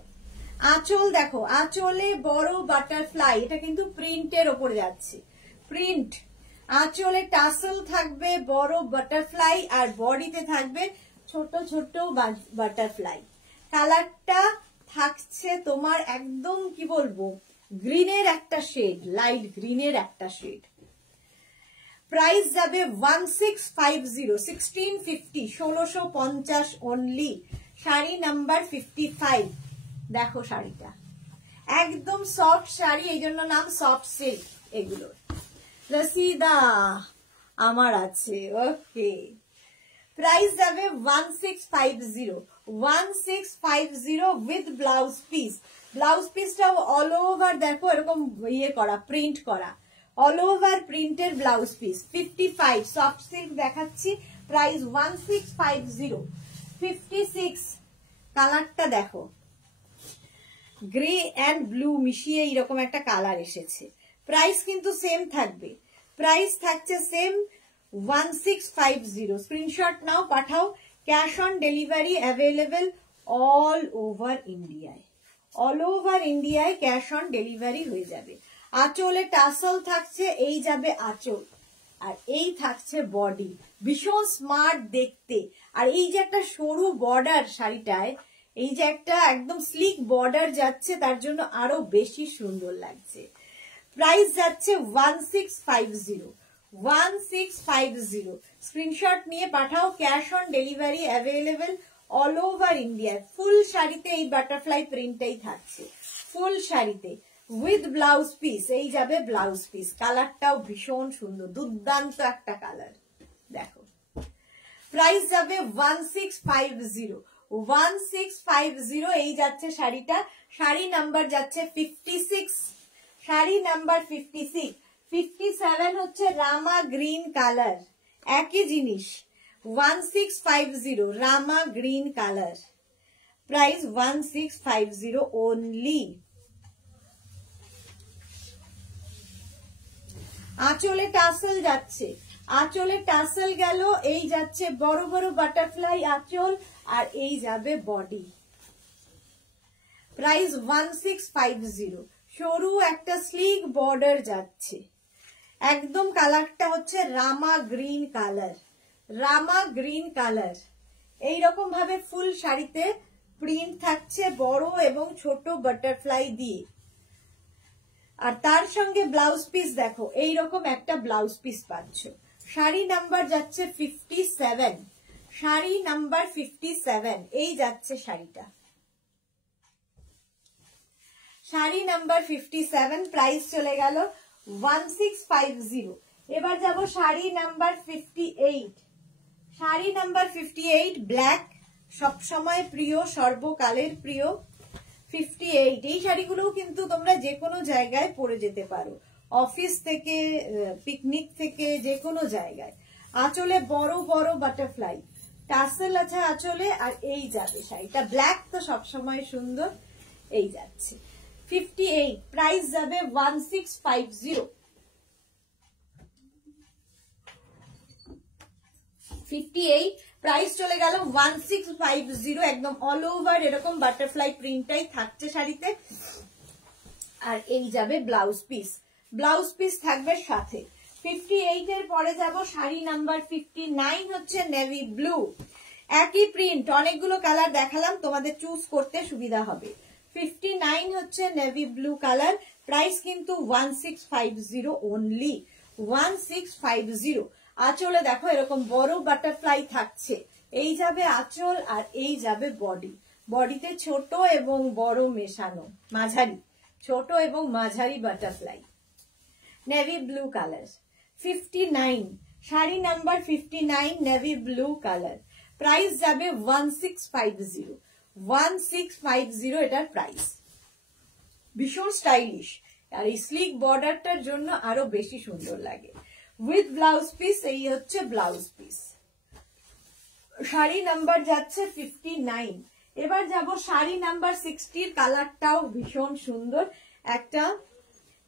আঁচল দেখো, আঁচলে বড় বাটারফ্লাই, এটা কিন্তু প্রিন্টের ওপরে যাচ্ছে, প্রিন্ট। আঁচলে টাসেল থাকবে বড় বাটারফ্লাই, আর বডিতে থাকবে ছোট ছোট বাটারফ্লাই। কালারটা থাকছে তোমার একদম কি বলবো, গ্রিনের একটা শেড, লাইট গ্রিনের একটা শেড। প্রাইস যাবে 1650, 1650, 1650 অনলি। শাড়ি নাম্বার 55। দেখো শাড়িটা একদম সফট শাড়ি, এই জন্য নাম সফট সিল্ক এগুলোর। রসিদা আমার আছে, ওকে। প্রাইস যাবে 1650, 1650 উইথ ব্লাউজ পিস। ব্লাউজ পিসটাও অল ওভার দেখো এরকম ইয়ে করা, প্রিন্ট করা, অল ওভার প্রিন্টের ব্লাউজ পিস। 55 সফট সিল্ক দেখাচ্ছি, প্রাইস 1650। 56 কালারটা দেখো, গ্রে অ্যান্ড ব্লু মিশিয়ে এইরকম একটা কালার এসেছে। প্রাইস কিন্তু সেম থাকবে, প্রাইস থাকছে সেম 1650। স্ক্রিনশট নাও, পাঠাও। Cash on delivery available all over ইন্ডিয়ায়, অল ওভার ইন্ডিয়ায় ক্যাশ অন ডেলিভারি হয়ে যাবে। আঁচলে টাসল থাকছে, এই যাবে আঁচল, আর এই থাকছে বডি, ভীষণ স্মার্ট দেখতে। আর এই যে একটা সরু বর্ডার শাড়িটায়, এই যে একটা একদম স্লিক বর্ডার যাচ্ছে, তার জন্য আরো বেশি সুন্দর লাগছে। প্রাইস যাচ্ছে 1650, 1650। স্ক্রিনশট নিয়ে পাঠাও, cash on delivery available all over India. Full শাড়িতে এই বাটারফ্লাই প্রিন্টটাই থাকছে, ফুল শাড়িতে উইথ ব্লাউজ পিস। এই যাবে ব্লাউজ পিস, কালারটাও ভীষণ সুন্দর, দুর্দান্ত একটা কালার। দেখো প্রাইস যাবে 1650, 1650। এই যাচ্ছে শাড়িটা, শাড়ি নাম্বার যাচ্ছে 56, শাড়ি নাম্বার 56। 57 হচ্ছে রামা গ্রিন কালার, একই জিনিস। 1650 রামা গ্রিন কালার, প্রাইস 1650 ওনলি। আঁচলে টাসেল যাচ্ছে, আঁচলে টাসেল গেল। এই যাচ্ছে বড় বড় বাটারফ্লাই আঁচল, আর এই যাবে বডি। প্রাইস 1650, সরু একটা স্লিক বর্ডার যাচ্ছে। একদম কালারটা হচ্ছে রামা গ্রিন কালার, রামা গ্রিন কালার। এইরকম ভাবে ফুল শাড়িতে প্রিন্ট থাকছে বড় এবং ছোট বাটারফ্লাই দিয়ে। আর তার সঙ্গে ব্লাউজ পিস দেখো, এইরকম একটা ব্লাউজ পিস পাচ্ছ। শাড়ি নাম্বার যাচ্ছে 57, শাড়ি নাম্বার 57। এই যাচ্ছে শাড়িটা, শাড়ি নাম্বার 57। প্রাইস চলে গেল 1650। এবার যাব শাড়ি নাম্বার 58, শাড়ি নাম্বার 58। ব্ল্যাক সবসময় প্রিয়, সর্বকালের প্রিয়। 58 এই শাড়িগুলোও কিন্তু তোমরা যে কোনো জায়গায় পরে যেতে পারো, অফিস থেকে, পিকনিক থেকে, যে কোনো জায়গায়। আঁচলে বড় বড় বাটারফ্লাই টাসেল আছে আঁচলে। আর এই যাবে শাড়িটা, ব্ল্যাক তো সবসময় সুন্দর। এই যাচ্ছে 58, প্রাইস যাবে 1650, 58। প্রাইস চলে গেল 1650। একদম অল ওভার এরকম বাটারফ্লাই প্রিন্টটাই থাকছে শাড়িতে। আর এই যাবে ব্লাউজ পিস, ব্লাউজ পিস থাকবে সাথে। 58 এর পরে যাব শাড়ি নাম্বার 59, হচ্ছে নেভি ব্লু। একই প্রিন্ট, অনেকগুলো কালার দেখালাম, তোমাদের চুজ করতে সুবিধা হবে। 59 হচ্ছে নেভি ব্লু কালার। প্রাইস কিন্তু 1650 ওনলি, 1650। আঁচলে দেখো এরকম বড় বাটারফ্লাই থাকছে। এই যাবে আঁচল, আর এই যাবে বডি। বডিতে ছোট এবং বড় মেশানো, মাঝারি, ছোট এবং মাঝারি butterfly, navy blue colour. 59, sari number 59, navy blue colour. Price যাবে 1650, 1650 এটার প্রাইস। ভীষণ স্টাইলিশ, আর এই স্লিক বর্ডারটার জন্য আরো বেশি সুন্দর লাগে। উইথ ব্লাউজ পিস, এই হচ্ছে ব্লাউজ পিস। শাড়ি নাম্বার যাচ্ছে 59। এবার যাব শাড়ি নাম্বার 60। কালারটাও ভীষণ সুন্দর, একটা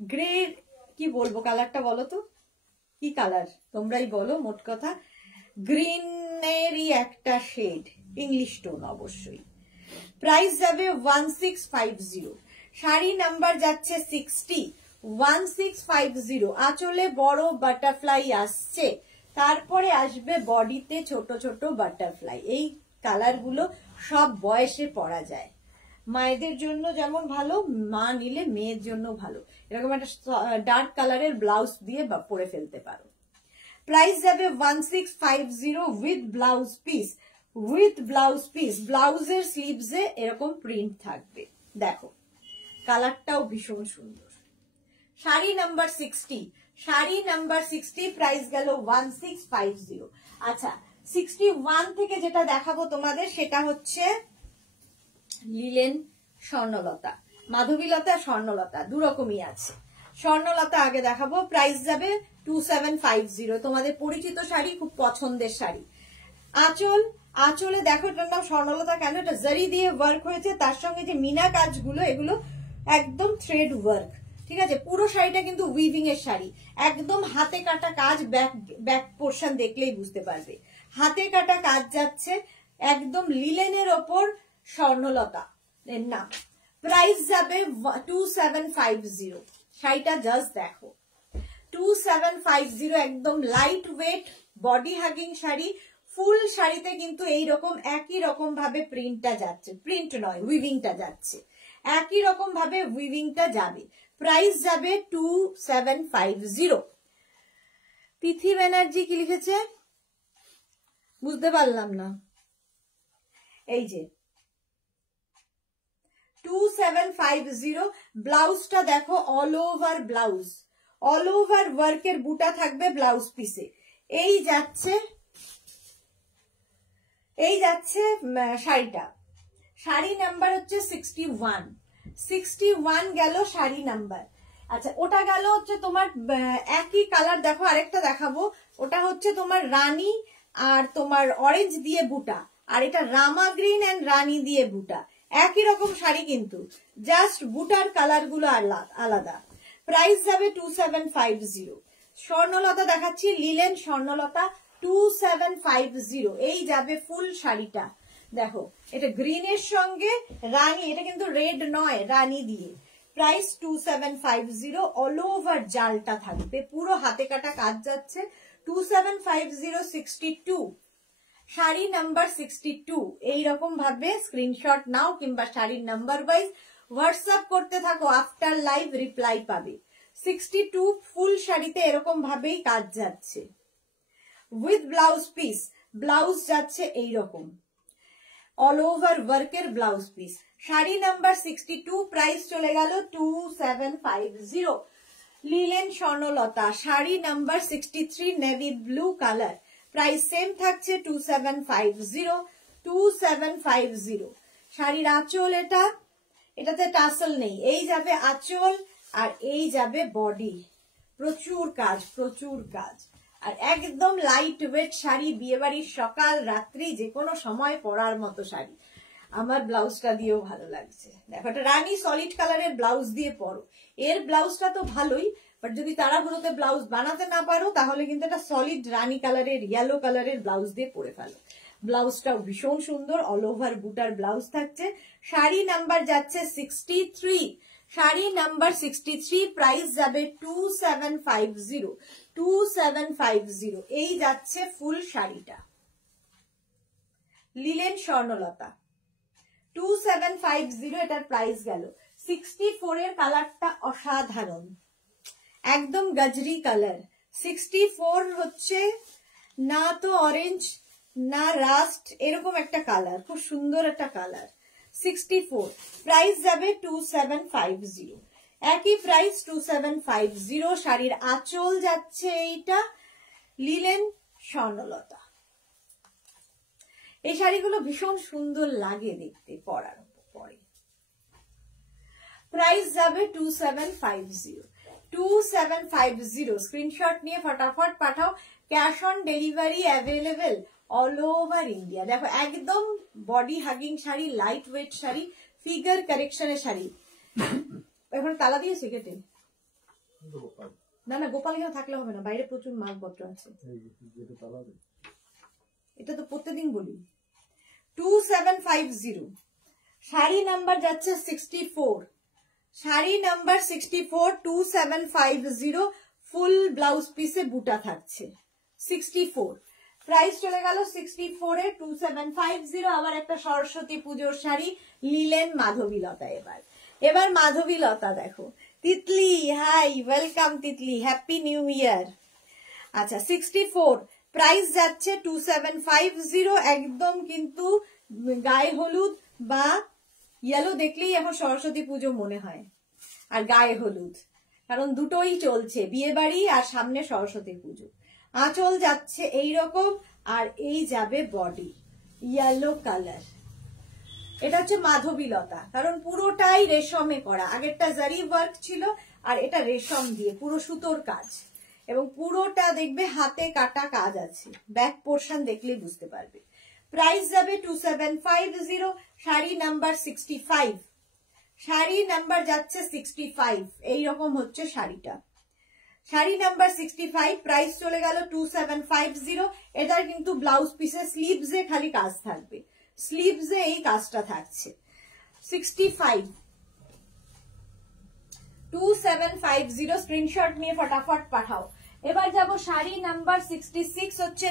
গ্রে, কি বলবো কালারটা বলো তো, কি কালার তোমরাই বলো। মোট কথা গ্রিনেরই একটা শেড, ইংলিশ টোন অবশ্যই। প্রাইস যাবে 1650, শাড়ি নাম্বার যাচ্ছে 60, 1650। আঁচলে বড় বাটারফ্লাই আসছে, তারপরে আসবে বডিতে ছোট ছোট বাটারফ্লাই। এই কালারগুলো সব বয়সে পরা যায়, মায়েদের জন্য যেমন ভালো, মা নিলে মেয়ের জন্য ভালো। এরকম একটা ডার্ক কালারের ব্লাউজ দিয়ে পরে ফেলতে পারো। প্রাইস যাবে 1650 with blouse piece, with blouse piece. ব্লাউজের স্লিভসে এরকম প্রিন্ট থাকবে, দেখো কালারটাও ভীষণ সুন্দর। Sari number 60, sari number 60। Price গেল 1650। আচ্ছা, 61 থেকে যেটা দেখাবো তোমাদের সেটা হচ্ছে লিলেন স্বর্ণলতা, মাধবীলতা, স্বর্ণলতা, দুরকমই আছে। স্বর্ণলতা আগে দেখাবো। প্রাইস যাবে 2750। তোমাদের পরিচিত শাড়ি, খুব পছন্দের শাড়ি। আঁচল, আঁচলে দেখো এটার নাম স্বর্ণলতা কেন, এটা জারি দিয়ে ওয়ার্ক হয়েছে, তার সঙ্গে যে মিনা কাজগুলো এগুলো একদম থ্রেড ওয়ার্ক, ঠিক আছে। পুরো শাড়িটা কিন্তু উইভিং এর শাড়ি, একদম হাতে কাটা কাজ। ব্যাক পোর্শন দেখলেই বুঝতে পারবে হাতে কাটা কাজ যাচ্ছে, একদম লিলেনের ওপর স্বর্ণলতা এর নাম। প্রাইস যাবে 2750। শাড়িটা জাস্ট দেখো, 2750 একদম light weight body hugging sari. Full শাড়িতে কিন্তু এইরকম একই রকম ভাবে প্রিন্টটা যাচ্ছে, প্রিন্ট নয় উইভিংটা যাচ্ছে, একই রকম ভাবে উইভিংটা যাবে। প্রাইস যাবে 2750। তিথি ব্যানার্জি কি লিখেছে বুঝতে পারলাম না। এই যে 2750। ব্লাউজটা দেখো all over blouse, all over ওয়ার্কের বুটা থাকবে ব্লাউজ পিসে। এই যাচ্ছে শাড়িটা। শাড়ি নাম্বার হচ্ছে 61। 61 গেল শাড়ি নাম্বার। আচ্ছা ওটা গেল হচ্ছে তোমার একই কালার। দেখো আরেকটা দেখাবো, ওটা হচ্ছে তোমার রানী আর তোমার অরেঞ্জ দিয়ে বুটা, আর এটা রামা গ্রিন এন্ড রানী দিয়ে বুটা। একই রকম শাড়ি কিন্তু জাস্ট বুটার কালার গুলো আলাদা। প্রাইস যাবে 2750। স্বর্ণলতা দেখাচ্ছি, লিলেন স্বর্ণলতা 2750। এই যাবে ফুল শাড়িটা। দেখো এটা গ্রিনের সঙ্গে রানী, এটা কিন্তু রেড নয় রানী দিয়ে। প্রাইস 2750। অল ওভার জালটা থাকবে, পুরো হাতে কাটা কাজ যাচ্ছে। 2750 62 শাড়ি নাম্বার 62। এইরকম ভাবে স্ক্রিনশট নাও কিংবা শাড়ির নাম্বার ওয়াইজ হোয়াটসঅ্যাপ করতে থাকো, আফটার লাইভ রিপ্লাই পাবে। 62 ফুল শাড়িতে এরকম ভাবেই কাজ যাচ্ছে উইথ ব্লাউজ পিস। ব্লাউজ যাচ্ছে এইরকম অল ওভার ওয়ার্কের blouse piece. Sari number 62। Price চলে গেল 2750। Linen Swarnalata sari number 63 navy blue colour. Price same থাকছে 2750। 2750। শাড়ির আঁচল এটা, এটাতে টাসেল নেই। এই যাবে আঁচল আর এই যাবে বডি। প্রচুর কাজ, প্রচুর কাজ, আর একদম লাইট ওয়েট শাড়ি। বিয়ে বাড়ির সকাল রাত্রি যে কোনো সময় পরার মতো শাড়ি। আমার ব্লাউজটা দিয়েও ভালো লাগছে। দেখো এটা রানী সলিড কালারের ব্লাউজ দিয়ে পরো। এর ব্লাউজটা তো ভালোই, বাট যদি তাড়াহুড়োতে ব্লাউজ বানাতে না পারো তাহলে কিন্তু এটা সলিড রানী কালারের ইয়েলো কালারের ব্লাউজ দিয়ে পরে ফেলো। ব্লাউজটাও ভীষণ সুন্দর, অল ওভার বুটার ব্লাউজ থাকছে। শাড়ি নাম্বার যাচ্ছে 63। শাড়ি নাম্বার 63। প্রাইস যাবে 2750। 2750। এই যাচ্ছে ফুল শাড়িটা। লিলেন স্বর্ণলতা 2750। এটার প্রাইস গেল। 64 এর কালারটা অসাধারণ, একদম গজরি কালার। 64 হচ্ছে না তো অরেঞ্জ না রাস্ট, এরকম একটা কালার, খুব সুন্দর একটা কালার। 64। প্রাইস যাবে 2750। একই প্রাইস 2750। শাড়ির আঁচল যাচ্ছে এইটা লিলেন স্বর্ণলতা। এই শাড়িগুলো ভীষণ সুন্দর লাগে দেখতে পরার পরে। প্রাইস যাবে 2750। 2750। স্ক্রিনশট নিয়ে ফটাফট পাঠাও। Cash on delivery available all over India. দেখো একদম body hugging sari, light weight sari, figure কারেকশনের শাড়ি। এখন তালা দিয়েছে কেটে? না না, গোপাল কেন থাকলে হবে না, বাইরে প্রচুর মালপত্র আছে। এটা তো প্রত্যেকদিন বলি। 2750। শাড়ি নাম্বার যাচ্ছে 64। শাড়ি নাম্বার 64 2750। ফুল ব্লাউজ পিসে বুটা থাকছে। 64। প্রাইস চলে গেল 64 এ 2750। আবার একটা সরস্বতী পুজোর শাড়ি লিলেন মাধবীলতা। এবার মাধবীলতা দেখো। Titli hi, welcome Titli, happy new year. আচ্ছা 64। প্রাইস যাচ্ছে 2750। একদম কিন্তু গায়ে হলুদ বা ইয়েলো দেখলেই এখন সরস্বতী পুজো মনে হয়, আর গায়ে হলুদ, কারণ দুটোই চলছে, বিয়ে বাড়ি আর সামনে সরস্বতী পুজো। আঁচল যাচ্ছে এইরকম আর এই যাবে বডি ইয়েলো কালার। এটা হচ্ছে মাধবীলতা, কারণ পুরোটাই রেশমে করা। আগেরটা জারি ওয়ার্ক ছিল আর এটা রেশম দিয়ে পুরো সুতোর কাজ, এবং পুরোটা দেখবে হাতে কাটা কাজ আছে। ব্যাক পোর্শন দেখলেই বুঝতে পারবে। প্রাইস যাবে 2750। শাড়ি নাম্বার 65। শাড়ি নাম্বার যাচ্ছে 65। এইরকম হচ্ছে শাড়িটা। শাড়ি নাম্বার 65। প্রাইস চলে গেল 2750। এটার কিন্তু ব্লাউজ পিসে স্লিভসে খালি কাজ থাকবে, স্লিভসে এই কাজটা থাকছে। 65 2750 স্ক্রিনশট নিয়ে ফটাফট পাঠাও। এবার যাব শাড়ি নাম্বার 66 হচ্ছে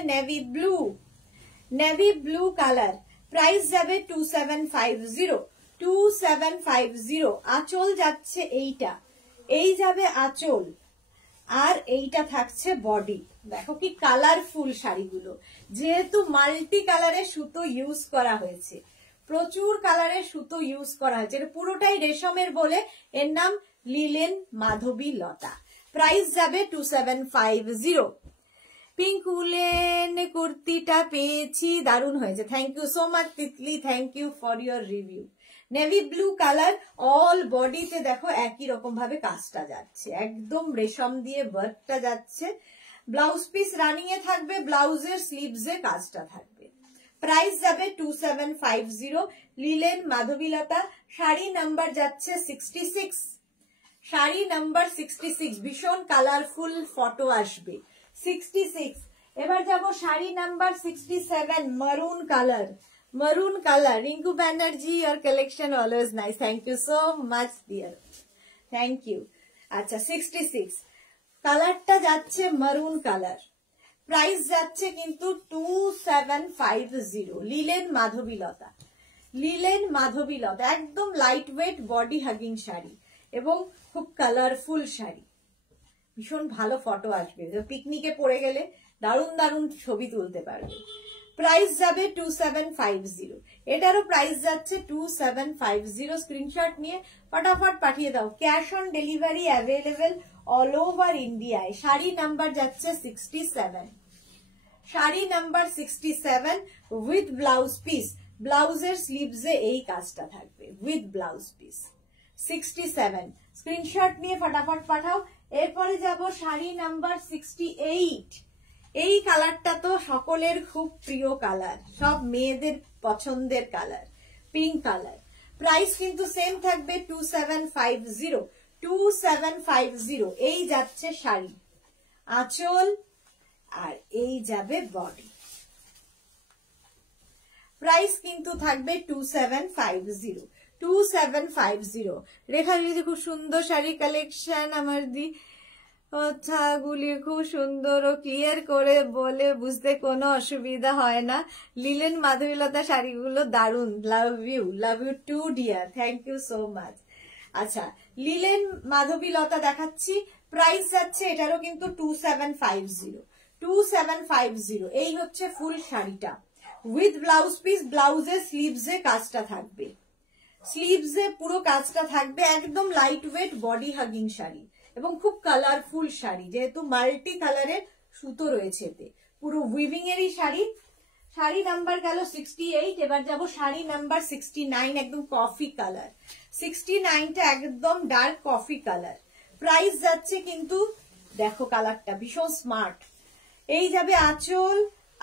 নেভি ব্লু কালার, প্রাইস যাবে 2750। আঁচল যাচ্ছে এইটা, এই যাবে আঁচল, আর এইটা থাকছে বডি। দেখো কি কালারফুল শাড়িগুলো, যেহেতু মাল্টি কালারের সুতো ইউজ করা হয়েছে, প্রচুর কালারের সুতো ইউজ করা হয়েছে, এটা পুরোটাই রেশমের বলে এর নাম লিলেন মাধবী লতা। প্রাইস যাবে 2750। পিঙ্ক উলেন কুর্তিটা পেয়েছি, দারুণ হয়েছে, thank you so much Titli, thank you for your review. Navy blue colour, all বডিতে দেখো একই রকম ভাবে কাজটা যাচ্ছে, একদম রেশম দিয়ে ওয়ার্কটা যাচ্ছে। ব্লাউজ পিস রানিং এ থাকবে, ব্লাউজের স্লিভস এ কাজটা থাকবে। প্রাইস যাবে 2750। লিলেন মাধবীলতা, শাড়ি নাম্বার যাচ্ছে 66, শাড়ি নাম্বার 66, ভীষণ কালারফুল ফটো আসবে 66। এবার যাব শাড়ি নাম্বার 67, মারুন colour, Rinku Banerjee, your collection always nice, thank you so much dear, thank you। আচ্ছা 66 কালারটা যাচ্ছে মারুন কালার, প্রাইস যাচ্ছে কিন্তু 2750। লিলেন মাধবীলতা, একদম light weight body hugging sari এবং খুব কালারফুল শাড়ি, ভীষণ ভালো ফটো আসবে, পিকনিকে পরে গেলে দারুণ দারুণ ছবি তুলতে পারবে। প্রাইস যাবে 2750, এটারও প্রাইস যাচ্ছে 2750। স্ক্রিনশট নিয়ে ফটাফট পাঠিয়ে দাও। Cash on delivery available all over ইন্ডিয়ায়। শাড়ি নাম্বার যাচ্ছে 67, sari number 67 with blouse piece, ব্লাউজের স্লিভসে এই কাজটা থাকবে উইথ ব্লাউজ পিস। 67 স্ক্রিনশট নিয়ে ফটাফট পাঠাও। এরপরে যাব শাড়ি নাম্বার 68, এই কালারটা তো সকলের খুব প্রিয় কালার, সব মেয়েদের পছন্দের কালার, পিঙ্ক কালার। প্রাইস কিন্তু সেম থাকবে 2750। এই যাচ্ছে শাড়ি, আঁচল, আর এই যাবে বডি। প্রাইস কিন্তু থাকবে 2750। রেখা দিদি খুব সুন্দর শাড়ি কালেকশন, আমার দি কথাগুলি খুব সুন্দর ও ক্লিয়ার করে বলে বুঝতে কোনো অসুবিধা হয় না। লিলেন মাধবীলতা শাড়িগুলো দারুন, love you too dear, thank you so much. আচ্ছা লিলেন মাধবীলতা দেখাচ্ছি, প্রাইস যাচ্ছে এটারও কিন্তু 2750। এই হচ্ছে ফুল শাড়িটা উইথ ব্লাউজ পিস, ব্লাউজের স্লিভসে কাজটা থাকবে, স্লিভসে পুরো কাজটা থাকবে, একদম light weight body hugging sari এবং খুব কালারফুল শাড়ি, যেহেতু মাল্টি কালারের সুতো রয়েছে এতে, পুরো উইভিং এরই শাড়ি। শাড়ি নাম্বার গেল 68, এবার যাব শাড়ি নাম্বার 69, একদম কফি কালার। 69টা একদম ডার্ক কফি কালার। প্রাইস যাচ্ছে কিন্তু দেখো কালারটা ভীষণ স্মার্ট, এই যাবে আঁচল,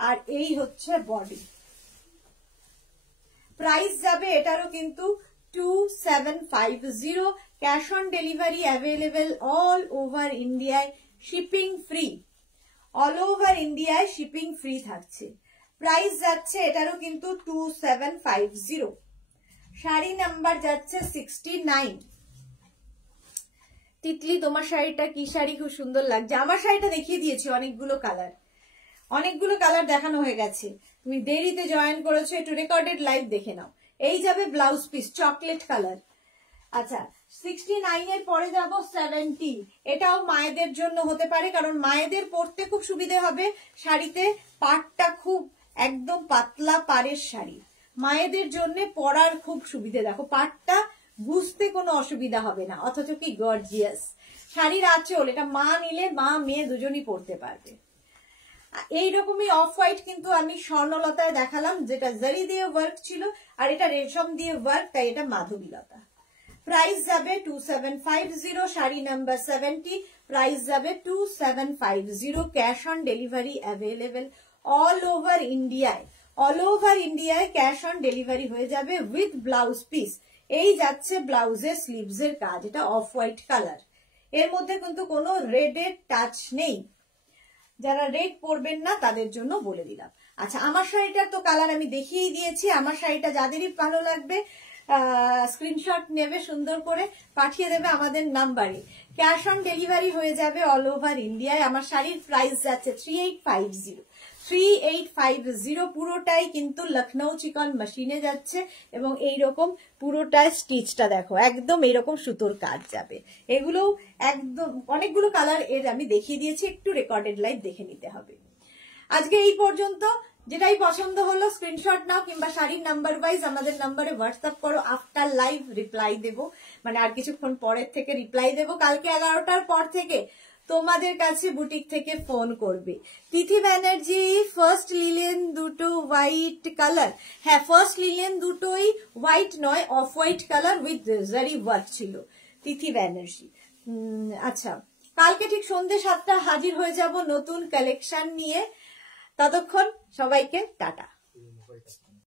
আর এই হচ্ছে বডি। প্রাইস যাবে এটারও কিন্তু 2750। Cash on delivery available all over ইন্ডিয়ায়, শিপিং ফ্রি, অল ওভার ইন্ডিয়ায় শিপিং ফ্রি থাকছে। প্রাইস যাচ্ছে এটারও কিন্তু 2750। শাড়ি নাম্বার যাচ্ছে 69। তিতলি তোমার শাড়িটা কি শাড়ি, খুব সুন্দর লাগছে। আমার শাড়িটা দেখিয়ে দিয়েছি, অনেকগুলো কালার দেখানো হয়ে গেছে, তুমি দেরিতে জয়েন করেছো, একটু রেকর্ডেড লাইভ দেখে নাও। এই যাবে ব্লাউজ পিস চকলেট কালার। আচ্ছা 69 এর পরে যাব 70, এটাও মায়েদের জন্য হতে পারে, কারণ মায়েদের পরতে খুব সুবিধে হবে, শাড়িতে পাটটা খুব একদম পাতলা পাড়ের শাড়ি, মায়েদের জন্য পরার খুব সুবিধে, দেখো পাটটা বুঝতে কোনো অসুবিধা হবে না, অথচ কি গর্জিয়াস। শাড়ির আঁচল, এটা মা নিলে মা মেয়ে দুজনই পরতে পারবে। এইরকমই অফ হোয়াইট কিন্তু আমি স্বর্ণলতায় দেখালাম, যেটা জারি দিয়ে ওয়ার্ক ছিল, আর এটা রেশম দিয়ে ওয়ার্ক, তাই এটা মাধবীলতা। প্রাইস যাবে 2750। শাড়ি নাম্বার 70, প্রাইস যাবে 2750। Cash on delivery available all over ইন্ডিয়ায়, ক্যাশ অন ডেলিভারি হয়ে যাবে উইথ ব্লাউজ পিস। এই যাচ্ছে ব্লাউজের স্লিভসের কাজ, এটা অফ হোয়াইট কালার, এর মধ্যে কিন্তু কোনো রেডের টাচ নেই, যারা রেড পরবেন না তাদের জন্য বলে দিলাম। আচ্ছা আমার শাড়িটার তো কালার আমি দেখিয়েই দিয়েছি, আমার শাড়িটা যাদেরই ভালো লাগবে স্ক্রিনশট নেবে, সুন্দর করে পাঠিয়ে দেবে আমাদের নাম্বারে। ক্যাশ অন ডেলিভারি হয়ে যাবে অল ওভার ইন্ডিয়ায়। আমার শাড়ির প্রাইস যাচ্ছে 3850 পুরোটাই কিন্তু লখনৌ চিকন মেশিনে যাচ্ছে এবং এইরকম পুরোটায় স্টিচটা দেখো একদম এইরকম সুতোর কাজ যাবে। এগুলো একদম অনেকগুলো কালার এর আমি দেখিয়ে দিয়েছি, একটু রেকর্ডেড লাইভ দেখে নিতে হবে। আজকে এই পর্যন্ত। যেটাই পছন্দ হলো স্ক্রিনশট নাও কিংবা শাড়ির নাম্বার ওয়াইজ আমাদের নাম্বারে হোয়াটসঅ্যাপ করো। আফটার লাইভ রিপ্লাই দেব, মানে আর কিছুক্ষণ পরের থেকে রিপ্লাই দেব। কালকে 11টার পর থেকে তোমাদের কাছে বুটিক থেকে ফোন করবে। তিথি ব্যানার্জি, ফার্স্ট লিলেন দুটো হোয়াইট কালার। হ্যাঁ, ফার্স্ট লিলেন দুটোই হোয়াইট নয়, অফ হোয়াইট কালার উইথ জারি ওয়ার্ক ছিল। তিথি ব্যানার্জি। আচ্ছা, কালকে ঠিক সন্ধ্যে 7টা হাজির হয়ে যাব নতুন কালেকশন নিয়ে। ততক্ষণ সবাইকে টাটা।